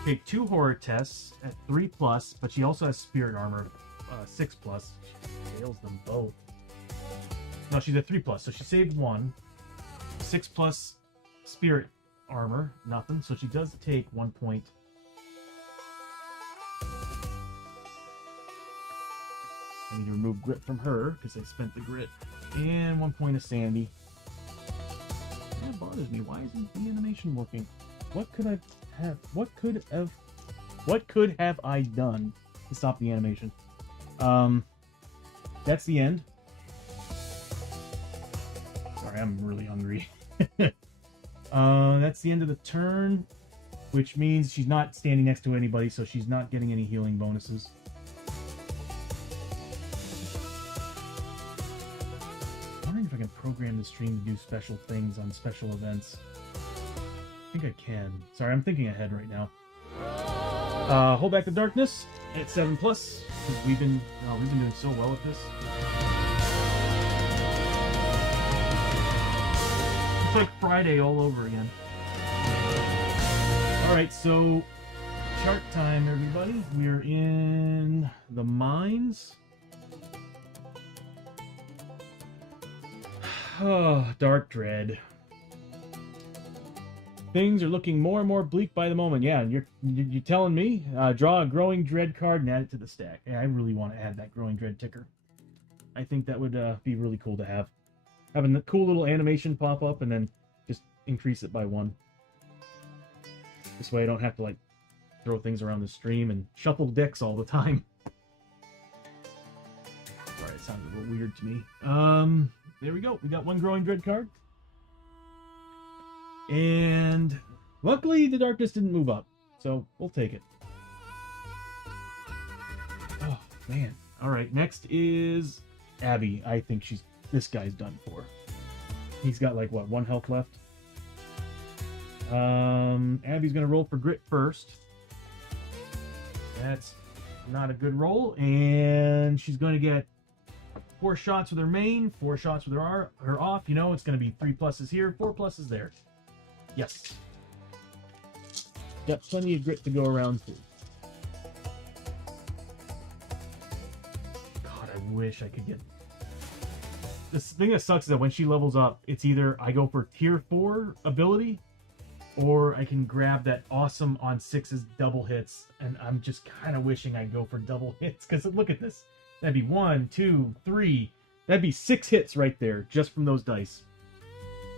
take 2 horror tests at 3+, but she also has spirit armor 6+. She fails them both. No, she's at 3+, so she saved 1. 6+ spirit armor, nothing. So she does take 1 point. I need to remove grit from her because I spent the grit. And 1 point of Sandy. That bothers me. Why isn't the animation working? What could have I done to stop the animation? That's the end. Sorry, I'm really hungry. That's the end of the turn, which means she's not standing next to anybody, so she's not getting any healing bonuses. I'm wondering if I can program the stream to do special things on special events. I think I can. Sorry, I'm thinking ahead right now. Hold Back the Darkness at 7+. We've been doing so well at this. It's like Friday all over again. Alright, so chart time, everybody. We're in the mines. Oh, Dark Dread. Things are looking more and more bleak by the moment. Yeah, you're telling me? Draw a Growing Dread card and add it to the stack. Yeah, I really want to add that Growing Dread ticker. I think that would be really cool to have. Having the cool little animation pop up and then just increase it by 1. This way I don't have to, like, throw things around the stream and shuffle decks all the time. Alright, it sounds a little weird to me. There we go. We got 1 Growing Dread card. And luckily the darkness didn't move up, so we'll take it. Oh man. Alright, next is Abby. I think this guy's done for. He's got like what, 1 health left? Abby's gonna roll for grit first. That's not a good roll, and she's gonna get 4 shots with her main, 4 shots with her off. You know, it's gonna be 3 pluses here, 4 pluses there. Yes. Got plenty of grit to go around too. God, I wish I could get... The thing that sucks is that when she levels up, it's either I go for tier 4 ability, or I can grab that awesome on 6's double hits, and I'm just kind of wishing I'd go for double hits, because look at this. That'd be 1, 2, 3. That'd be 6 hits right there, just from those dice.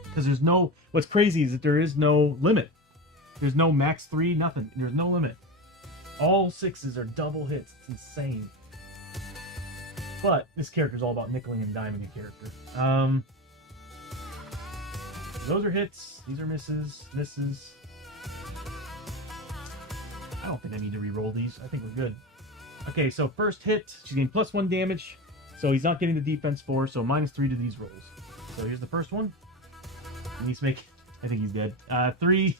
Because there's no... What's crazy is that there is no limit. There's no max 3, nothing. There's no limit. All 6s are double hits. It's insane. But this character's all about nickeling and diming a character. Those are hits. These are misses. Misses. I don't think I need to re-roll these. I think we're good. Okay, so first hit. She's getting +1 damage. So he's not getting the defense 4, so -3 to these rolls. So here's the first one. He needs to make... I think he's dead. Three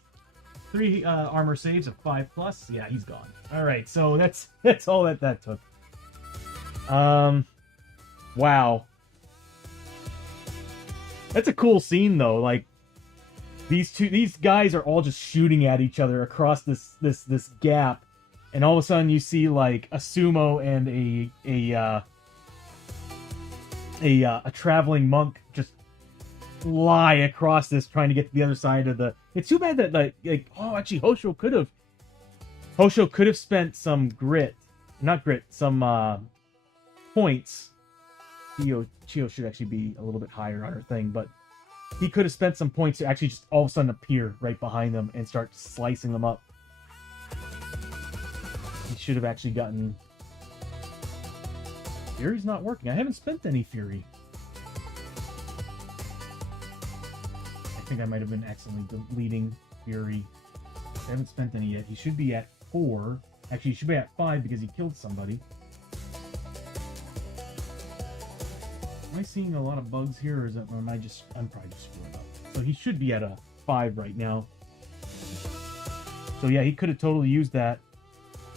armor saves of 5+. Yeah, he's gone. Alright, so that's all that took. Wow. That's a cool scene, though. Like, these guys are all just shooting at each other across this gap, and all of a sudden you see like a sumo and a traveling monk just fly across this, trying to get to the other side of the... It's too bad that actually Hosho could have spent some some points. Chio should actually be a little bit higher on her thing, but he could have spent some points to actually just all of a sudden appear right behind them and start slicing them up. He should have actually gotten... Fury's not working. I haven't spent any Fury. I think I might have been accidentally deleting Fury. I haven't spent any yet. He should be at 4. Actually, he should be at 5 because he killed somebody. Am I seeing a lot of bugs here, or is that, or am I'm probably just screwing up. So he should be at a 5 right now. So yeah, he could have totally used that.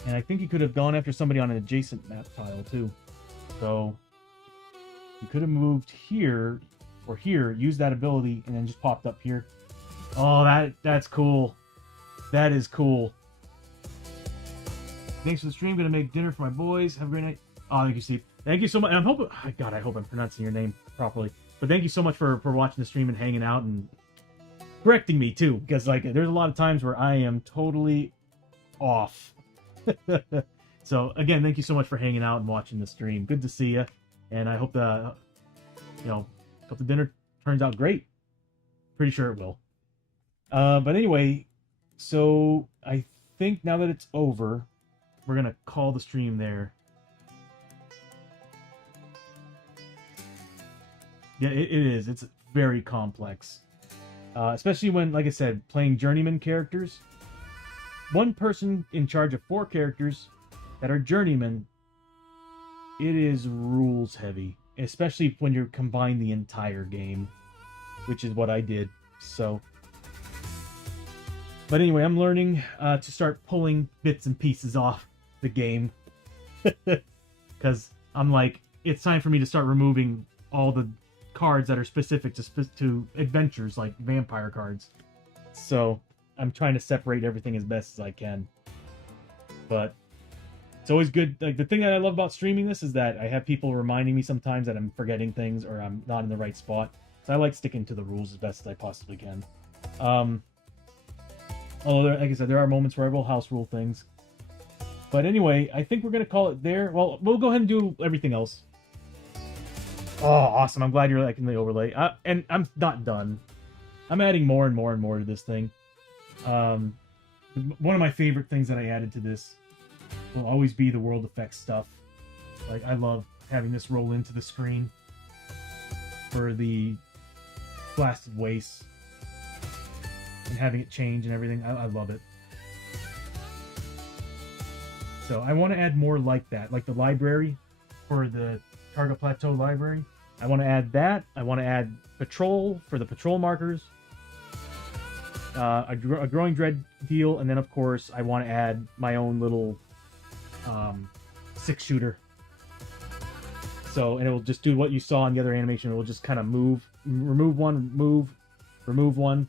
And I think he could have gone after somebody on an adjacent map tile too. So he could have moved here or here, used that ability, and then just popped up here. Oh, that's cool. That is cool. Thanks for the stream. Gonna make dinner for my boys. Have a great night. Oh, thank you, Steve. Thank you so much. And I'm hoping... God, I hope I'm pronouncing your name properly. But thank you so much for watching the stream and hanging out and correcting me, too. Because, like, there's a lot of times where I am totally off. So, again, thank you so much for hanging out and watching the stream. Good to see you. And I hope the dinner turns out great. Pretty sure it will. But anyway, so I think now that it's over, we're going to call the stream there. Yeah, it is. It's very complex. Especially when, like I said, playing journeyman characters. One person in charge of 4 characters that are journeymen. It is rules heavy. Especially when you combine the entire game. Which is what I did. So. But anyway, I'm learning to start pulling bits and pieces off the game. Because I'm like, it's time for me to start removing all the cards that are specific to adventures, like vampire cards. So I'm trying to separate everything as best as I can. But it's always good. Like, the thing that I love about streaming this is that I have people reminding me sometimes that I'm forgetting things or I'm not in the right spot. So I like sticking to the rules as best as I possibly can. Although, like I said, there are moments where I will house rule things. But anyway, I think we're going to call it there. Well, we'll go ahead and do everything else. Oh, awesome. I'm glad you're liking the overlay. And I'm not done. I'm adding more and more and more to this thing. One of my favorite things that I added to this will always be the world effects stuff. Like, I love having this roll into the screen for the blasted wastes and having it change and everything. I love it. So I want to add more like that, like the library for the Targa Plateau library. I want to add that. I want to add patrol for the patrol markers. A growing dread deal, and then of course I want to add my own little 6-shooter. So, and it will just do what you saw in the other animation. It will just kind of move, remove one, remove one,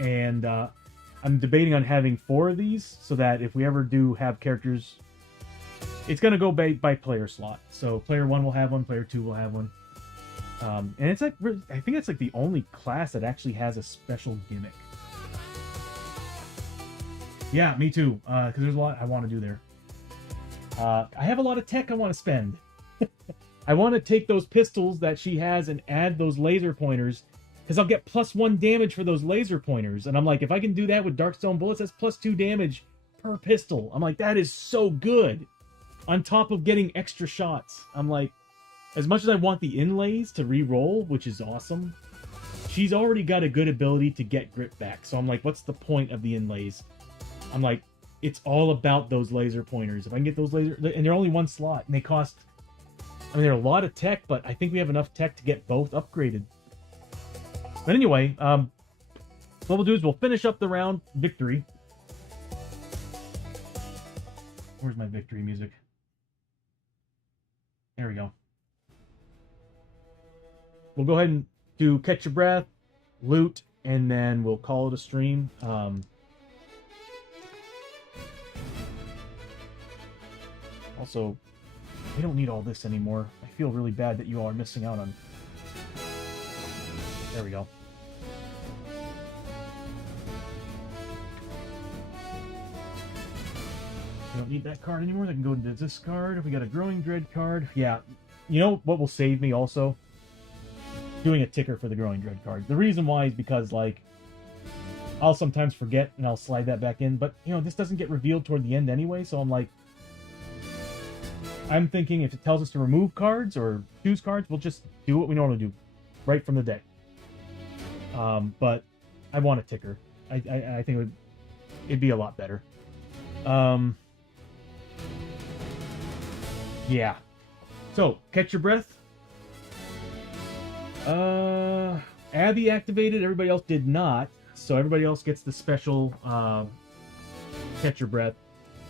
and I'm debating on having 4 of these so that if we ever do have characters, it's going to go by player slot. So player 1 will have one, player 2 will have one. And it's like, I think it's like the only class that actually has a special gimmick. Yeah, me too. Because there's a lot I want to do there. I have a lot of tech I want to spend. I want to take those pistols that she has and add those laser pointers because I'll get +1 damage for those laser pointers. And I'm like, if I can do that with Darkstone bullets, that's +2 damage per pistol. I'm like, that is so good. On top of getting extra shots. I'm like, as much as I want the inlays to re-roll, which is awesome, she's already got a good ability to get grip back. So I'm like, what's the point of the inlays? I'm like, it's all about those laser pointers. If I can get those laser... And they're only one slot, and they cost... I mean, they're a lot of tech, but I think we have enough tech to get both upgraded. But anyway, what we'll do is we'll finish up the round victory. Where's my victory music? There we go. We'll go ahead and do catch your breath, loot, and then we'll call it a stream. Also, we don't need all this anymore. I feel really bad that you all are missing out on. There we go. We don't need that card anymore. They can go into this card. We got a Growing Dread card. Yeah. You know what will save me also? Doing a ticker for the Growing Dread card. The reason why is because, like, I'll sometimes forget and I'll slide that back in. But, you know, this doesn't get revealed toward the end anyway. So I'm like, I'm thinking if it tells us to remove cards or choose cards, we'll just do what we normally do right from the deck. But I want a ticker. I think it'd be a lot better. Yeah. So, catch your breath. Abby activated, everybody else did not. So everybody else gets the special catch your breath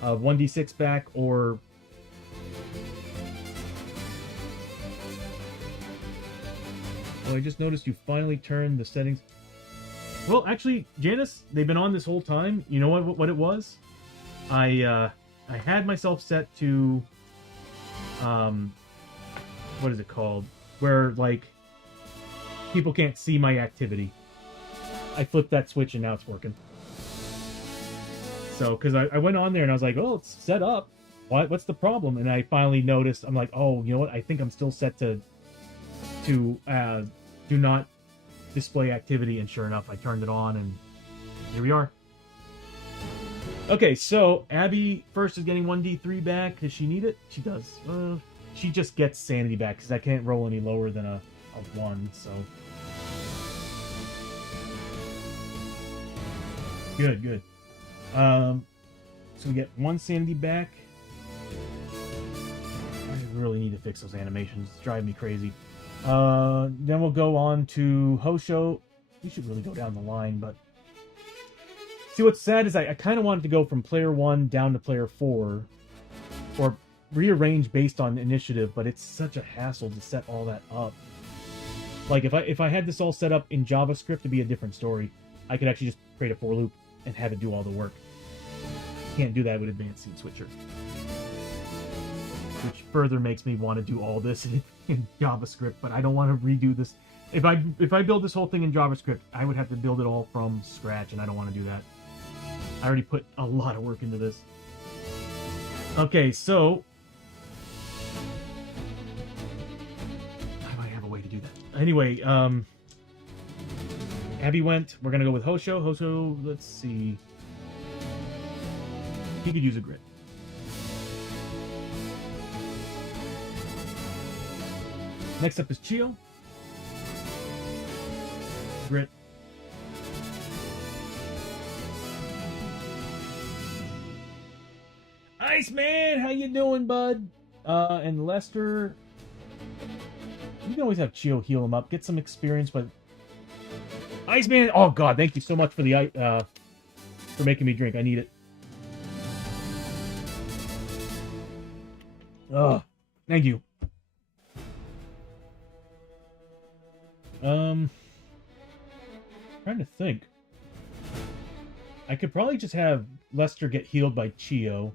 of 1d6 back, or oh, I just noticed you finally turned the settings. Well, actually, Janice, they've been on this whole time. You know what it was? I had myself set to what is it called? Where, like, people can't see my activity. I flipped that switch and now it's working. So, because I went on there and I was like, oh, it's set up. What's the problem? And I finally noticed, I'm like, oh, you know what? I think I'm still set to do not display activity. And sure enough, I turned it on and here we are. Okay, so Abby first is getting 1d3 back. Does she need it? She does. She just gets sanity back because I can't roll any lower than a 1, so. Good. So we get 1 sanity back. I really need to fix those animations. It's driving me crazy. Then we'll go on to Hosho. We should really go down the line, but see, what's sad is I kind of wanted to go from player 1 down to player 4, or rearrange based on initiative, but it's such a hassle to set all that up. Like, if I had this all set up in JavaScript, it'd be a different story. I could actually just create a for loop and have it do all the work. Can't do that with Advanced Scene Switcher, which further makes me want to do all this in JavaScript, but I don't want to redo this. If I build this whole thing in JavaScript, I would have to build it all from scratch, and I don't want to do that. I already put a lot of work into this. Okay, so I might have a way to do that. Anyway, Abby went. We're gonna go with Hosho. Hosho, let's see. He could use a grit. Next up is Chio. Grit. Iceman, how you doing, bud? And Lester, you can always have Chio heal him up, get some experience, but Iceman, oh god, thank you so much for the for making me drink. I need it. Thank you. Trying to think. I could probably just have Lester get healed by Chio.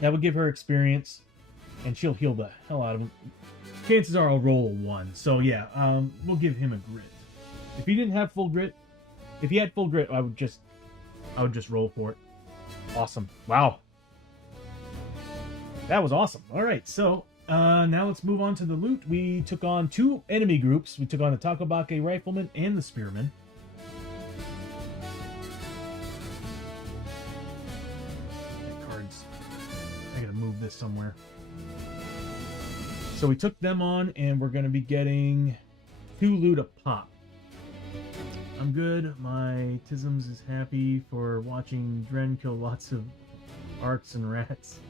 That would give her experience, and she'll heal the hell out of him. Chances are I'll roll a 1. So yeah, we'll give him a grit. If he didn't have full grit, if he had full grit, I would just roll for it. Awesome. Wow. That was awesome. All right, so Now let's move on to the loot. We took on 2 enemy groups. We took on the Takobake Rifleman and the Spearman. Cards. I gotta move this somewhere. So we took them on, and we're gonna be getting 2 loot a pop. I'm good. My Tisms is happy for watching Dren kill lots of arcs and rats.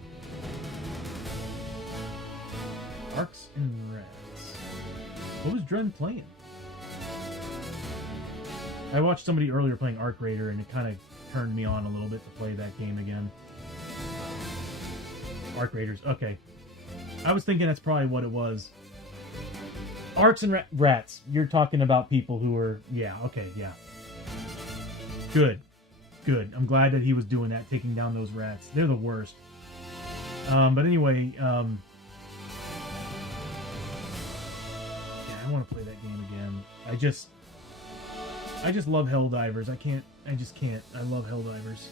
Arcs and rats. What was Dren playing? I watched somebody earlier playing Arc Raider, and it kind of turned me on a little bit to play that game again. Arc Raiders. Okay. I was thinking that's probably what it was. Arcs and rats. You're talking about people who are... Yeah, okay, yeah. Good. Good. I'm glad that he was doing that, taking down those rats. They're the worst. But anyway, yeah, I want to play that game again. I just love Helldivers. I just can't. I love Helldivers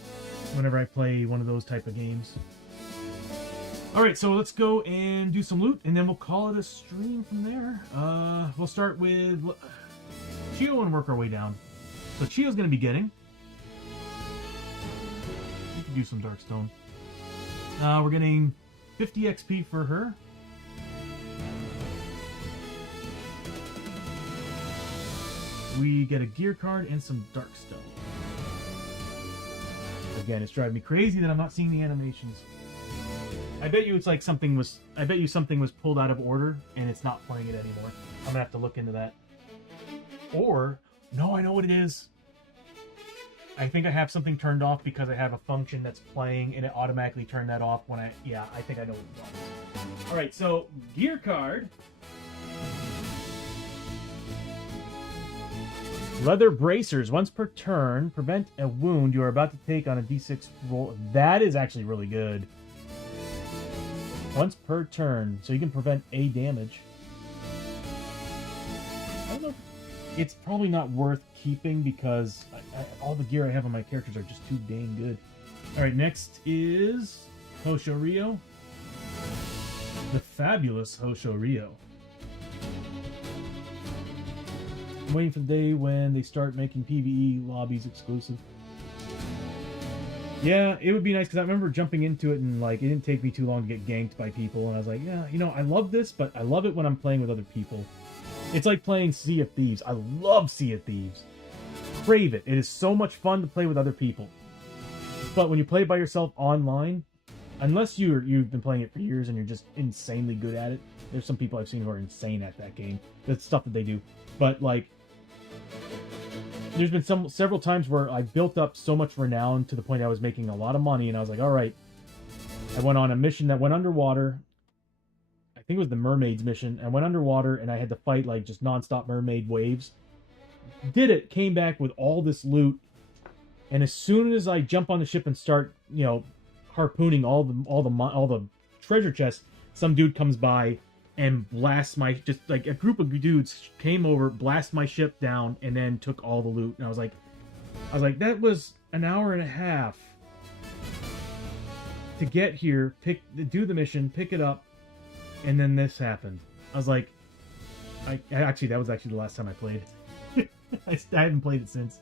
whenever I play one of those type of games. Alright, so let's go and do some loot, and then we'll call it a stream from there. We'll start with Chio and work our way down. So Chio's going to be getting... We can do some Darkstone. We're getting 50 XP for her. We get a gear card and some Darkstone. Again, it's driving me crazy that I'm not seeing the animations. I bet you it's like something was... I bet you something was pulled out of order and it's not playing it anymore. I'm gonna have to look into that. Or... No, I know what it is. I think I have something turned off because I have a function that's playing and it automatically turned that off when I... Yeah, I think I know what it was. Alright, so gear card. Leather bracers. Once per turn, prevent a wound you are about to take on a d6 roll. That is actually really good. Once per turn, so you can prevent a damage. I don't know. It's probably not worth keeping because all the gear I have on my characters are just too dang good. Alright, next is Hosho Rio. The fabulous Hosho Rio. I'm waiting for the day when they start making PvE lobbies exclusive. Yeah, it would be nice because I remember jumping into it and like it didn't take me too long to get ganked by people, and I was like, yeah, you know, I love this, but I love it when I'm playing with other people. It's like playing Sea of Thieves. I love Sea of Thieves. Crave it. It is so much fun to play with other people. But when you play by yourself online, unless you've been playing it for years and you're just insanely good at it, there's some people I've seen who are insane at that game. The stuff that they do. But like, there's been several times where I built up so much renown to the point I was making a lot of money, and I was like, all right. I went on a mission that went underwater. I think it was the Mermaids mission. I went underwater, and I had to fight like just non-stop mermaid waves. Did it, came back with all this loot, and as soon as I jump on the ship and start, you know, harpooning all the treasure chests, some dude comes by and blasts my, just like a group of dudes came over, blast my ship down, and then took all the loot. And I was like, that was an hour and a half to get here, do the mission, pick it up, and then this happened. I was like, actually, that was actually the last time I played. I haven't played it since.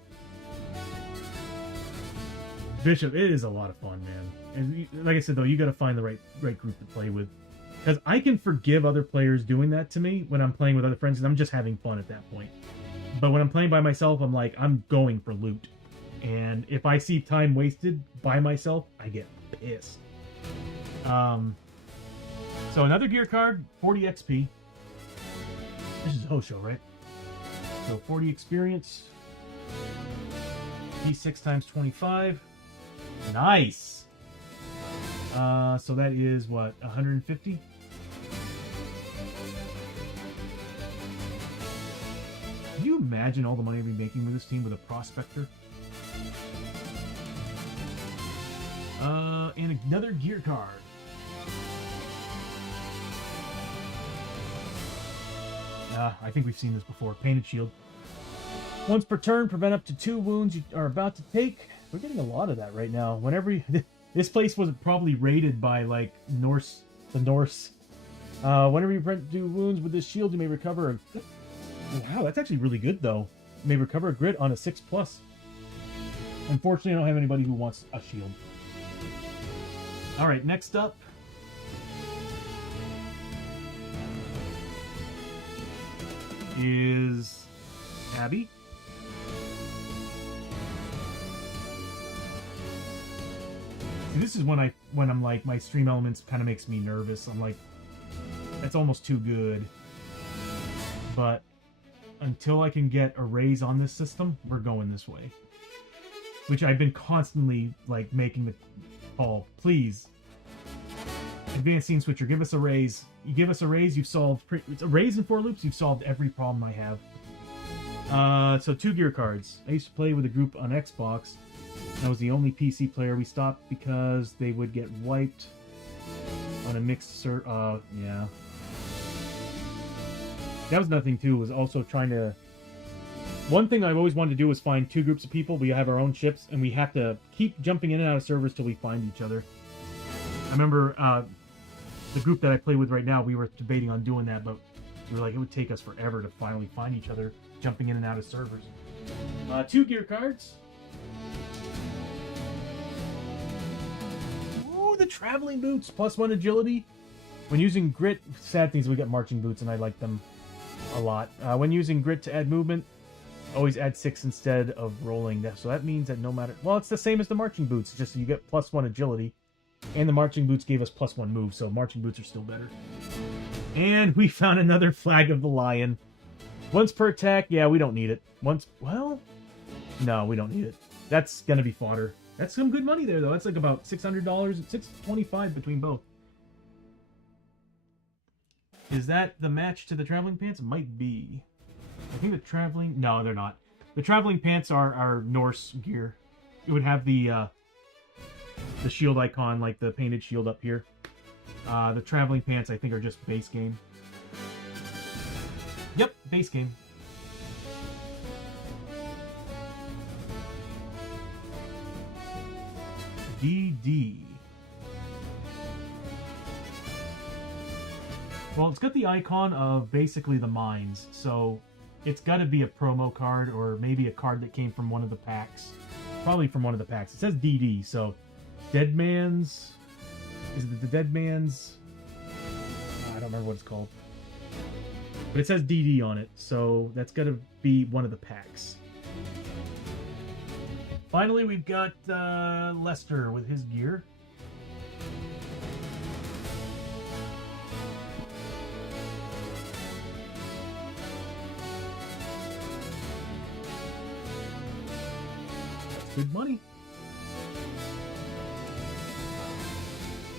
Bishop, it is a lot of fun, man. And like I said, though, you got to find the right group to play with. Because I can forgive other players doing that to me when I'm playing with other friends, because I'm just having fun at that point. But when I'm playing by myself, I'm like, I'm going for loot. And if I see time wasted by myself, I get pissed. So another gear card, 40 XP. This is Hosho, right? So 40 experience. D6 times 25. Nice! So that is, what, 150? Can you imagine all the money I'd be making with this team with a prospector? And another gear card. I think we've seen this before. Painted shield. Once per turn, prevent up to 2 wounds you are about to take. We're getting a lot of that right now. Whenever this place was probably raided by like the Norse Whenever you do wounds with this shield, you may recover. Wow, that's actually really good though. You may recover a grit on a 6+. Unfortunately, I don't have anybody who wants a shield. All right, next up is Abby. See, this is when I'm like, my stream elements kind of makes me nervous. I'm like, that's almost too good. But until I can get a raise on this system, we're going this way. Which I've been constantly like making the call. Please, Advanced Scene Switcher, give us a raise. You give us a raise, you've solved. It's a raise in 4 loops, you've solved every problem I have. So 2 gear cards. I used to play with a group on Xbox. I was the only PC player. We stopped because they would get wiped on a mixed yeah. That was nothing too, was also trying to... One thing I've always wanted to do was find 2 groups of people. We have our own ships, and we have to keep jumping in and out of servers till we find each other. I remember the group that I play with right now, we were debating on doing that, but we were like, it would take us forever to finally find each other, jumping in and out of servers. 2 gear cards. Ooh, the traveling boots, +1 agility. When using grit, sad things, we get marching boots, and I like them a lot. When using grit to add movement, always add 6 instead of rolling. So that means that no matter... Well, it's the same as the marching boots, just so you get +1 agility. And the marching boots gave us +1 move, so marching boots are still better. And we found another flag of the lion. Once per attack, yeah, we don't need it. Well, no, we don't need it. That's gonna be fodder. That's some good money there, though. That's like about $600, $625 between both. Is that the match to the traveling pants? It might be. I think the traveling... No, they're not. The traveling pants are Norse gear. It would have the shield icon, like the painted shield up here. The traveling pants, I think, are just base game. Yep, base game. DD. Well, it's got the icon of basically the mines, so it's got to be a promo card or maybe a card that came from one of the packs. Probably from one of the packs. It says DD, so Dead Man's... Is it the Dead Man's... I don't remember what it's called. But it says DD on it, so that's got to be one of the packs. Finally, we've got Lester with his gear. That's good money.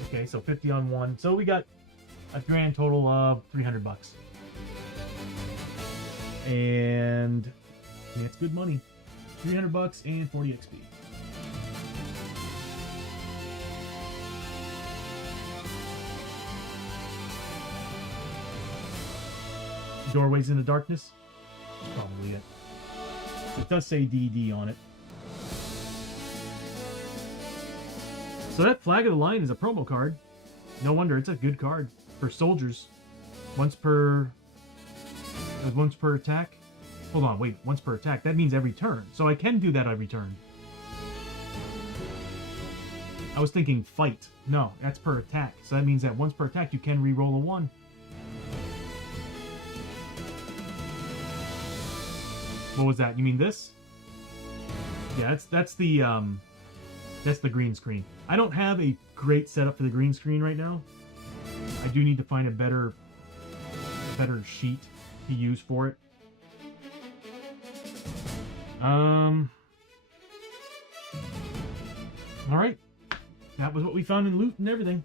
Okay, so 50 on one. So we got a grand total of $300. And yeah, it's good money. $300 and 40 XP. Doorways in the darkness? Probably it. It does say DD on it. So that Flag of the Lion is a promo card. No wonder, it's a good card for soldiers. Once per attack. Hold on, wait, once per attack. That means every turn. So I can do that every turn. I was thinking fight. No, that's per attack. So that means that once per attack you can re-roll a 1. What was that? You mean this? Yeah, that's the green screen. I don't have a great setup for the green screen right now. I do need to find a better sheet to use for it. Alright. That was what we found in loot and everything.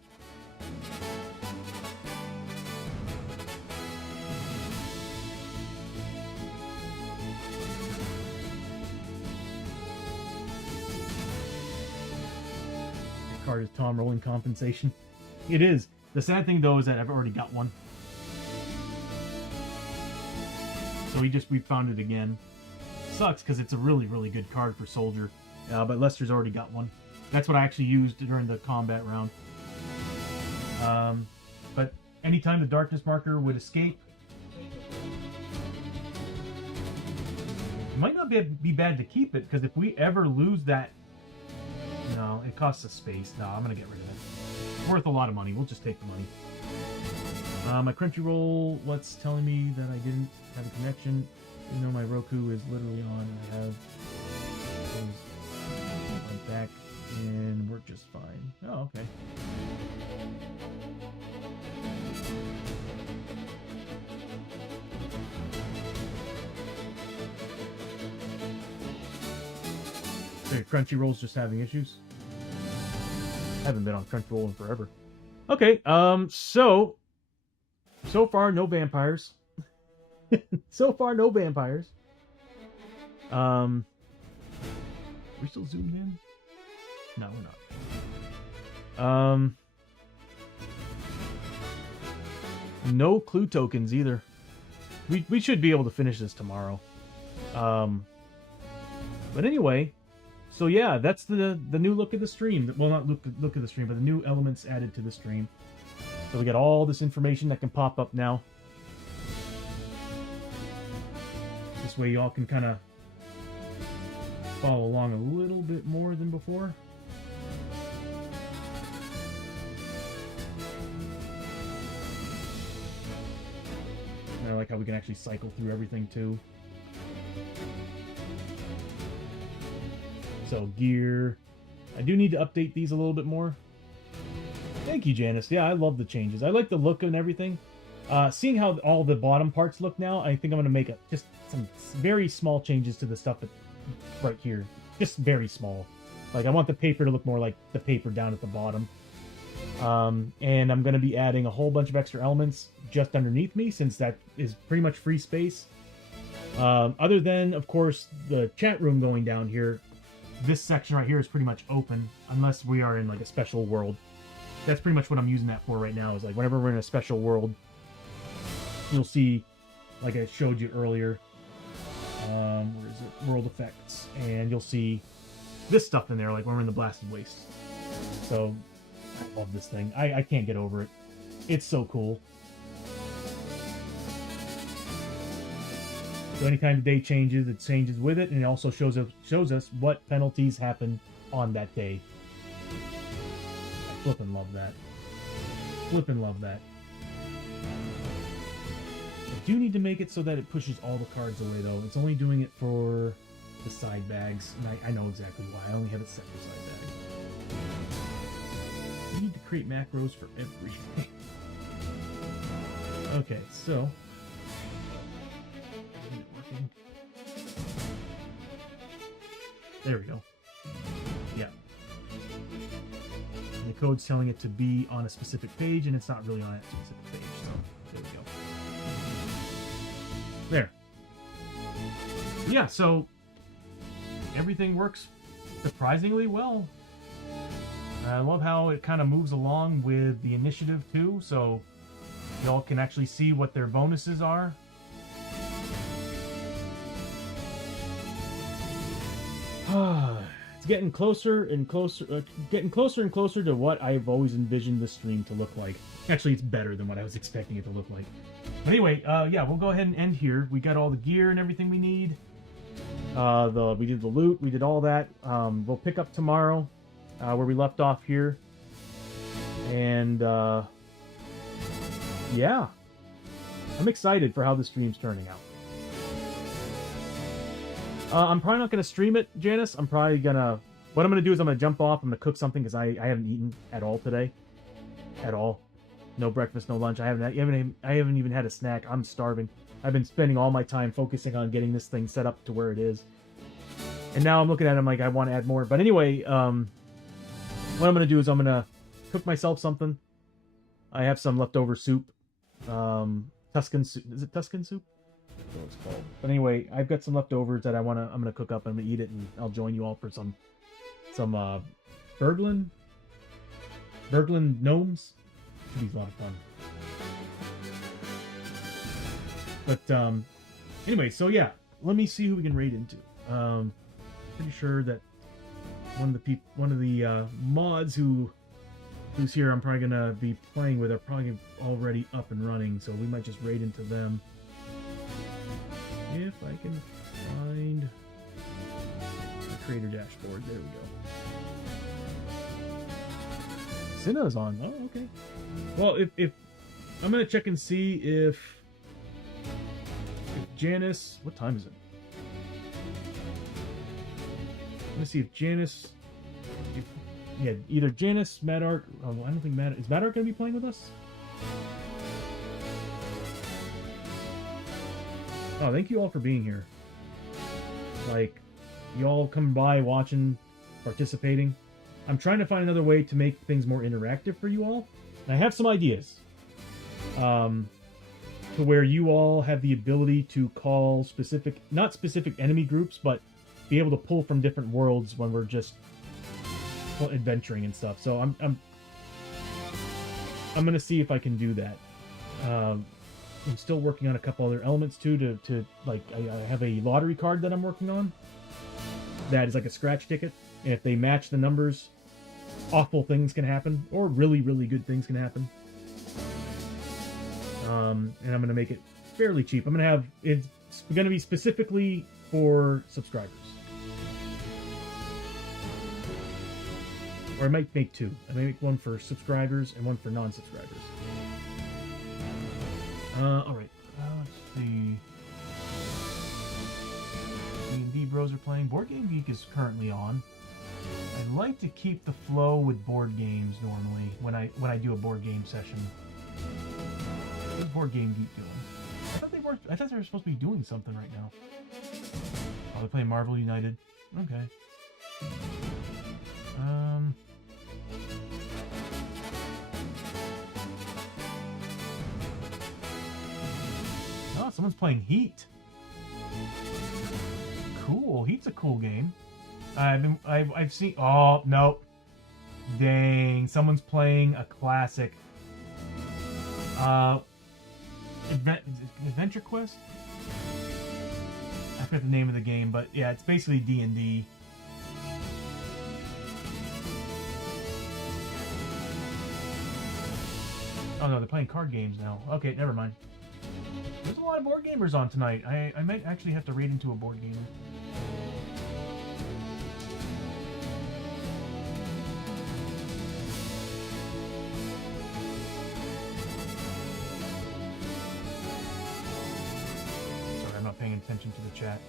The card is Tom rolling compensation. It is. The sad thing though is that I've already got one. So we found it again. Sucks because it's a really, really good card for soldier. But Lester's already got one. That's what I actually used during the combat round. But anytime the darkness marker would escape. It might not be bad to keep it, because if we ever lose that... No, it costs us space. No, I'm going to get rid of it. It's worth a lot of money. We'll just take the money. My Crunchyroll, what's telling me that I didn't have a connection, even though my Roku is literally on, and I have those back, and we're just fine. Oh, okay. Okay, Crunchyroll's just having issues. Haven't been on Crunchyroll in forever. Okay, so far, no vampires. So far, no vampires. We're still zoomed in? No, we're not. No clue tokens either. We should be able to finish this tomorrow. But anyway, so yeah, that's the new look of the stream. Well, not look of the stream, but the new elements added to the stream. So we got all this information that can pop up now. This way y'all can kind of follow along a little bit more than before. And I like how we can actually cycle through everything too. So gear. I do need to update these a little bit more. Thank you, Janice. Yeah, I love the changes. I like the look and everything. Seeing how all the bottom parts look now, I think I'm going to make just some very small changes to the stuff right here. Just very small. Like, I want the paper to look more like the paper down at the bottom. And I'm going to be adding a whole bunch of extra elements just underneath me, since that is pretty much free space. Other than, of course, the chat room going down here. This section right here is pretty much open, unless we are in, like, a special world. That's pretty much what I'm using that for right now, is like whenever we're in a special world, you'll see, like I showed you earlier, where is it? World effects, and you'll see this stuff in there, like when we're in the Blasted Waste. So, I love this thing. I can't get over it. It's so cool. So anytime the day changes, it changes with it, and it also shows us what penalties happen on that day. Flippin' love that. Flippin' love that. I do need to make it so that it pushes all the cards away, though. It's only doing it for the side bags, and I know exactly why. I only have it set for side bags. I need to create macros for everything. Okay, so... Is it working? There we go. Yeah. And the code's telling it to be on a specific page, and it's not really on a specific page, so there we go. There. Yeah, so everything works surprisingly well. I love how it kind of moves along with the initiative too, so y'all can actually see what their bonuses are. It's getting closer and closer, and closer to what I've always envisioned this stream to look like. Actually, it's better than what I was expecting it to look like. But anyway, yeah, we'll go ahead and end here. We got all the gear and everything we need. We did the loot, we did all that. We'll pick up tomorrow where we left off here. And yeah, I'm excited for how the stream's turning out. I'm probably not going to stream it, Janice. I'm probably going to... What I'm going to do is I'm going to jump off. I'm going to cook something because I haven't eaten at all today. At all. No breakfast, no lunch. I haven't even had a snack. I'm starving. I've been spending all my time focusing on getting this thing set up to where it is. And now I'm looking at it, I'm like, I want to add more. But anyway, what I'm going to do is I'm going to cook myself something. I have some leftover soup. Tuscan soup. Is it Tuscan soup? That's what it's called. But anyway, I've got some leftovers that I'm gonna cook up. I'm gonna eat it, and I'll join you all for some Berglund gnomes. Should be a lot of fun. But anyway, so yeah, let me see who we can raid into. Pretty sure that one of the mods who who's here I'm probably gonna be playing with are probably already up and running, so we might just raid into them. If I can find the creator dashboard, there we go. Cinna's on. Oh, okay. Well, if I'm gonna check and see if Janice, what time is it? I'm gonna see if Janice, yeah, either Janice, Madark. Oh, I don't think is Madark gonna be playing with us? Oh, thank you all for being here. Like, you all coming by, watching, participating. I'm trying to find another way to make things more interactive for you all. And I have some ideas. To where you all have the ability to call specific, not specific enemy groups, but be able to pull from different worlds when we're just adventuring and stuff. So I'm gonna see if I can do that. I'm still working on a couple other elements too. To like, I have a lottery card that I'm working on. That is like a scratch ticket, and if they match the numbers, awful things can happen, or really, really good things can happen. And I'm gonna make it fairly cheap. I'm gonna have it's gonna be specifically for subscribers. Or I might make two. I may make one for subscribers and one for non-subscribers. Alright. Let's see. D&D Bros are playing. Board Game Geek is currently on. I like to keep the flow with board games normally when I do a board game session. What's Board Game Geek doing? I thought they were supposed to be doing something right now. Oh, they're playing Marvel United. Okay. Oh, someone's playing Heat. Cool. Heat's a cool game. I've seen. Oh no! Dang! Someone's playing a classic. Adventure Quest. I forget the name of the game, but yeah, it's basically D&D. Oh no, they're playing card games now. Okay, never mind. There's a lot of board gamers on tonight. I might actually have to raid into a board gamer. Sorry, I'm not paying attention to the chat.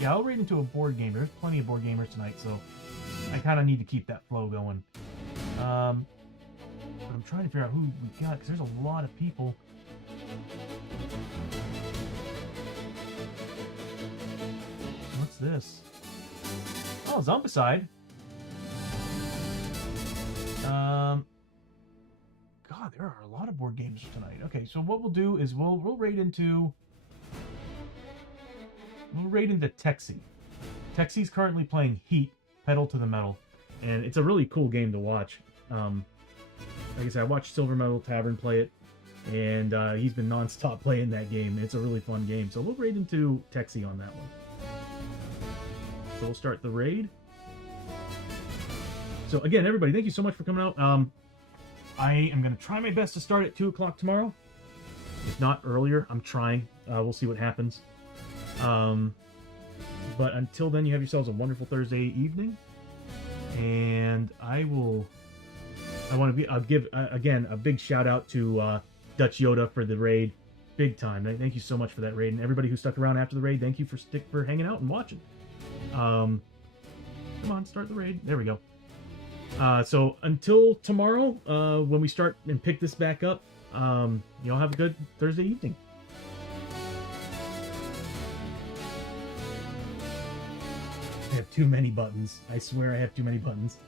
Yeah, I'll raid into a board gamer. There's plenty of board gamers tonight, so I kind of need to keep that flow going. But I'm trying to figure out who we got, because there's a lot of people. What's this? Oh, Zombicide. God, there are a lot of board games tonight. Okay, so what we'll do is we'll raid into Texie. Texie's currently playing Heat, Pedal to the Metal, and it's a really cool game to watch. Like I said, I watched Silver Metal Tavern play it, and he's been non-stop playing that game. It's a really fun game, so we'll raid into Texie on that one. So we'll start the raid. So again, everybody, thank you so much for coming out. I am going to try my best to start at 2 o'clock tomorrow. If not earlier, I'm trying. We'll see what happens. But until then, you have yourselves a wonderful Thursday evening. And I'll give, again, a big shout out to Dutch Yoda for the raid. Big time. Thank you so much for that raid. And everybody who stuck around after the raid, thank you for hanging out and watching. Come on, start the raid. There we go. So until tomorrow, when we start and pick this back up, y'all have a good Thursday evening. I have too many buttons. I swear I have too many buttons.